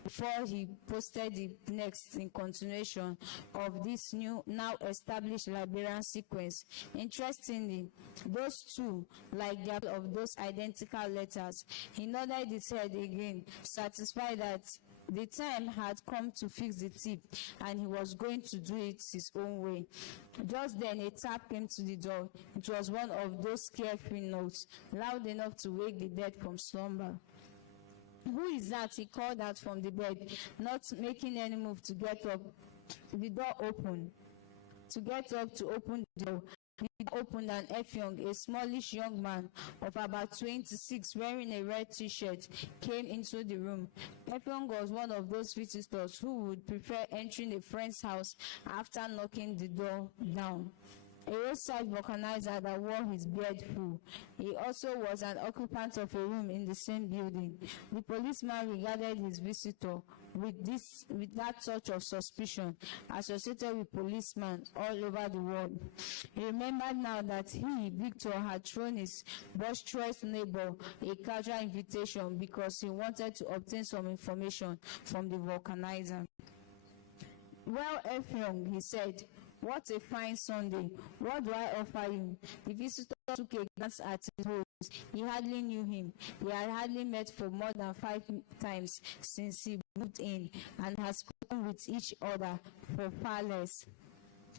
before he posted the next in continuation of this new, now established Liberian sequence. Interestingly, those two, like the of those identical letters, he nodded his head again, satisfied that the time had come to fix the tip, and he was going to do it his own way. Just then a tap came to the door. It was one of those carefree notes, loud enough to wake the dead from slumber. "Who is that?" he called out from the bed, not making any move to get up. The door opened. To get up to open the door, opened, and Effiong, a smallish young man of about 26, wearing a red t-shirt, came into the room. Effiong was one of those visitors who would prefer entering a friend's house after knocking the door down. a roadside vulcanizer that wore his beard full. He also was an occupant of a room in the same building. The policeman regarded his visitor with that touch of suspicion associated with policemen all over the world. He remembered now that he, Victor, had thrown his boisterous neighbor a casual invitation because he wanted to obtain some information from the vulcanizer. "Well, Effiong," he said, "what a fine Sunday. What do I offer you?" The visitor took a glance at his host. He hardly knew him. They had hardly met for more than 5 times since he moved in and had spoken with each other for far less.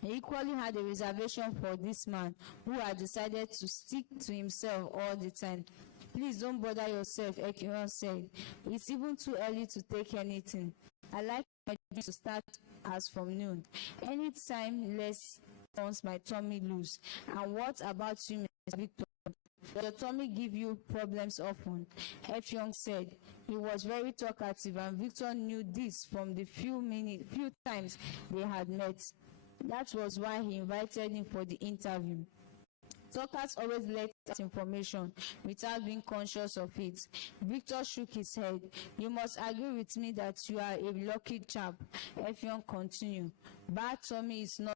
He equally had a reservation for this man who had decided to stick to himself all the time. "Please don't bother yourself," Effiong said. "It's even too early to take anything. I like my drink to start as from noon. Any time less turns my tummy loose. And what about you, Mr. Victor? Does your tummy give you problems often?" Effiong said. He was very talkative, and Victor knew this from the few times they had met. That was why he invited him for the interview. Talkers always let out information without being conscious of it. Victor shook his head. "You must agree with me that you are a lucky chap," Effiong continued. "Bad tummy is no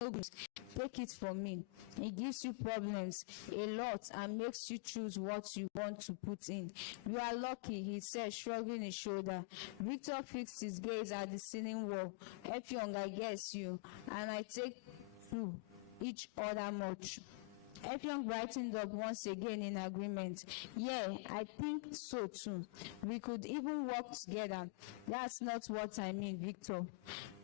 good. Take it from me. It gives you problems a lot and makes you choose what you want to put in. You are lucky," he said, shrugging his shoulder. Victor fixed his gaze at the ceiling wall. "Effiong, I guess you and I take to each other much." Effiong brightened up once again in agreement. "Yeah, I think so too. We could even work together." "That's not what I mean," Victor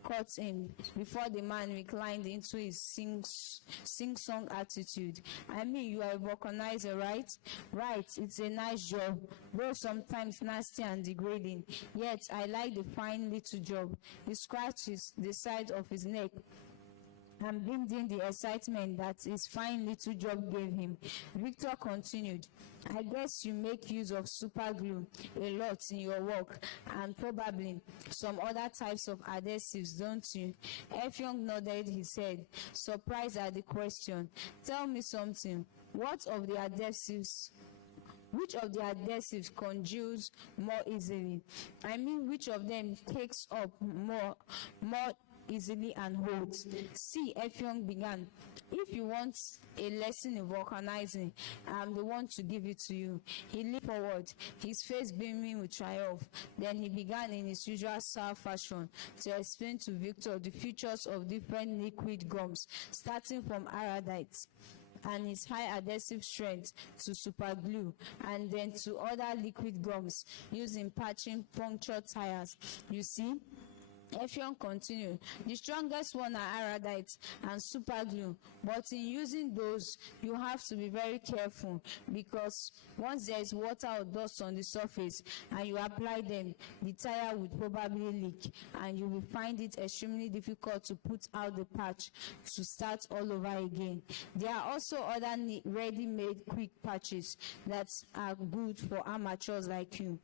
cut in before the man reclined into his sing-song attitude. "I mean, you are a vulcanizer, right?" "Right, it's a nice job, though sometimes nasty and degrading. Yet I like the fine little job." He scratched the side of his neck and beamed in the excitement that his fine little job gave him. Victor continued, "I guess you make use of super glue a lot in your work and probably some other types of adhesives, don't you?" Effiong nodded his head, surprised at the question. "Tell me something. Which of the adhesives congeals more easily? I mean, which of them takes up more easily and holds?" "See," Effiong began, "if you want a lesson in vulcanizing, I'm the one to give it to you." He leaned forward, his face beaming with triumph. Then he began in his usual sour fashion to explain to Victor the features of different liquid gums, starting from iodide and its high adhesive strength to super glue, and then to other liquid gums used in patching punctured tires. "You see," Effiong continued, "the strongest one are iodide and super glue, but in using those, you have to be very careful because once there is water or dust on the surface and you apply them, the tire would probably leak and you will find it extremely difficult to put out the patch to start all over again. There are also other ready-made quick patches that are good for amateurs like you,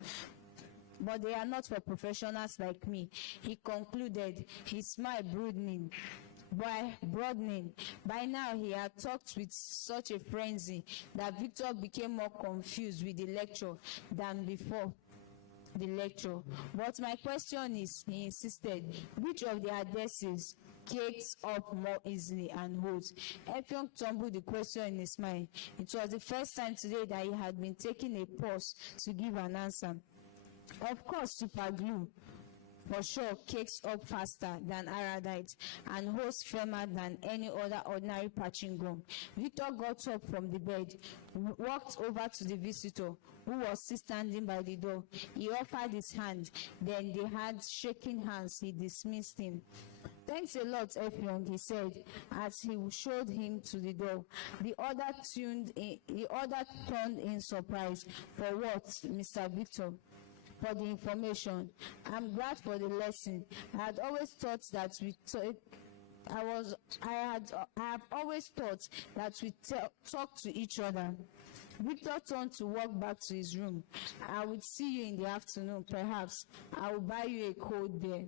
but they are not for professionals like me," he concluded, his smile broadening. By now he had talked with such a frenzy that Victor became more confused with the lecture than before the lecture. "But my question is," he insisted, "which of the adhesives cakes up more easily and holds?" Effiong tumbled the question in his mind. It was the first time today that he had been taking a pause to give an answer. "Of course, super glue for sure cakes up faster than iodide and holds firmer than any other ordinary patching gum." Victor got up from the bed, walked over to the visitor, who was still standing by the door. He offered his hand. Then they had shaking hands. He dismissed him. "Thanks a lot, Effiong," he said as he showed him to the door. The other turned in surprise. "For what, Mr. Victor?" "For the information. I'm glad for the lesson. I have always thought that we talk to each other." Victor turned to walk back to his room. "I would see you in the afternoon, perhaps. I will buy you a cold beer."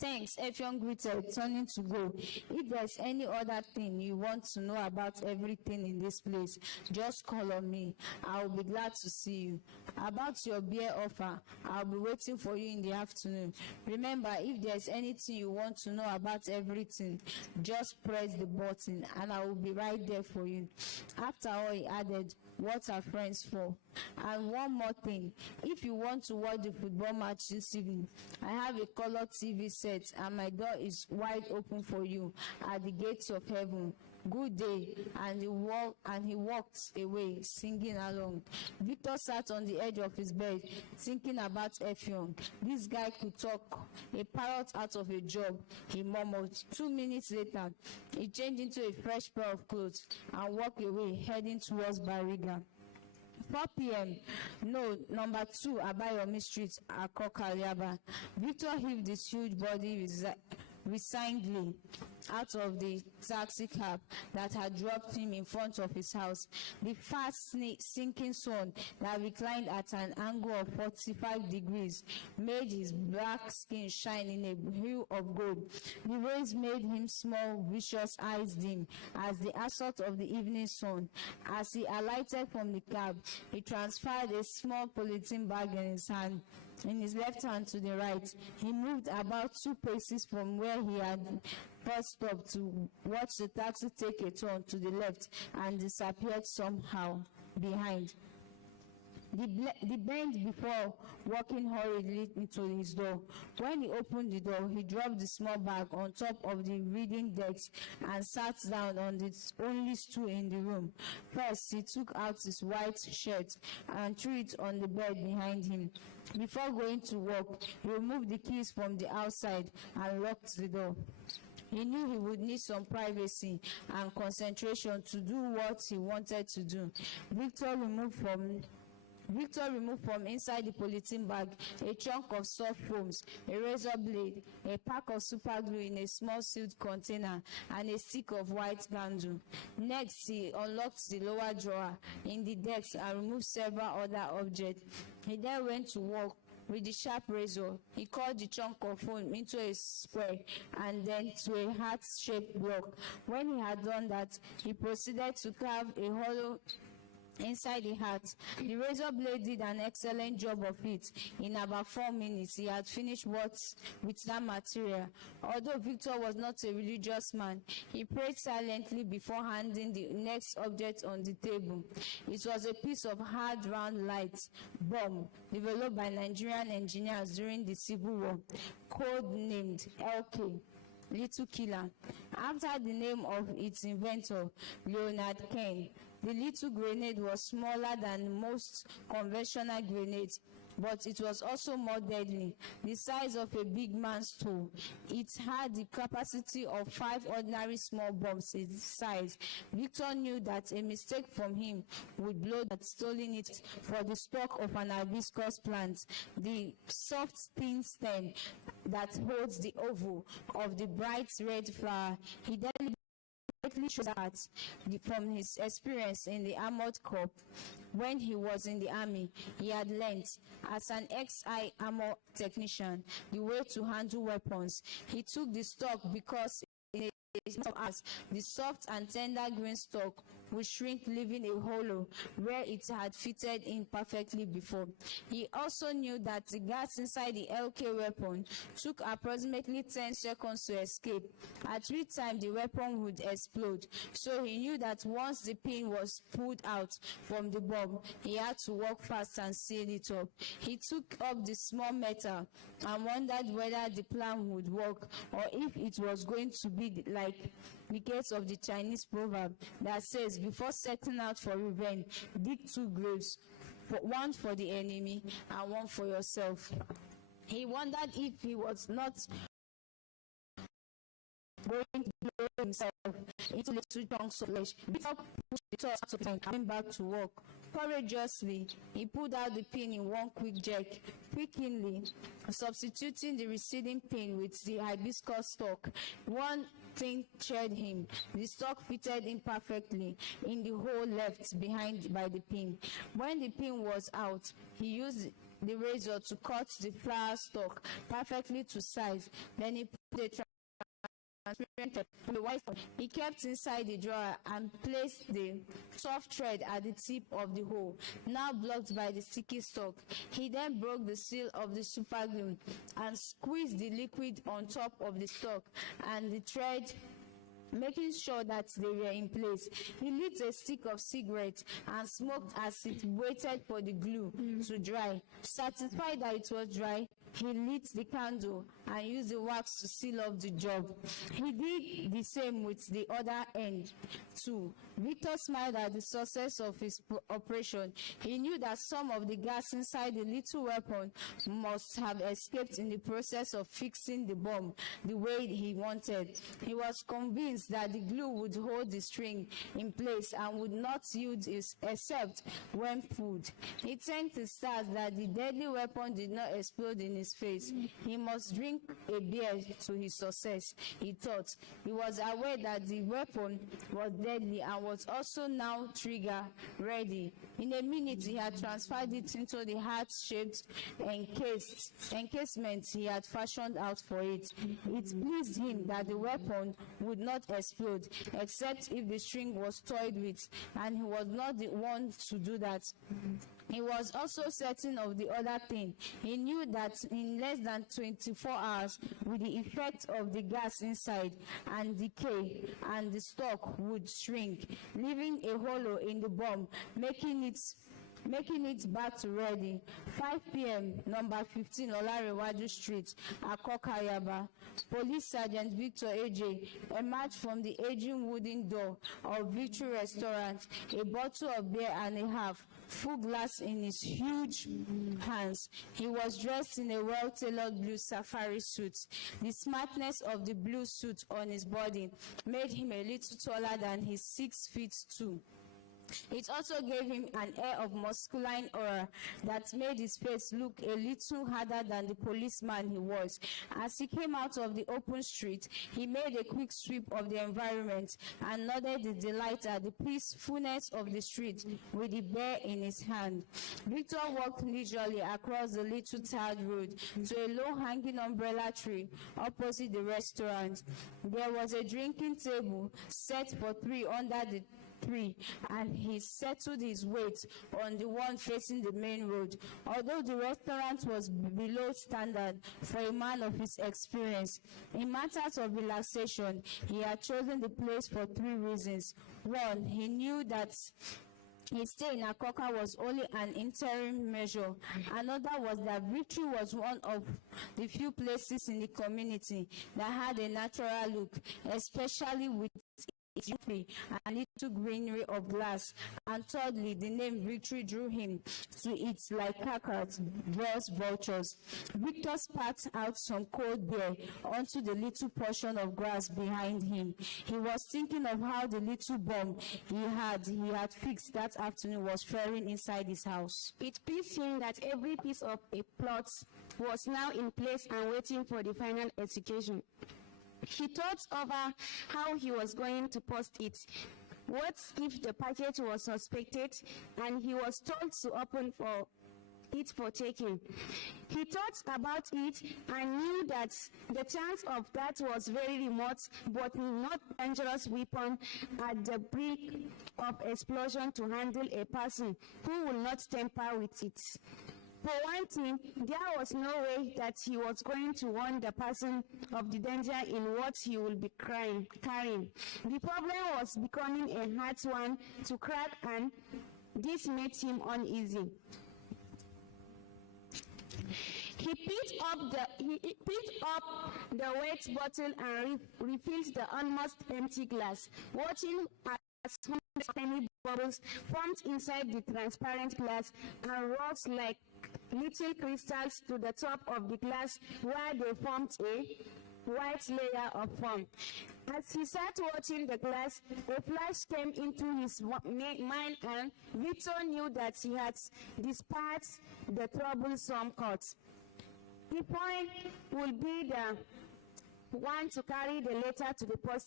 Thanks, Effiong greeted, turning to go. If there's any other thing you want to know about everything in this place, just call on me. I'll be glad to see you. About your beer offer, I'll be waiting for you in the afternoon. Remember, if there's anything you want to know about everything, just press the button and I will be right there for you. After all, he added, what are friends for? And one more thing, if you want to watch the football match this evening, I have a color TV set and my door is wide open for you at the gates of heaven. Good day. And he walked away, singing along. Victor sat on the edge of his bed, thinking about Effiong. This guy could talk. A parrot out of a job, he murmured. 2 minutes later, he changed into a fresh pair of clothes and walked away, heading towards Bariga. 4 p.m. No, number 2, Abayomi Street, Akokaliaba. Victor heaved his huge body resignedly out of the taxi cab that had dropped him in front of his house. The fast sinking sun that reclined at an angle of 45 degrees made his black skin shine in a hue of gold. The rays made him small, vicious eyes dim as the assault of the evening sun. As he alighted from the cab, he transferred a small polythene bag in his hand. In his left hand to the right, he moved about 2 paces from where he had first stopped to watch the taxi take a turn to the left and disappeared somehow behind. The bend before walking hurriedly into his door. When he opened the door, he dropped the small bag on top of the reading desk and sat down on the only stool in the room. First, he took out his white shirt and threw it on the bed behind him. Before going to work, he removed the keys from the outside and locked the door. He knew he would need some privacy and concentration to do what he wanted to do. Victor removed from inside the polythene bag a chunk of soft foams, a razor blade, a pack of super glue in a small sealed container, and a stick of white candle. Next, he unlocked the lower drawer in the desk and removed several other objects. He then went to work. With the sharp razor, he cut the chunk of foam into a square and then to a heart-shaped block. When he had done that, he proceeded to carve a hollow inside the heart. The razor blade did an excellent job of it. In about 4 minutes, he had finished with that material. Although Victor was not a religious man, he prayed silently before handing the next object on the table. It was a piece of hard round light bomb developed by Nigerian engineers during the Civil War, code-named LK. Little Killer, after the name of its inventor, Leonard Kane. The little grenade was smaller than most conventional grenades, but it was also more deadly, the size of a big man's toe. It had the capacity of 5 ordinary small bombs its size. Victor knew that a mistake from him would blow that stolen it for the stalk of an hibiscus plant, the soft thin stem that holds the oval of the bright red flower. He showed that from his experience in the Armored Corps when he was in the army, he had learned as an ex-I armor technician the way to handle weapons. He took the stock because as the soft and tender green stalk would shrink, leaving a hollow where it had fitted in perfectly before. He also knew that the gas inside the LK weapon took approximately 10 seconds to escape, at which time the weapon would explode. So he knew that once the pin was pulled out from the bomb, he had to work fast and seal it up. He took up the small metal and wondered whether the plan would work or if it was going to be like the case of the Chinese proverb that says, before setting out for revenge, dig 2 graves, one for the enemy and one for yourself. He wondered if he was not going to blow himself into little chunks of flesh. Before pushing the thought out of him, coming back to work. Courageously, he pulled out the pin in one quick jerk, quickeningly substituting the receding pin with the hibiscus stalk. One thing cheered him. The stalk fitted in perfectly in the hole left behind by the pin. When the pin was out, he used the razor to cut the flour stalk perfectly to size. Then he put the he kept inside the drawer and placed the soft thread at the tip of the hole, now blocked by the sticky stalk. He then broke the seal of the super glue and squeezed the liquid on top of the stalk and the thread, making sure that they were in place. He lit a stick of cigarette and smoked as it waited for the glue to dry. Satisfied that it was dry, he lit the candle and used the wax to seal off the job. He did the same with the other end too. Victor smiled at the success of his operation. He knew that some of the gas inside the little weapon must have escaped in the process of fixing the bomb the way he wanted. He was convinced that the glue would hold the string in place and would not yield except when pulled. He thanked the stars that the deadly weapon did not explode in his face. He must drink a beer to his success, he thought. He was aware that the weapon was deadly and was also now trigger ready. In a minute, he had transferred it into the heart-shaped encasement he had fashioned out for it. It pleased him that the weapon would not explode, except if the string was toyed with, and he was not the one to do that. He was also certain of the other thing. He knew that in less than 24 hours, with the effect of the gas inside and decay, and the stock would shrink, leaving a hollow in the bomb, making it back to ready. 5 p.m., number 15 Olarewaju Street, Akoka, Yaba. Police Sergeant Victor A.J. emerged from the aging wooden door of Victory Restaurant, a bottle of beer and a half, full glass in his huge hands. He was dressed in a well-tailored blue safari suit. The smartness of the blue suit on his body made him a little taller than his 6'2". It also gave him an air of masculine aura that made his face look a little harder than the policeman he was. As he came out of the open street, he made a quick sweep of the environment and nodded his delight at the peacefulness of the street with the bear in his hand. Victor walked leisurely across the little tiled road to a low-hanging umbrella tree opposite the restaurant. There was a drinking table set for 3 under the tree, and he settled his weight on the one facing the main road. Although the restaurant was below standard for a man of his experience, in matters of relaxation, he had chosen the place for 3 reasons. 1, he knew that his stay in Akoka was only an interim measure. Another was that Victory was one of the few places in the community that had a natural look, especially with its tree and little greenery of glass. And thirdly, the name Victory drew him to it like carcass draws vultures. Victor spat out some cold beer onto the little portion of grass behind him. He was thinking of how the little bomb he had fixed that afternoon was faring inside his house. It pleased him that every piece of a plot was now in place and waiting for the final execution. He thought over how he was going to post it. What if the package was suspected and he was told to open for it for taking? He thought about it and knew that the chance of that was very remote, but not dangerous weapon at the brink of explosion to handle a person who will not tamper with it. For one thing, there was no way that he was going to warn the person of the danger in what he will be carrying. The problem was becoming a hard one to crack, and this made him uneasy. He picked up the wet bottle and refilled the almost empty glass, watching as tiny bubbles formed inside the transparent glass and rose like little crystals to the top of the glass, where they formed a white layer of foam. As he sat watching the glass, a flash came into his mind, and Victor knew that he had dispatched the troublesome court. The point would be the one to carry the letter to the post